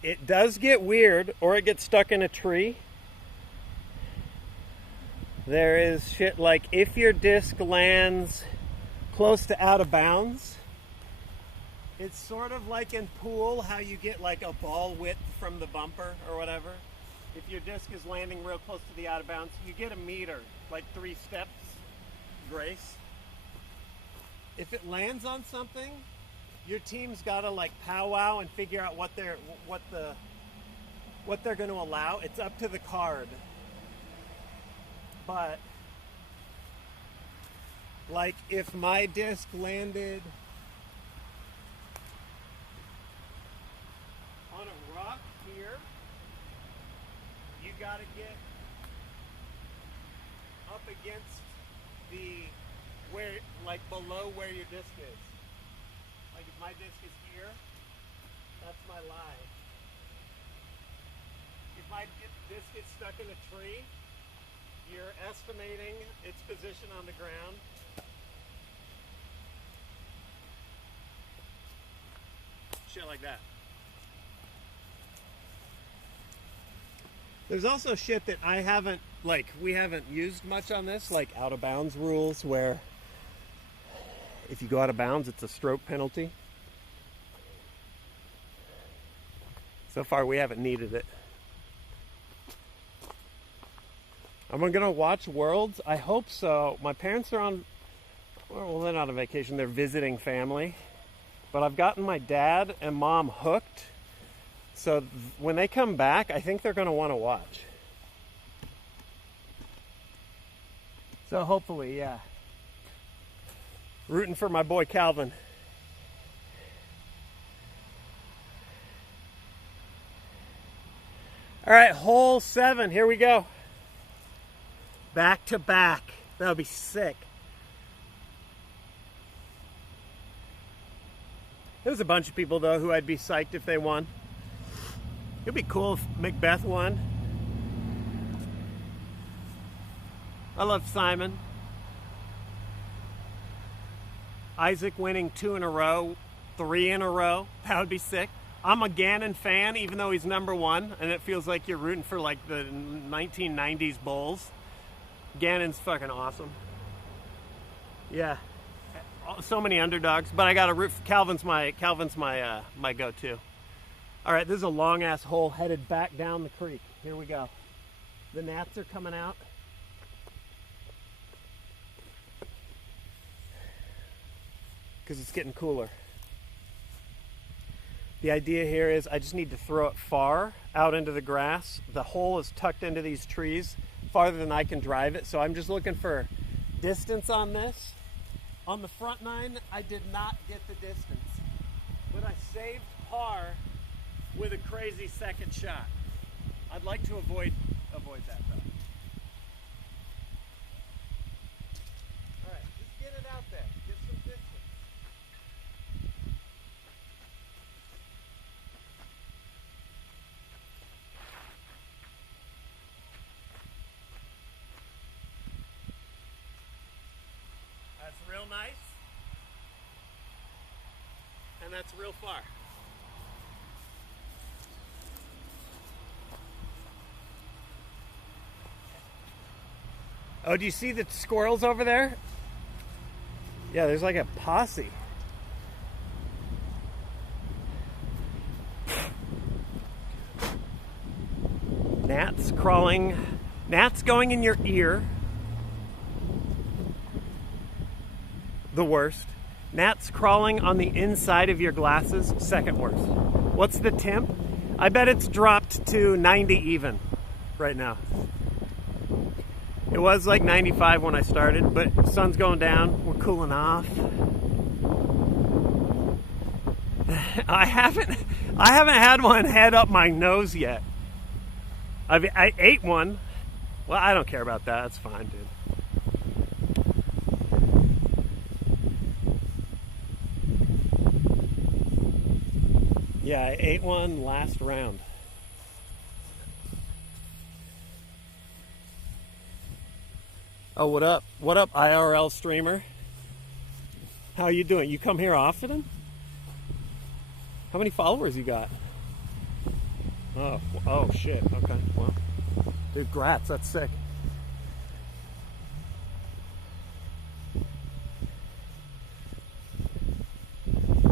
It does get weird, or it gets stuck in a tree. There is shit like if your disc lands close to out of bounds, it's sort of like in pool how you get like a ball width from the bumper or whatever. If your disc is landing real close to the out of bounds, you get a meter, like 3 steps grace. If it lands on something, your team's gotta like powwow and figure out what they're going to allow. It's up to the card. But like if my disc landed on a rock here, you gotta get up against the where, like below where your disc is. Like if my disc is here, that's my line. If my disc gets stuck in a tree, you're estimating its position on the ground. Shit like that. There's also shit that we haven't used much on this, like out of bounds rules, where if you go out of bounds, it's a stroke penalty. So far, we haven't needed it. Am I gonna watch Worlds? I hope so. My parents are on, well, they're not on vacation, they're visiting family. But I've gotten my dad and mom hooked. So when they come back, I think they're gonna wanna watch. So hopefully, yeah. Rooting for my boy Calvin. All right, hole 7, here we go. Back to back. That would be sick. There's a bunch of people, though, who I'd be psyched if they won. It'd be cool if Macbeth won. I love Simon. Isaac winning 2 in a row, 3 in a row. That would be sick. I'm a Gannon fan, even though he's #1, and it feels like you're rooting for like the 1990s Bulls. Gannon's fucking awesome. Yeah, so many underdogs, but I got to root for Calvin's my go-to. All right, this is a long ass hole headed back down the creek. Here we go. The gnats are coming out. Because it's getting cooler. The idea here is I just need to throw it far out into the grass. The hole is tucked into these trees farther than I can drive it, so I'm just looking for distance on this. On the front 9, I did not get the distance, but I saved par with a crazy second shot. I'd like to avoid that though. All right, just get it out there. Get some distance. That's real nice. And that's real far. Oh, do you see the squirrels over there? Yeah, there's like a posse. Gnats crawling. Gnats going in your ear. The worst. Gnats crawling on the inside of your glasses. Second worst. What's the temp? I bet it's dropped to 90 even right now. It was like 95 when I started, but sun's going down. We're cooling off. I haven't had one head up my nose yet. I ate one. Well, I don't care about that. That's fine, dude. Yeah, I ate one last round. Oh, what up? What up, IRL streamer? How you doing? You come here often? How many followers you got? Oh shit. Okay, well, dude, grats. That's sick.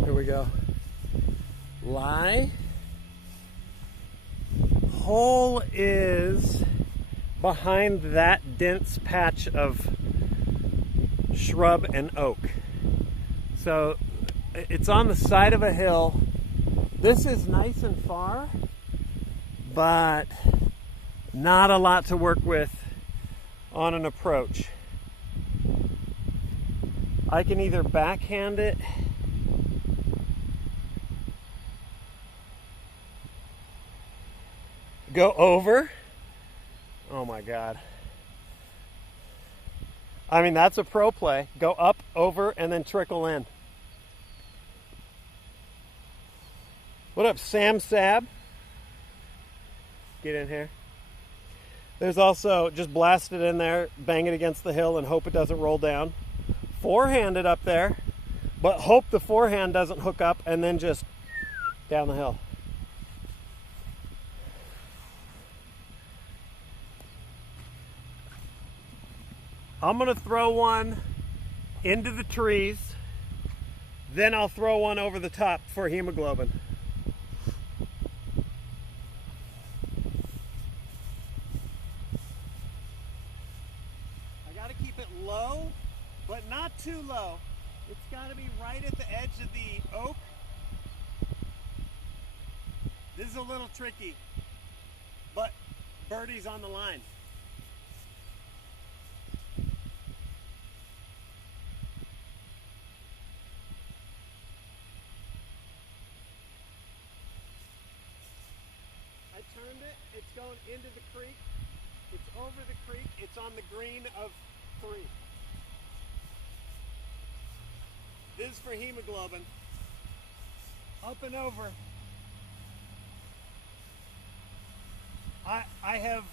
Here we go. Lie. Hole is behind that dense patch of shrub and oak. So it's on the side of a hill. This is nice and far, but not a lot to work with on an approach. I can either backhand it go over. Oh my God. I mean, that's a pro play. Go up, over, and then trickle in. What up, Sam Sab? Get in here. There's also just blast it in there, bang it against the hill, and hope it doesn't roll down. Forehand it up there, but hope the forehand doesn't hook up, and then just down the hill. I'm gonna throw one into the trees, then I'll throw one over the top for hemoglobin. I gotta keep it low, but not too low. It's gotta be right at the edge of the oak. This is a little tricky, but birdie's on the line. Turned it, it's going into the creek, it's over the creek, it's on the green of 3. This is for hemoglobin. Up and over. I have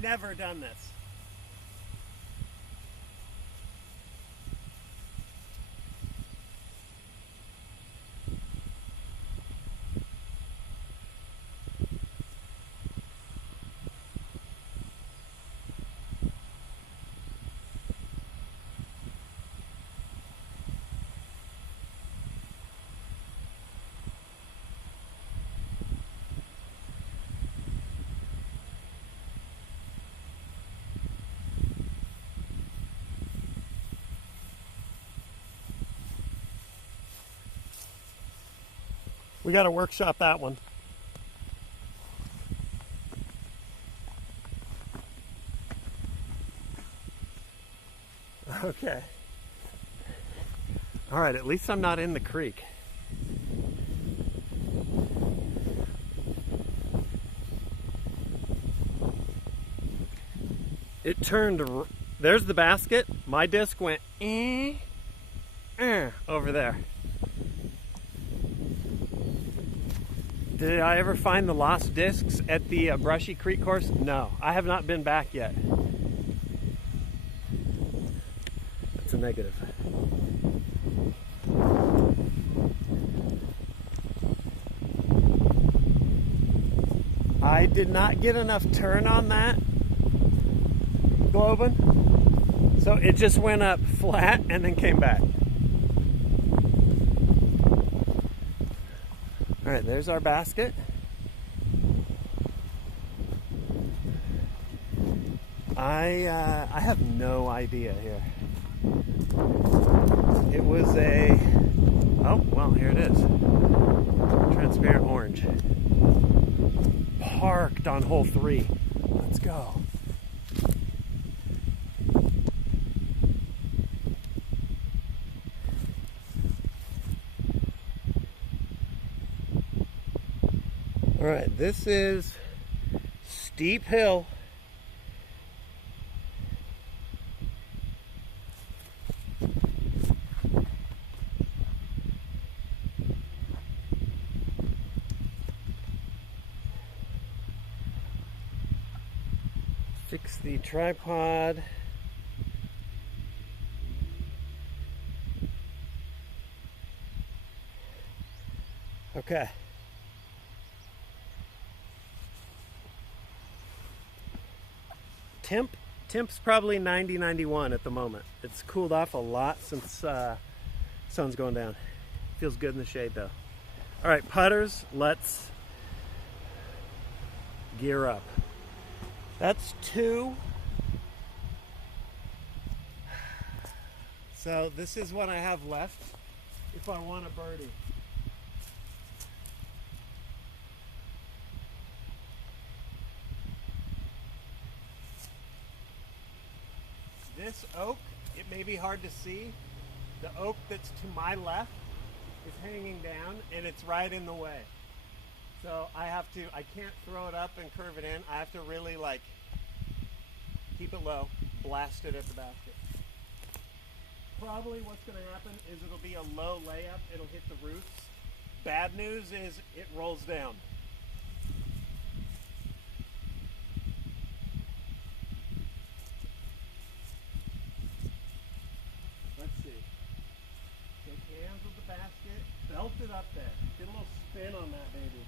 never done this. We got to workshop that one. Okay. All right, at least I'm not in the creek. It turned, there's the basket. My disc went over there. Did I ever find the lost discs at the Brushy Creek course? No, I have not been back yet. That's a negative. I did not get enough turn on that globin, so it just went up flat and then came back. All right, there's our basket. I have no idea here. It was a, oh, well, here it is. Transparent orange. Parked on hole 3. Let's go. All right, this is steep hill. Fix the tripod. Okay. Temp's probably 90, 91 at the moment. It's cooled off a lot since sun's going down. Feels good in the shade though. All right, putters, let's gear up. That's 2. So this is what I have left if I want a birdie. This oak, it may be hard to see. The oak that's to my left is hanging down and it's right in the way. So I can't throw it up and curve it in. I have to really like keep it low, blast it at the basket. Probably what's going to happen is it'll be a low layup, it'll hit the roofs. Bad news is it rolls down. Let's see. Take hands with the basket, belt it up there. Get a little spin on that baby.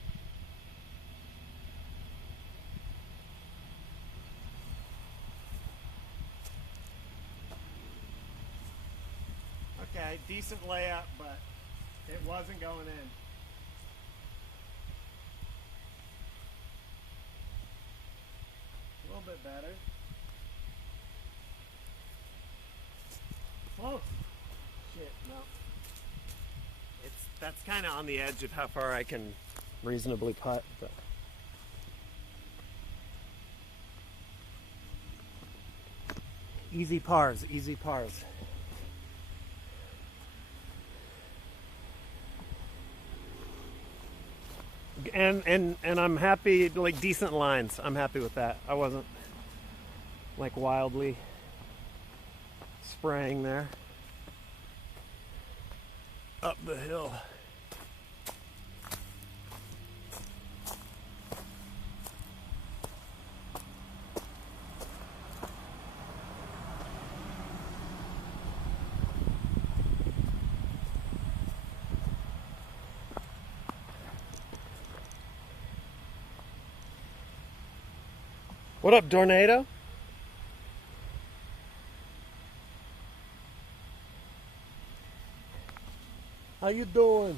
Okay, decent layup, but it wasn't going in. A little bit better. Close. Shit, no. That's kind of on the edge of how far I can reasonably putt, but. Easy pars, easy pars. And I'm happy, like decent lines. I'm happy with that. I wasn't like wildly spraying there. Up the hill. What up, Tornado? How you doing?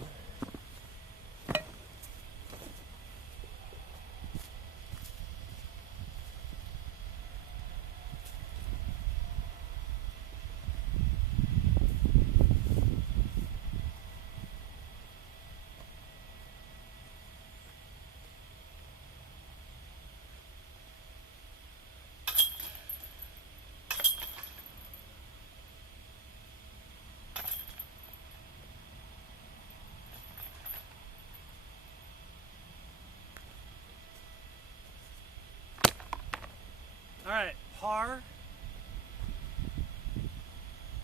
All right, par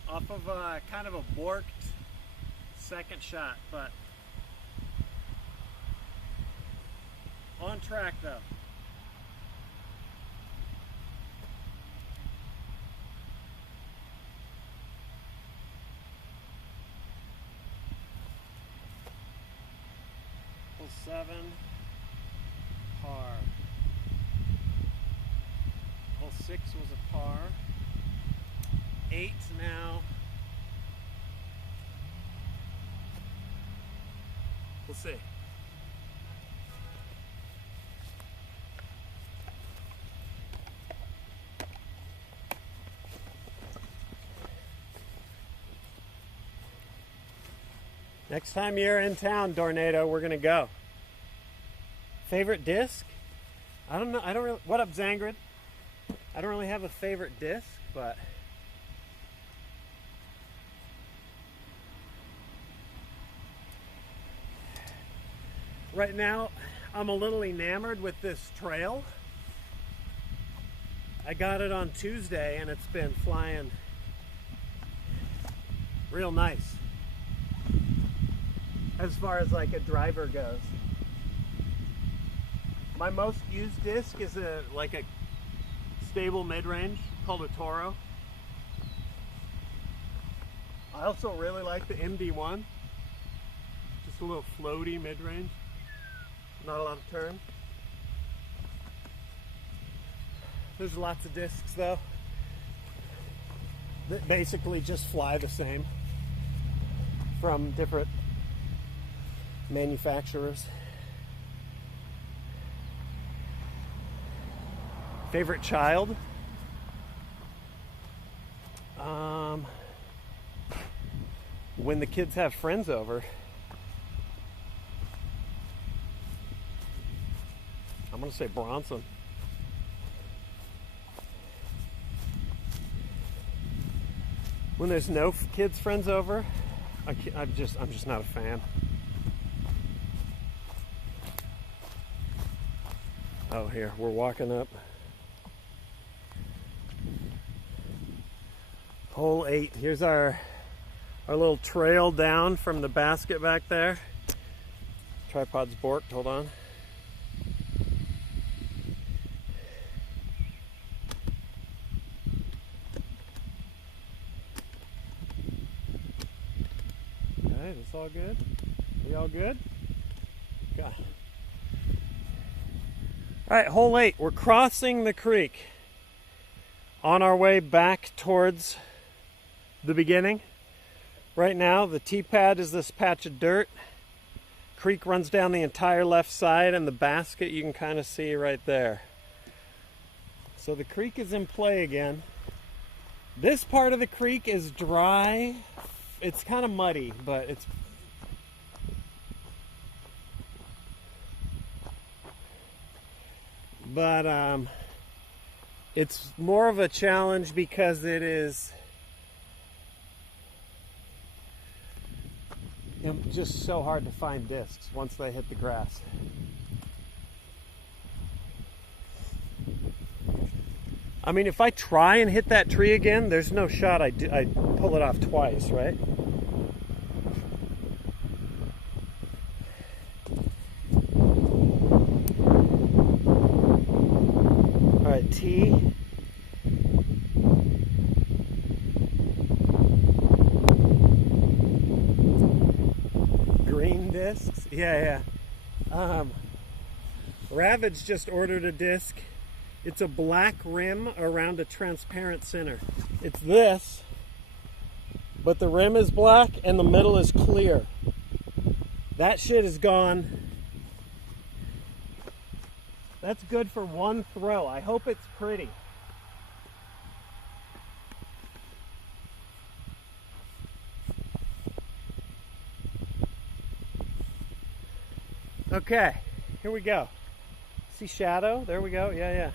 off of kind of a borked second shot, but on track though. Hole 7, par. Hole 6 was a par. 8 now. We'll see. Next time you're in town, Tornado, we're gonna go. Favorite disc? I don't know. I don't really. What up, Zangrid? I don't really have a favorite disc, but right now I'm a little enamored with this trail. I got it on Tuesday and it's been flying real nice as far as like a driver goes. My most used disc is like a stable mid-range called a Toro. I also really like the MD1. Just a little floaty mid-range. Not a lot of turn. There's lots of discs though that basically just fly the same from different manufacturers. Favorite child? When the kids have friends over, I'm gonna say Bronson. When there's no kids friends over, I'm just not a fan. Oh, here we're walking up hole 8. Here's our little trail down from the basket back there. Tripod's borked. Hold on. Alright, it's all good. We all good? Okay. Alright, hole 8. We're crossing the creek on our way back towards the beginning. Right now, the T-pad is this patch of dirt. Creek runs down the entire left side, and the basket you can kind of see right there. So the creek is in play again. This part of the creek is dry. It's kind of muddy, but it's more of a challenge because it is just so hard to find discs once they hit the grass. I mean, if I try and hit that tree again, there's no shot I pull it off twice, right? All right, T. Green discs, yeah. Ravage just ordered a disc. It's a black rim around a transparent center. It's this, but the rim is black and the middle is clear. That shit is gone. That's good for one throw. I hope it's pretty. Okay, here we go. See shadow? There we go. Yeah.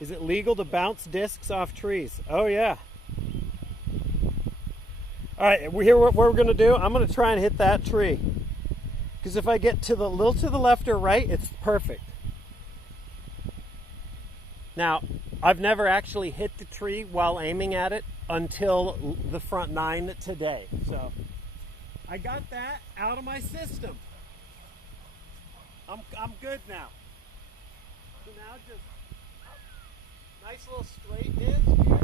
Is it legal to bounce discs off trees? Oh yeah. All right, here what we're gonna do. I'm gonna try and hit that tree, because if I get to the little to the left or right, it's perfect. Now, I've never actually hit the tree while aiming at it until the front 9 today. So I got that out of my system. I'm good now. So now just nice little straight disc here.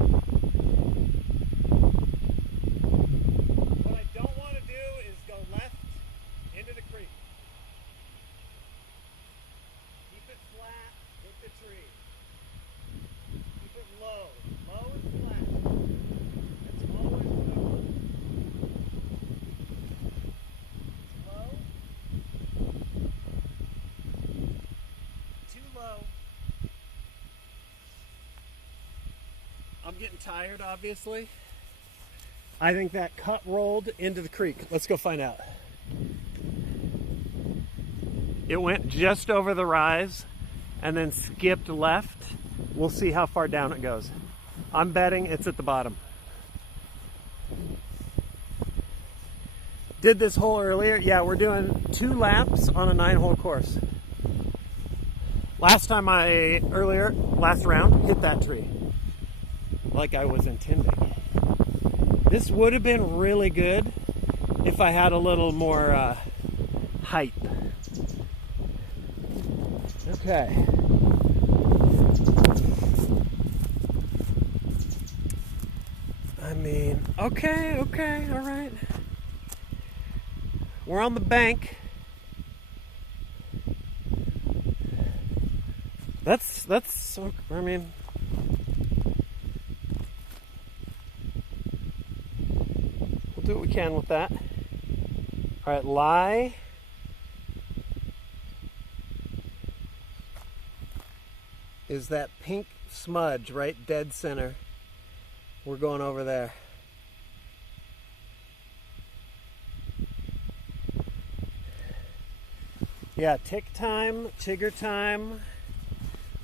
What I don't want to do is go left into the creek. Keep it flat with the tree. Keep it low and flat. That's always what I want. Low. Too low. I'm getting tired, obviously. I think that cut rolled into the creek. Let's go find out. It went just over the rise and then skipped left. We'll see how far down it goes. I'm betting it's at the bottom. Did this hole earlier. Yeah, we're doing 2 laps on a 9-hole course. Last round, hit that tree like I was intending. This would have been really good if I had a little more height. Okay. I mean, okay, all right. We're on the bank. That's, I mean, we'll do what we can with that. All right, lie. Is that pink smudge right dead center. We're going over there. Yeah, tick time, chigger time.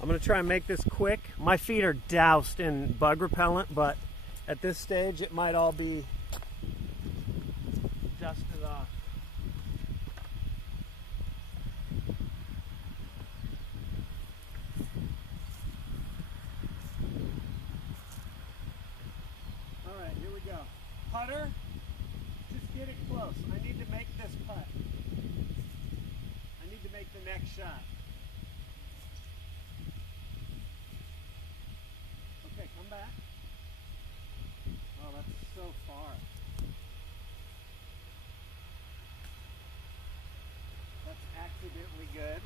I'm gonna try and make this quick. My feet are doused in bug repellent, but at this stage it might all be dusted off. All right, here we go. Putter, just get it close. I need to make this putt. I need to make the next shot. Okay, come back. Oh, that's so far. That's accidentally good.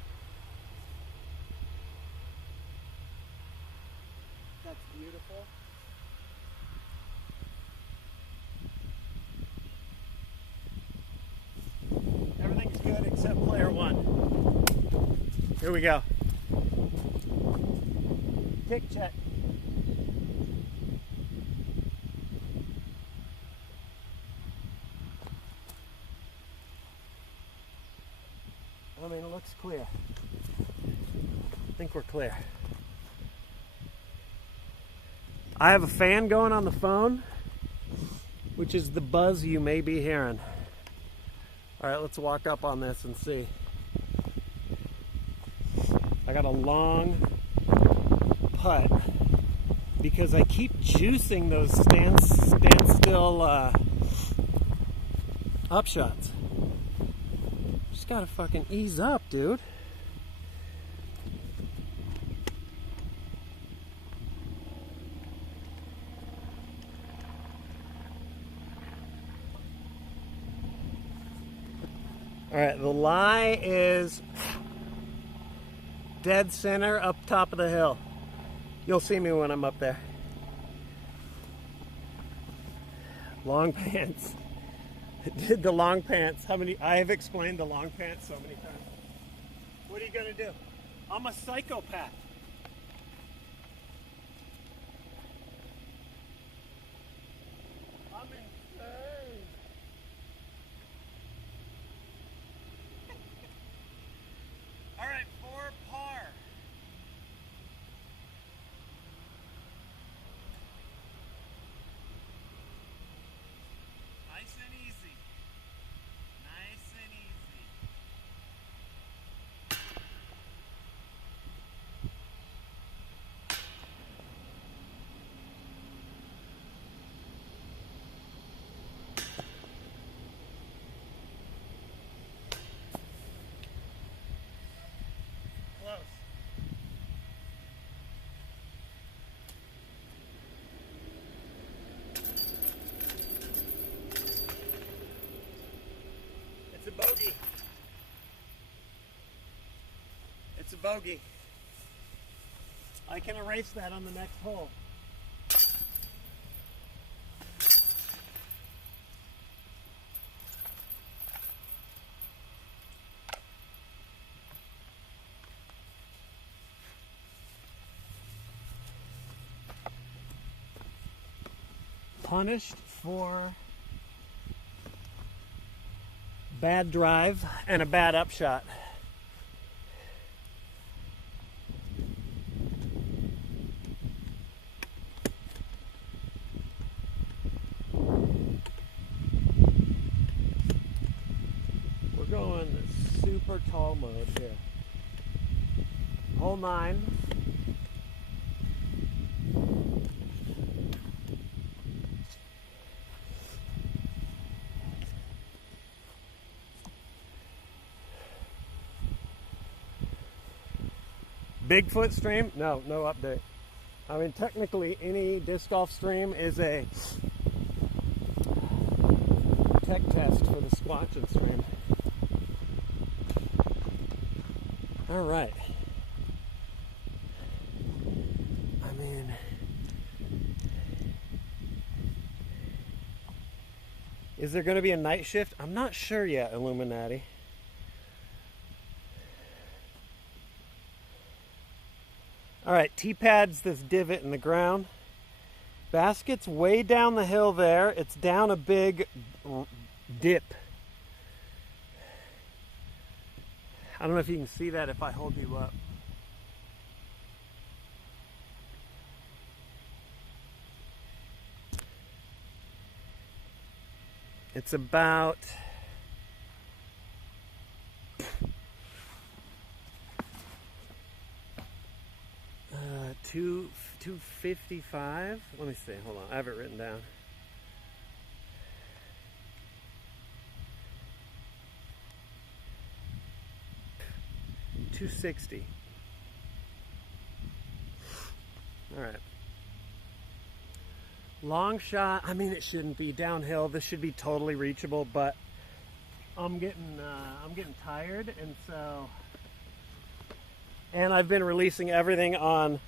That's beautiful. Everything's good except player 1. Here we go. Tick check. I mean, it looks clear. I think we're clear. I have a fan going on the phone, which is the buzz you may be hearing. All right, let's walk up on this and see. I got a long putt because I keep juicing those standstill upshots. Just gotta fucking ease up, dude. All right, the lie is dead center up top of the hill. You'll see me when I'm up there. Long pants. Did the long pants. How many? I have explained the long pants so many times. What are you gonna do? I'm a psychopath. I'm insane. All right, 4 par. Nice and easy. Nice and easy. Close. It's a bogey. It's a bogey. I can erase that on the next hole. Punished for bad drive and a bad upshot. going super tall mode here. Hole 9. Bigfoot stream? No update. I mean, technically, any disc golf stream is a tech test for the squatching stream. All right. I mean, is there going to be a night shift? I'm not sure yet, Illuminati. All right, T-pad's this divot in the ground. Basket's way down the hill there. It's down a big dip. I don't know if you can see that if I hold you up. It's about 255. Let me see. Hold on. I have it written down. $260. All right. Long shot. I mean, it shouldn't be downhill. This should be totally reachable, but I'm getting tired, and I've been releasing everything on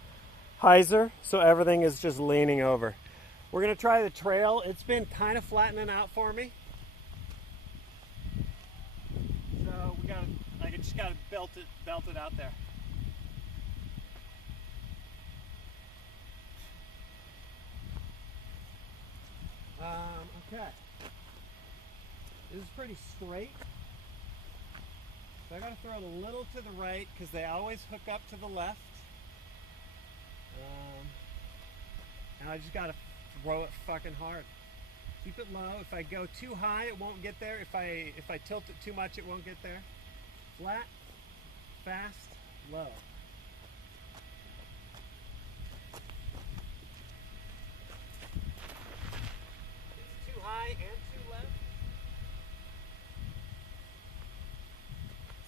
hyzer, so everything is just leaning over. We're gonna try the trail. It's been kind of flattening out for me, so I just gotta belt it out there. Okay. This is pretty straight. So I gotta throw it a little to the right because they always hook up to the left. And I just gotta throw it fucking hard. Keep it low. If I go too high, it won't get there. If I tilt it too much, it won't get there. Flat, fast, low. It's too high and too left.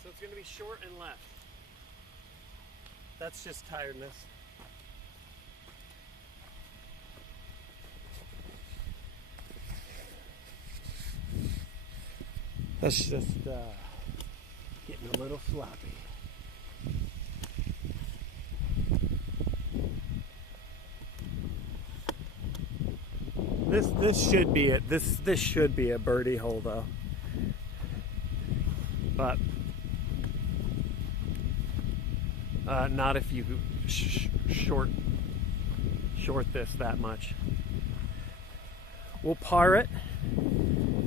So it's gonna be short and left. That's just tiredness. That's just getting a little sloppy. This should be it. This should be a birdie hole though. But not if you short this that much. We'll par it.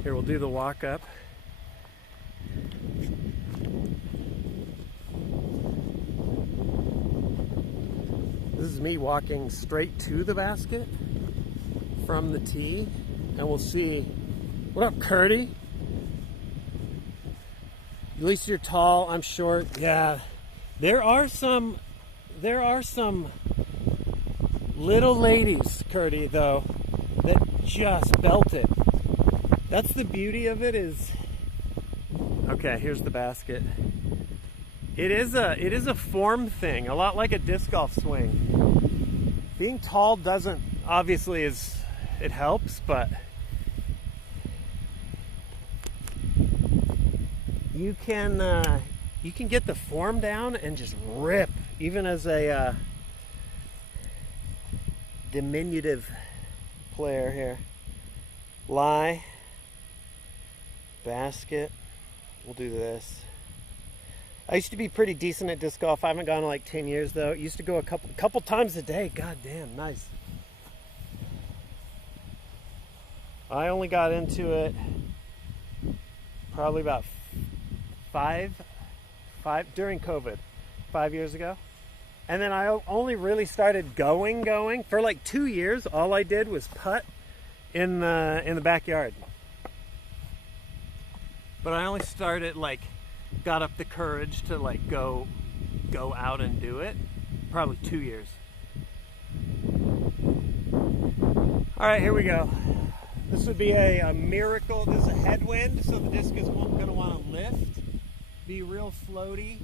Here, we'll do the walk up. This is me walking straight to the basket from the tee, and we'll see. What up, Curdy? At least you're tall, I'm short. Yeah, there are some little ladies, Curdy, though, that just belt it. That's the beauty of it. Is okay. Here's the basket. It is a form thing, a lot like a disc golf swing. Being tall doesn't, obviously, it helps, but you can get the form down and just rip, even as a diminutive player here. Lie, basket. We'll do this. I used to be pretty decent at disc golf. I haven't gone in like 10 years though. Used to go a couple times a day. God damn, nice. I only got into it probably about five during COVID, 5 years ago. And then I only really started going for like 2 years. All I did was putt in the backyard. But I only started, like, got up the courage to, like, go out and do it probably 2 years. All right, here we go. This would be a miracle. This is a headwind, so the disc is going to want to lift, be real floaty.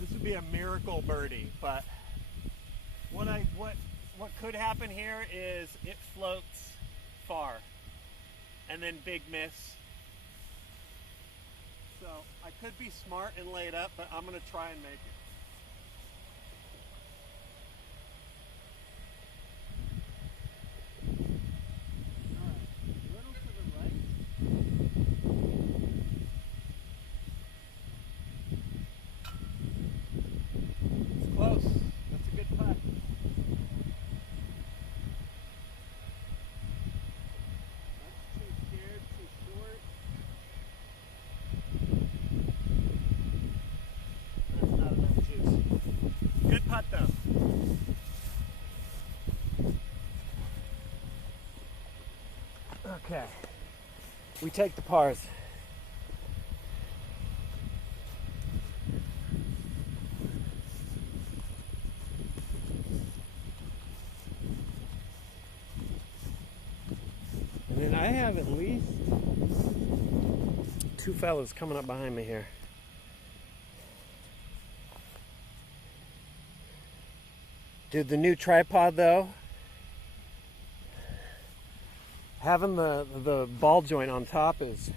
This would be a miracle birdie, but what could happen here is it floats far, and then big miss. So I could be smart and lay it up, but I'm going to try and make it. Okay, we take the pars. And then I have at least 2 fellas coming up behind me here. Dude, the new tripod though, having the ball joint on top is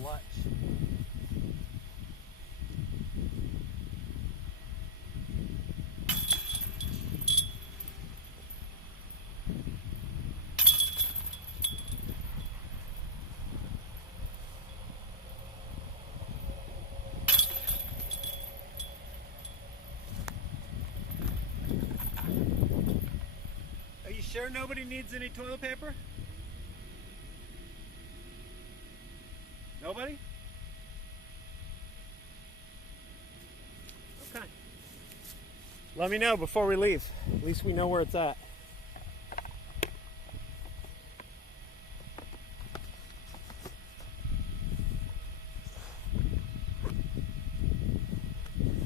clutch. Sure nobody needs any toilet paper? Nobody? Okay. Let me know before we leave. At least we know where it's at.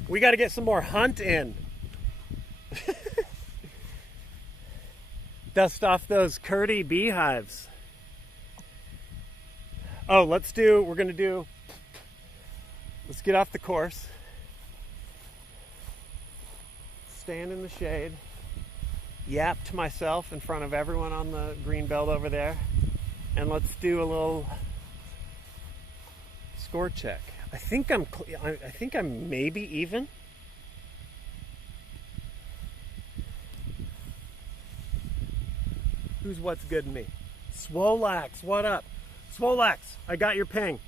We got to get some more hunt in. Dust off those curdy beehives. Oh, let's get off the course. Stand in the shade. Yap to myself in front of everyone on the green belt over there. And let's do a little score check. I think I'm maybe even. Who's what's good in me? Swolax, what up? Swolax, I got your ping.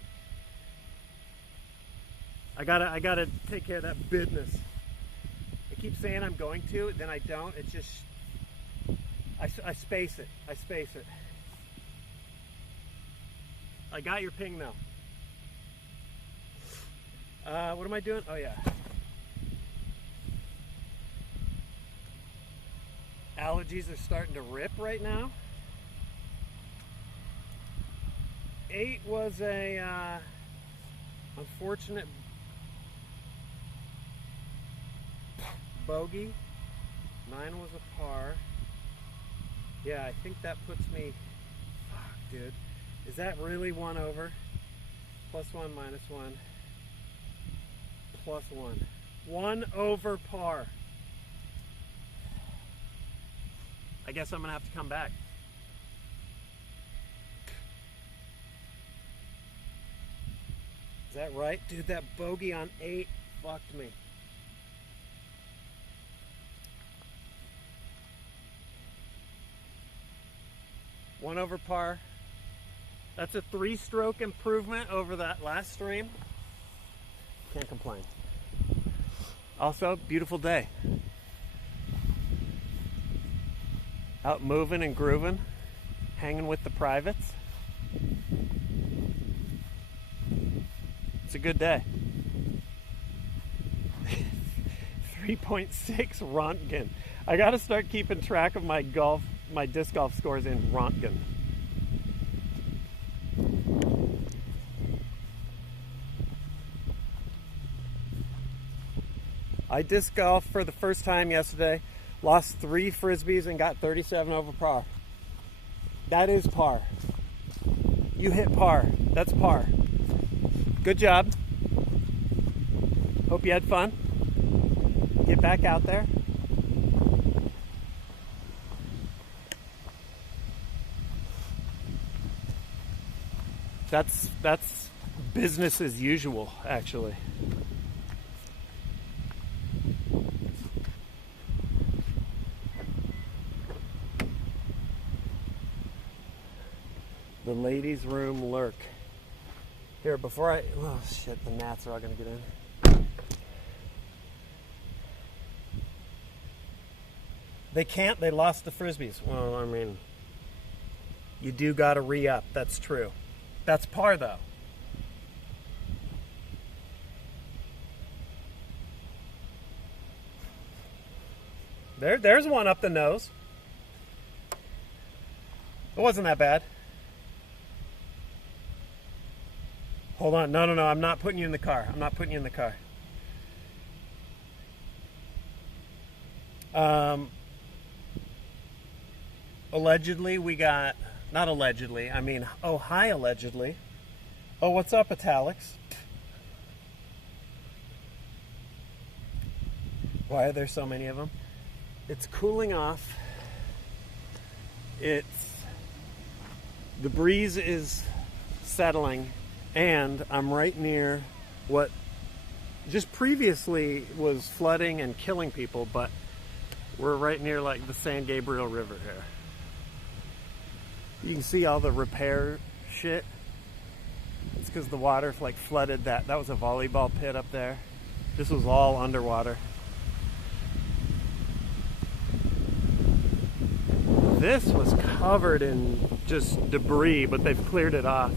I gotta take care of that business. I keep saying I'm going to, then I don't. It's just I space it. I got your ping though. What am I doing? Oh yeah. Allergies are starting to rip right now. 8 was a unfortunate bogey. 9 was a par. Yeah, I think that puts me, fuck dude, is that really 1 over? +1, -1, +1. 1 over par. I guess I'm gonna have to come back. Is that right? Dude, that bogey on 8 fucked me. One over par. That's a 3-stroke improvement over that last stream. Can't complain. Also, beautiful day. Out moving and grooving, hanging with the privates. It's a good day. 3.6 Rontgen. I gotta start keeping track of my disc golf scores in Rontgen. I disc golfed for the first time yesterday. Lost 3 frisbees and got 37 over par. That is par. You hit par. That's par. Good job. Hope you had fun. Get back out there. That's business as usual, actually. The ladies' room lurk. Here, before I... Oh, shit, the gnats are all going to get in. They can't. They lost the frisbees. Well, I mean, you do got to re-up. That's true. That's par, though. There's one up the nose. It wasn't that bad. Hold on. No. I'm not putting you in the car. I'm not putting you in the car. Allegedly, we got... Not allegedly. I mean, oh, hi, allegedly. Oh, what's up, Italics? Why are there so many of them? It's cooling off. The breeze is settling, and I'm right near what just previously was flooding and killing people, but we're right near like the San Gabriel River here. You can see all the repair shit. It's because the water like flooded that. That was a volleyball pit up there. This was all underwater. This was covered in just debris, but they've cleared it off.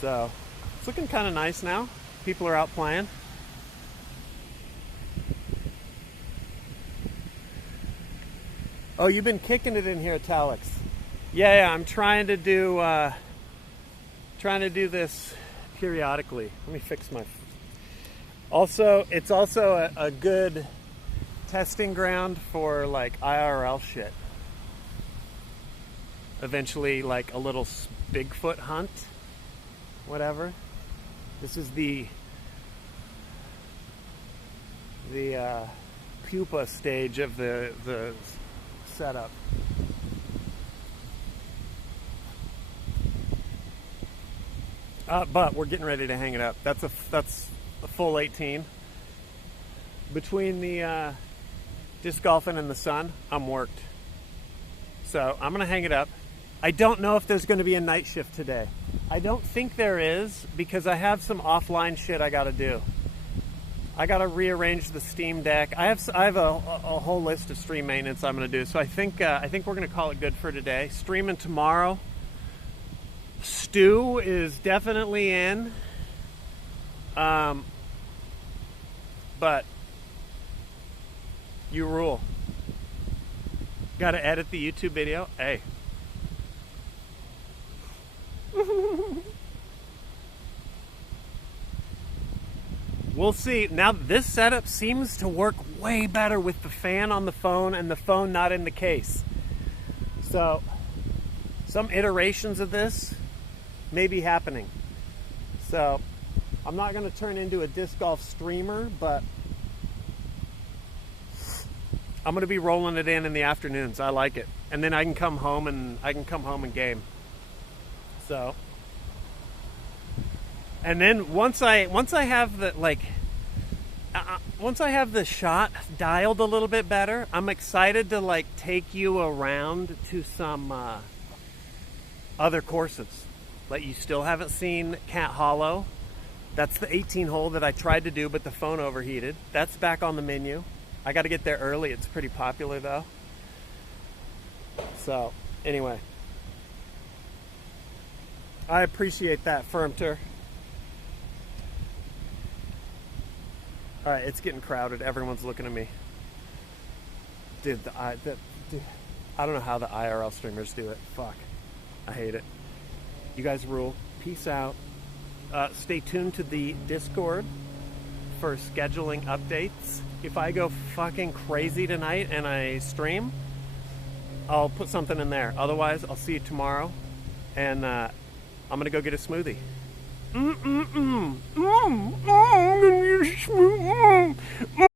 So it's looking kind of nice now. People are out playing. Oh, you've been kicking it in here, Italics. Yeah, I'm trying to do this periodically. Let me fix my... Also, it's also a good testing ground for like IRL shit. Eventually, like a little Bigfoot hunt, whatever. This is the pupa stage of the setup. But we're getting ready to hang it up. That's a full 18. Between the disc golfing and the sun, I'm worked. So I'm gonna hang it up. I don't know if there's gonna be a night shift today. I don't think there is, because I have some offline shit I gotta do. I gotta rearrange the Steam Deck. I have a whole list of stream maintenance I'm gonna do. So I think we're gonna call it good for today. Streaming tomorrow. Stu is definitely in. But you rule. Gotta edit the YouTube video. Hey. We'll see. Now this setup seems to work way better with the fan on the phone and the phone not in the case. So some iterations of this may be happening. So I'm not going to turn into a disc golf streamer, but I'm going to be rolling it in the afternoons. I like it. And then I can come home and game. So, and then once I have the once I have the shot dialed a little bit better, I'm excited to like take you around to some other courses. Like, you still haven't seen Cat Hollow. That's the 18 hole that I tried to do, but the phone overheated. That's back on the menu. I got to get there early. It's pretty popular though. So anyway, I appreciate that, Firmter. All right, it's getting crowded. Everyone's looking at me. Dude, I don't know how the IRL streamers do it. Fuck. I hate it. You guys rule. Peace out. Stay tuned to the Discord for scheduling updates. If I go fucking crazy tonight and I stream, I'll put something in there. Otherwise, I'll see you tomorrow, and I'm gonna go get a smoothie. I'm gonna get a smoothie.